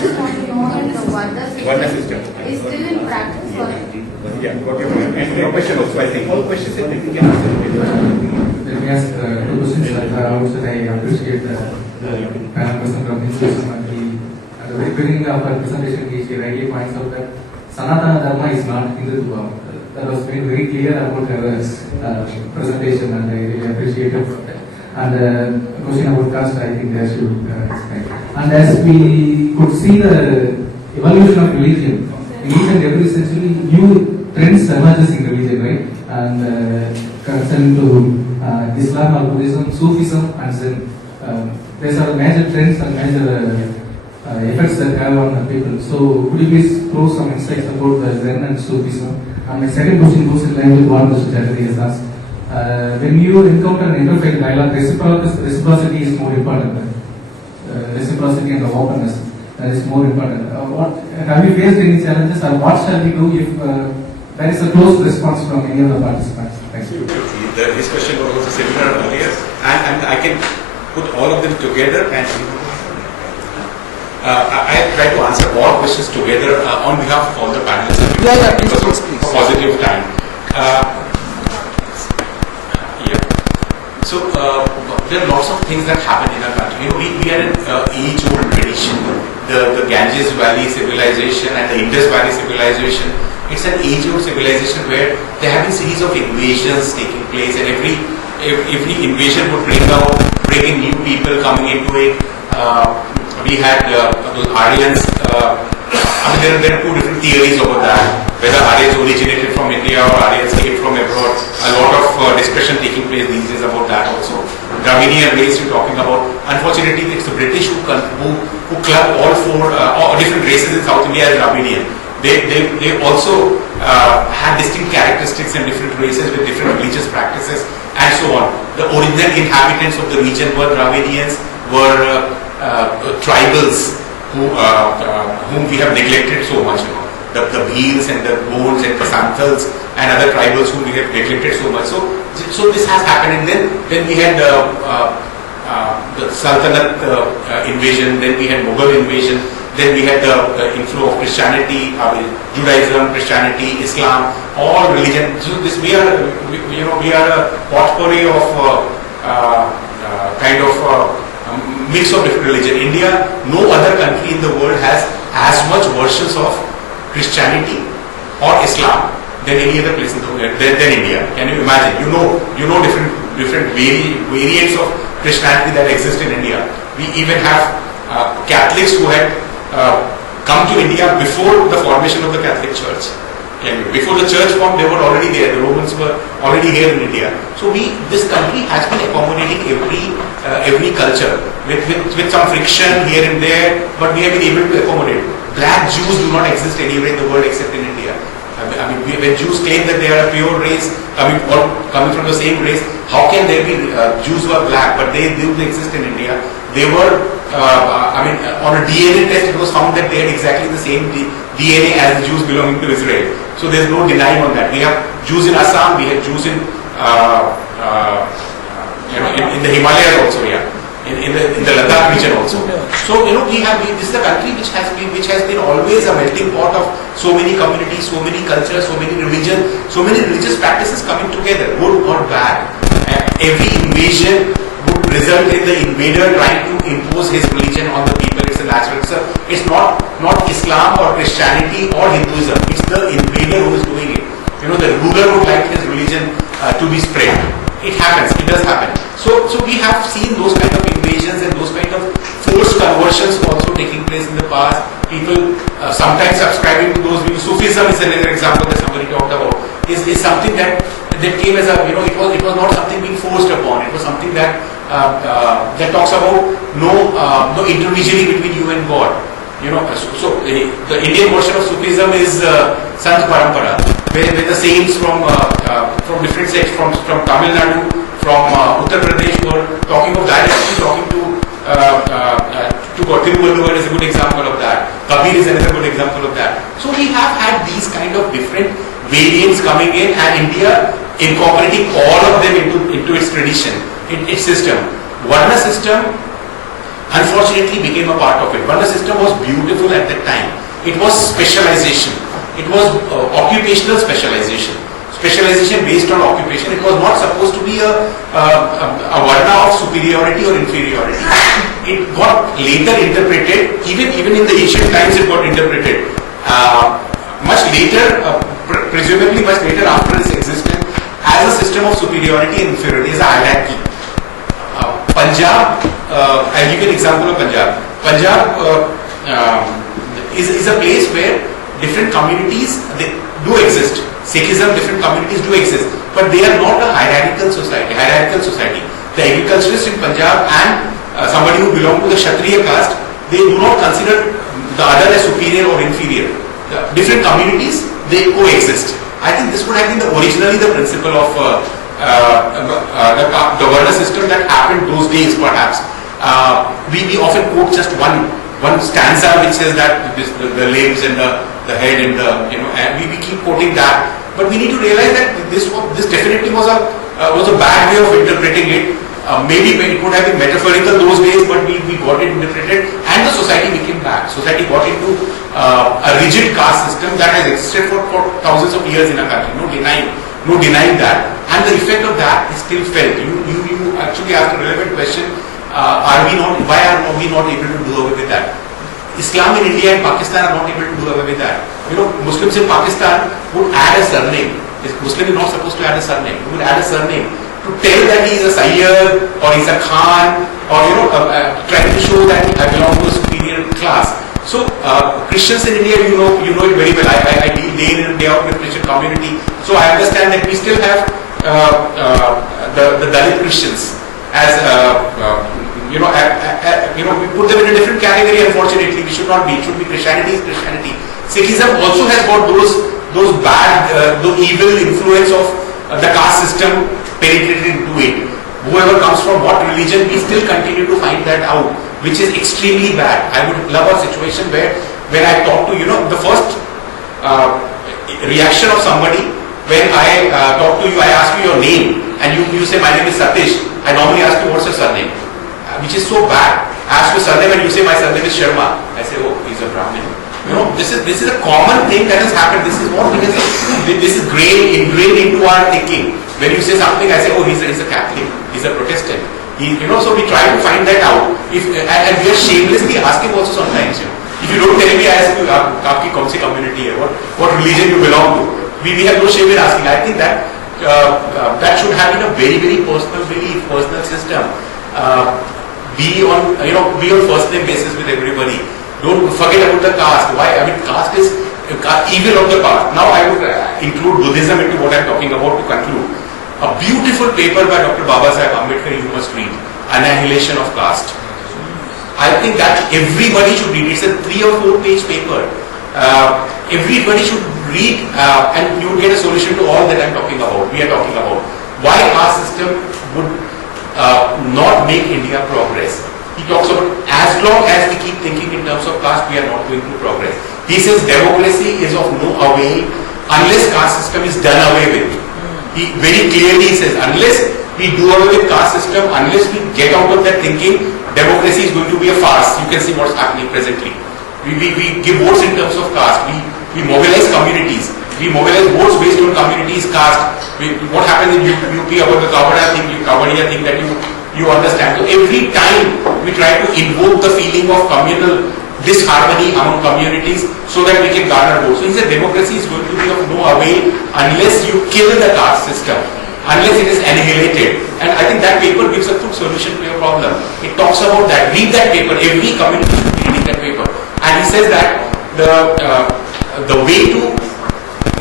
just want to know if the Varda system is still in practice, or? Yeah, got your point. And your question also. I think all questions that we can answer. Let me ask 2 questions. I appreciate the panel person from NCCI. At the very beginning of our presentation, he rightly points out that Sanatana Dharma is not Hindutva. That was made very clear about her presentation, and I really appreciate it for that. And the question about caste, I think I should explain. And as we could see the evolution of religion, in each and every century, new trends emerges in religion, right? And concerning to Islam or Buddhism, Sufism, and Zen. These are major trends and major effects that have on the people. So could you please throw some insights about the Zen and Sufism? And my second question goes in line with what Mr. Chatterjee has asked. When you encounter an interfaith dialogue, reciprocity is more important. Reciprocity and the openness is more important. Have you faced any challenges, or what shall we do if there is a close response from any of the participants? Thank you. This question was also similar earlier, and I can put all of them together, and I try to answer all questions together on behalf of all the panelists. Yeah, because please. of positive time. So there are lots of things that happen in our country. We are an age-old tradition. The Ganges Valley civilization and the Indus Valley civilization It's an age-old civilization where there have been series of invasions taking place, and every invasion would bring in new people coming into it. We had those Aryans. There are two different theories over that, whether Aryans originated from India or Aryans came from abroad. A lot of discussion taking place these days about that also. Dravidian race you're talking about. Unfortunately, it's the British who club all four different races in South India as Dravidian. They also had distinct characteristics and different races with different religious practices and so on. The original inhabitants of the region were Dravidians, were tribals whom we have neglected so much. The Bheels and the Bones and the Santals and other tribals whom we have neglected so much. So this has happened, and then we had the Sultanate invasion, then we had Mughal invasion, then we had the inflow of Christianity, Judaism, Christianity, Islam, all religion. So this we are a potpourri of kind of mix of different religion. India, no other country in the world has as much versions of Christianity or Islam than any other place in the world, than India. Can you imagine? You know different variants of Christianity that exist in India. We even have Catholics who had come to India before the formation of the Catholic Church. Before the church formed, they were already there. The Romans were already here in India. So this country has been accommodating every culture with some friction here and there, but we have been able to accommodate. Black Jews do not exist anywhere in the world except in India. I mean, when Jews claim that they are a pure race, coming from the same race, how can there be Jews who are black? But they do exist in India. They were, on a DNA test, it was found that they had exactly the same DNA as the Jews belonging to Israel. So there's no denying on that. We have Jews in Assam, we have Jews in the Himalayas also, in the Ladakh region also. So this is a country which has been always a melting pot of so many communities, so many cultures, so many religious practices coming together, good or bad. Every invasion would result in the invader trying to impose his religion on the people. It's a natural. It's not Islam or Christianity or Hinduism. It's the invader who is doing it. The ruler would like his religion to be spread. It happens. It does happen. So we have seen those kind of invasions and those kind of forced conversions also taking place in the past. People sometimes subscribing to those views. Sufism is another example that somebody talked about. Is something that came as a it was not something being forced upon. It was something that talks about no intermediary between you and God. So the Indian version of Sufism is Sant Parampara, where the saints from different sects, from Tamil Nadu, from Uttar Pradesh, were talking of directly talking to God. Tiruvallur is a good example of that. Kabir is another good example of that. So we have had these kind of different variants coming in, and India incorporating all of them into its tradition, its system. Varna system unfortunately became a part of it. Varna system was beautiful at that time. It was specialization. It was occupational specialization. Specialization based on occupation. It was not supposed to be a varna of superiority or inferiority. It got later interpreted, even in the ancient times it got interpreted. Much later, presumably much later after its existence, as a system of superiority and inferiority, as a hierarchy. Punjab, I'll give you an example of Punjab. Punjab is a place where different communities they do exist. Sikhism, different communities do exist, but they are not a hierarchical society. The agriculturists in Punjab and somebody who belongs to the Kshatriya caste, they do not consider the other as superior or inferior. The different communities, they coexist. I think this would have been originally the principle of the Varna system that happened those days, perhaps. We often quote just one stanza which says that the limbs and the head and and we keep quoting that. But we need to realize that this definitely was a bad way of interpreting it. Maybe it would have been metaphorical those days, but we got it interpreted, and the society became back. Society got into a rigid caste system that has existed for thousands of years in a country. No denying that, and the effect of that is still felt. You actually asked a relevant question: why are we not able to do away with that? Islam in India and Pakistan are not able to do away with that. You know, Muslims in Pakistan would add a surname. Muslim is not supposed to add a surname. He would add a surname to tell that he is a Sayyid or he's a Khan, or trying to show that I belong to a superior class. So Christians in India, you know it very well. I deal day in and day out with Christian community. So I understand that we still have the Dalit Christians as we put them in a different category. Unfortunately, we should not be. It should be Christianity is Christianity. Sikhism also has got those bad, the evil influence of the caste system penetrated into it. Whoever comes from what religion, we still continue to find that out, which is extremely bad. I would love a situation where I talk to, the first reaction of somebody when I talk to you, I ask you your name and you say my name is Satish. I normally ask you what's your surname, which is so bad. I ask your surname and you say my surname is Sharma. I say, oh, he's a Brahmin. This is a common thing that has happened. This is what this is ingrained into our thinking. When you say something, I say, oh, he's a Catholic, he's a Protestant. So we try to find that out. And we are shamelessly asking also sometimes. If you don't tell me, I ask you, "Aapki kaun si community hai? What religion you belong to?" We have no shame in asking. I think that that should have been a very, very personal belief, personal system. Be on first name basis with everybody. Don't forget about the caste. Why? I mean, caste is evil of the past. Now I would include Buddhism into what I'm talking about to conclude. A beautiful paper by Dr. Babasaheb Ambedkar you must read, Annihilation of Caste. I think that everybody should read. It's a 3 or 4 page paper. Everybody should read and you will get a solution to all that I'm talking about, we are talking about. Why caste system would not make India progress. He talks about as long as we keep thinking in terms of caste, we are not going to progress. He says democracy is of no avail unless caste system is done away with. He very clearly says unless we do away with caste system, unless we get out of that thinking, democracy is going to be a farce. You can see what's happening presently. We give votes in terms of caste. We mobilize communities. We mobilize votes based on communities, caste. What happens in UP about the Kavadiya thing that you understand. So every time we try to invoke the feeling of communal disharmony among communities so that we can garner votes. So he said democracy is going to be of no avail unless you kill the caste system, unless it is annihilated. And I think that paper gives a good solution to your problem. It talks about that. Read that paper. Every community should be reading that paper. And he says that the way to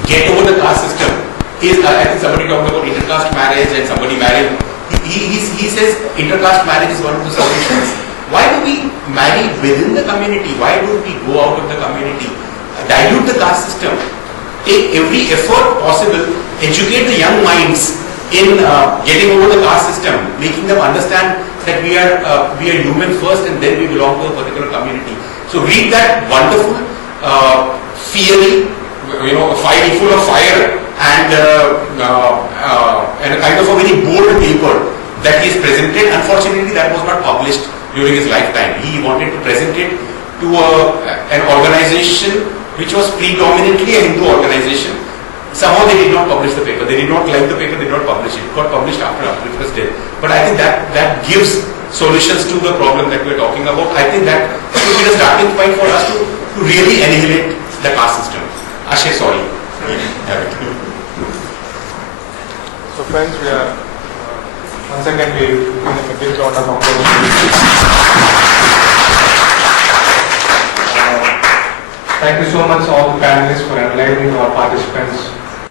get over the caste system is, I think somebody talked about intercaste marriage and somebody married. He says intercaste marriage is one of the solutions. Why do we marry within the community? Why don't we go out of the community? Dilute the caste system. Take every effort possible. Educate the young minds in getting over the caste system, making them understand that we are human first and then we belong to a particular community. So read that wonderful, fiery, full of fire and a kind of a very bold paper that he has presented. Unfortunately, that was not published during his lifetime. He wanted to present it to an organization which was predominantly a Hindu organization. Somehow they did not publish the paper. They did not like the paper, they did not publish it. It got published after it was dead. But I think that gives solutions to the problem that we're talking about. I think that should be the starting point for us to really annihilate the caste system. Ashay, sorry. So friends, we are once again we a big round of applause. Thank you so much all the panelists for enlightening our participants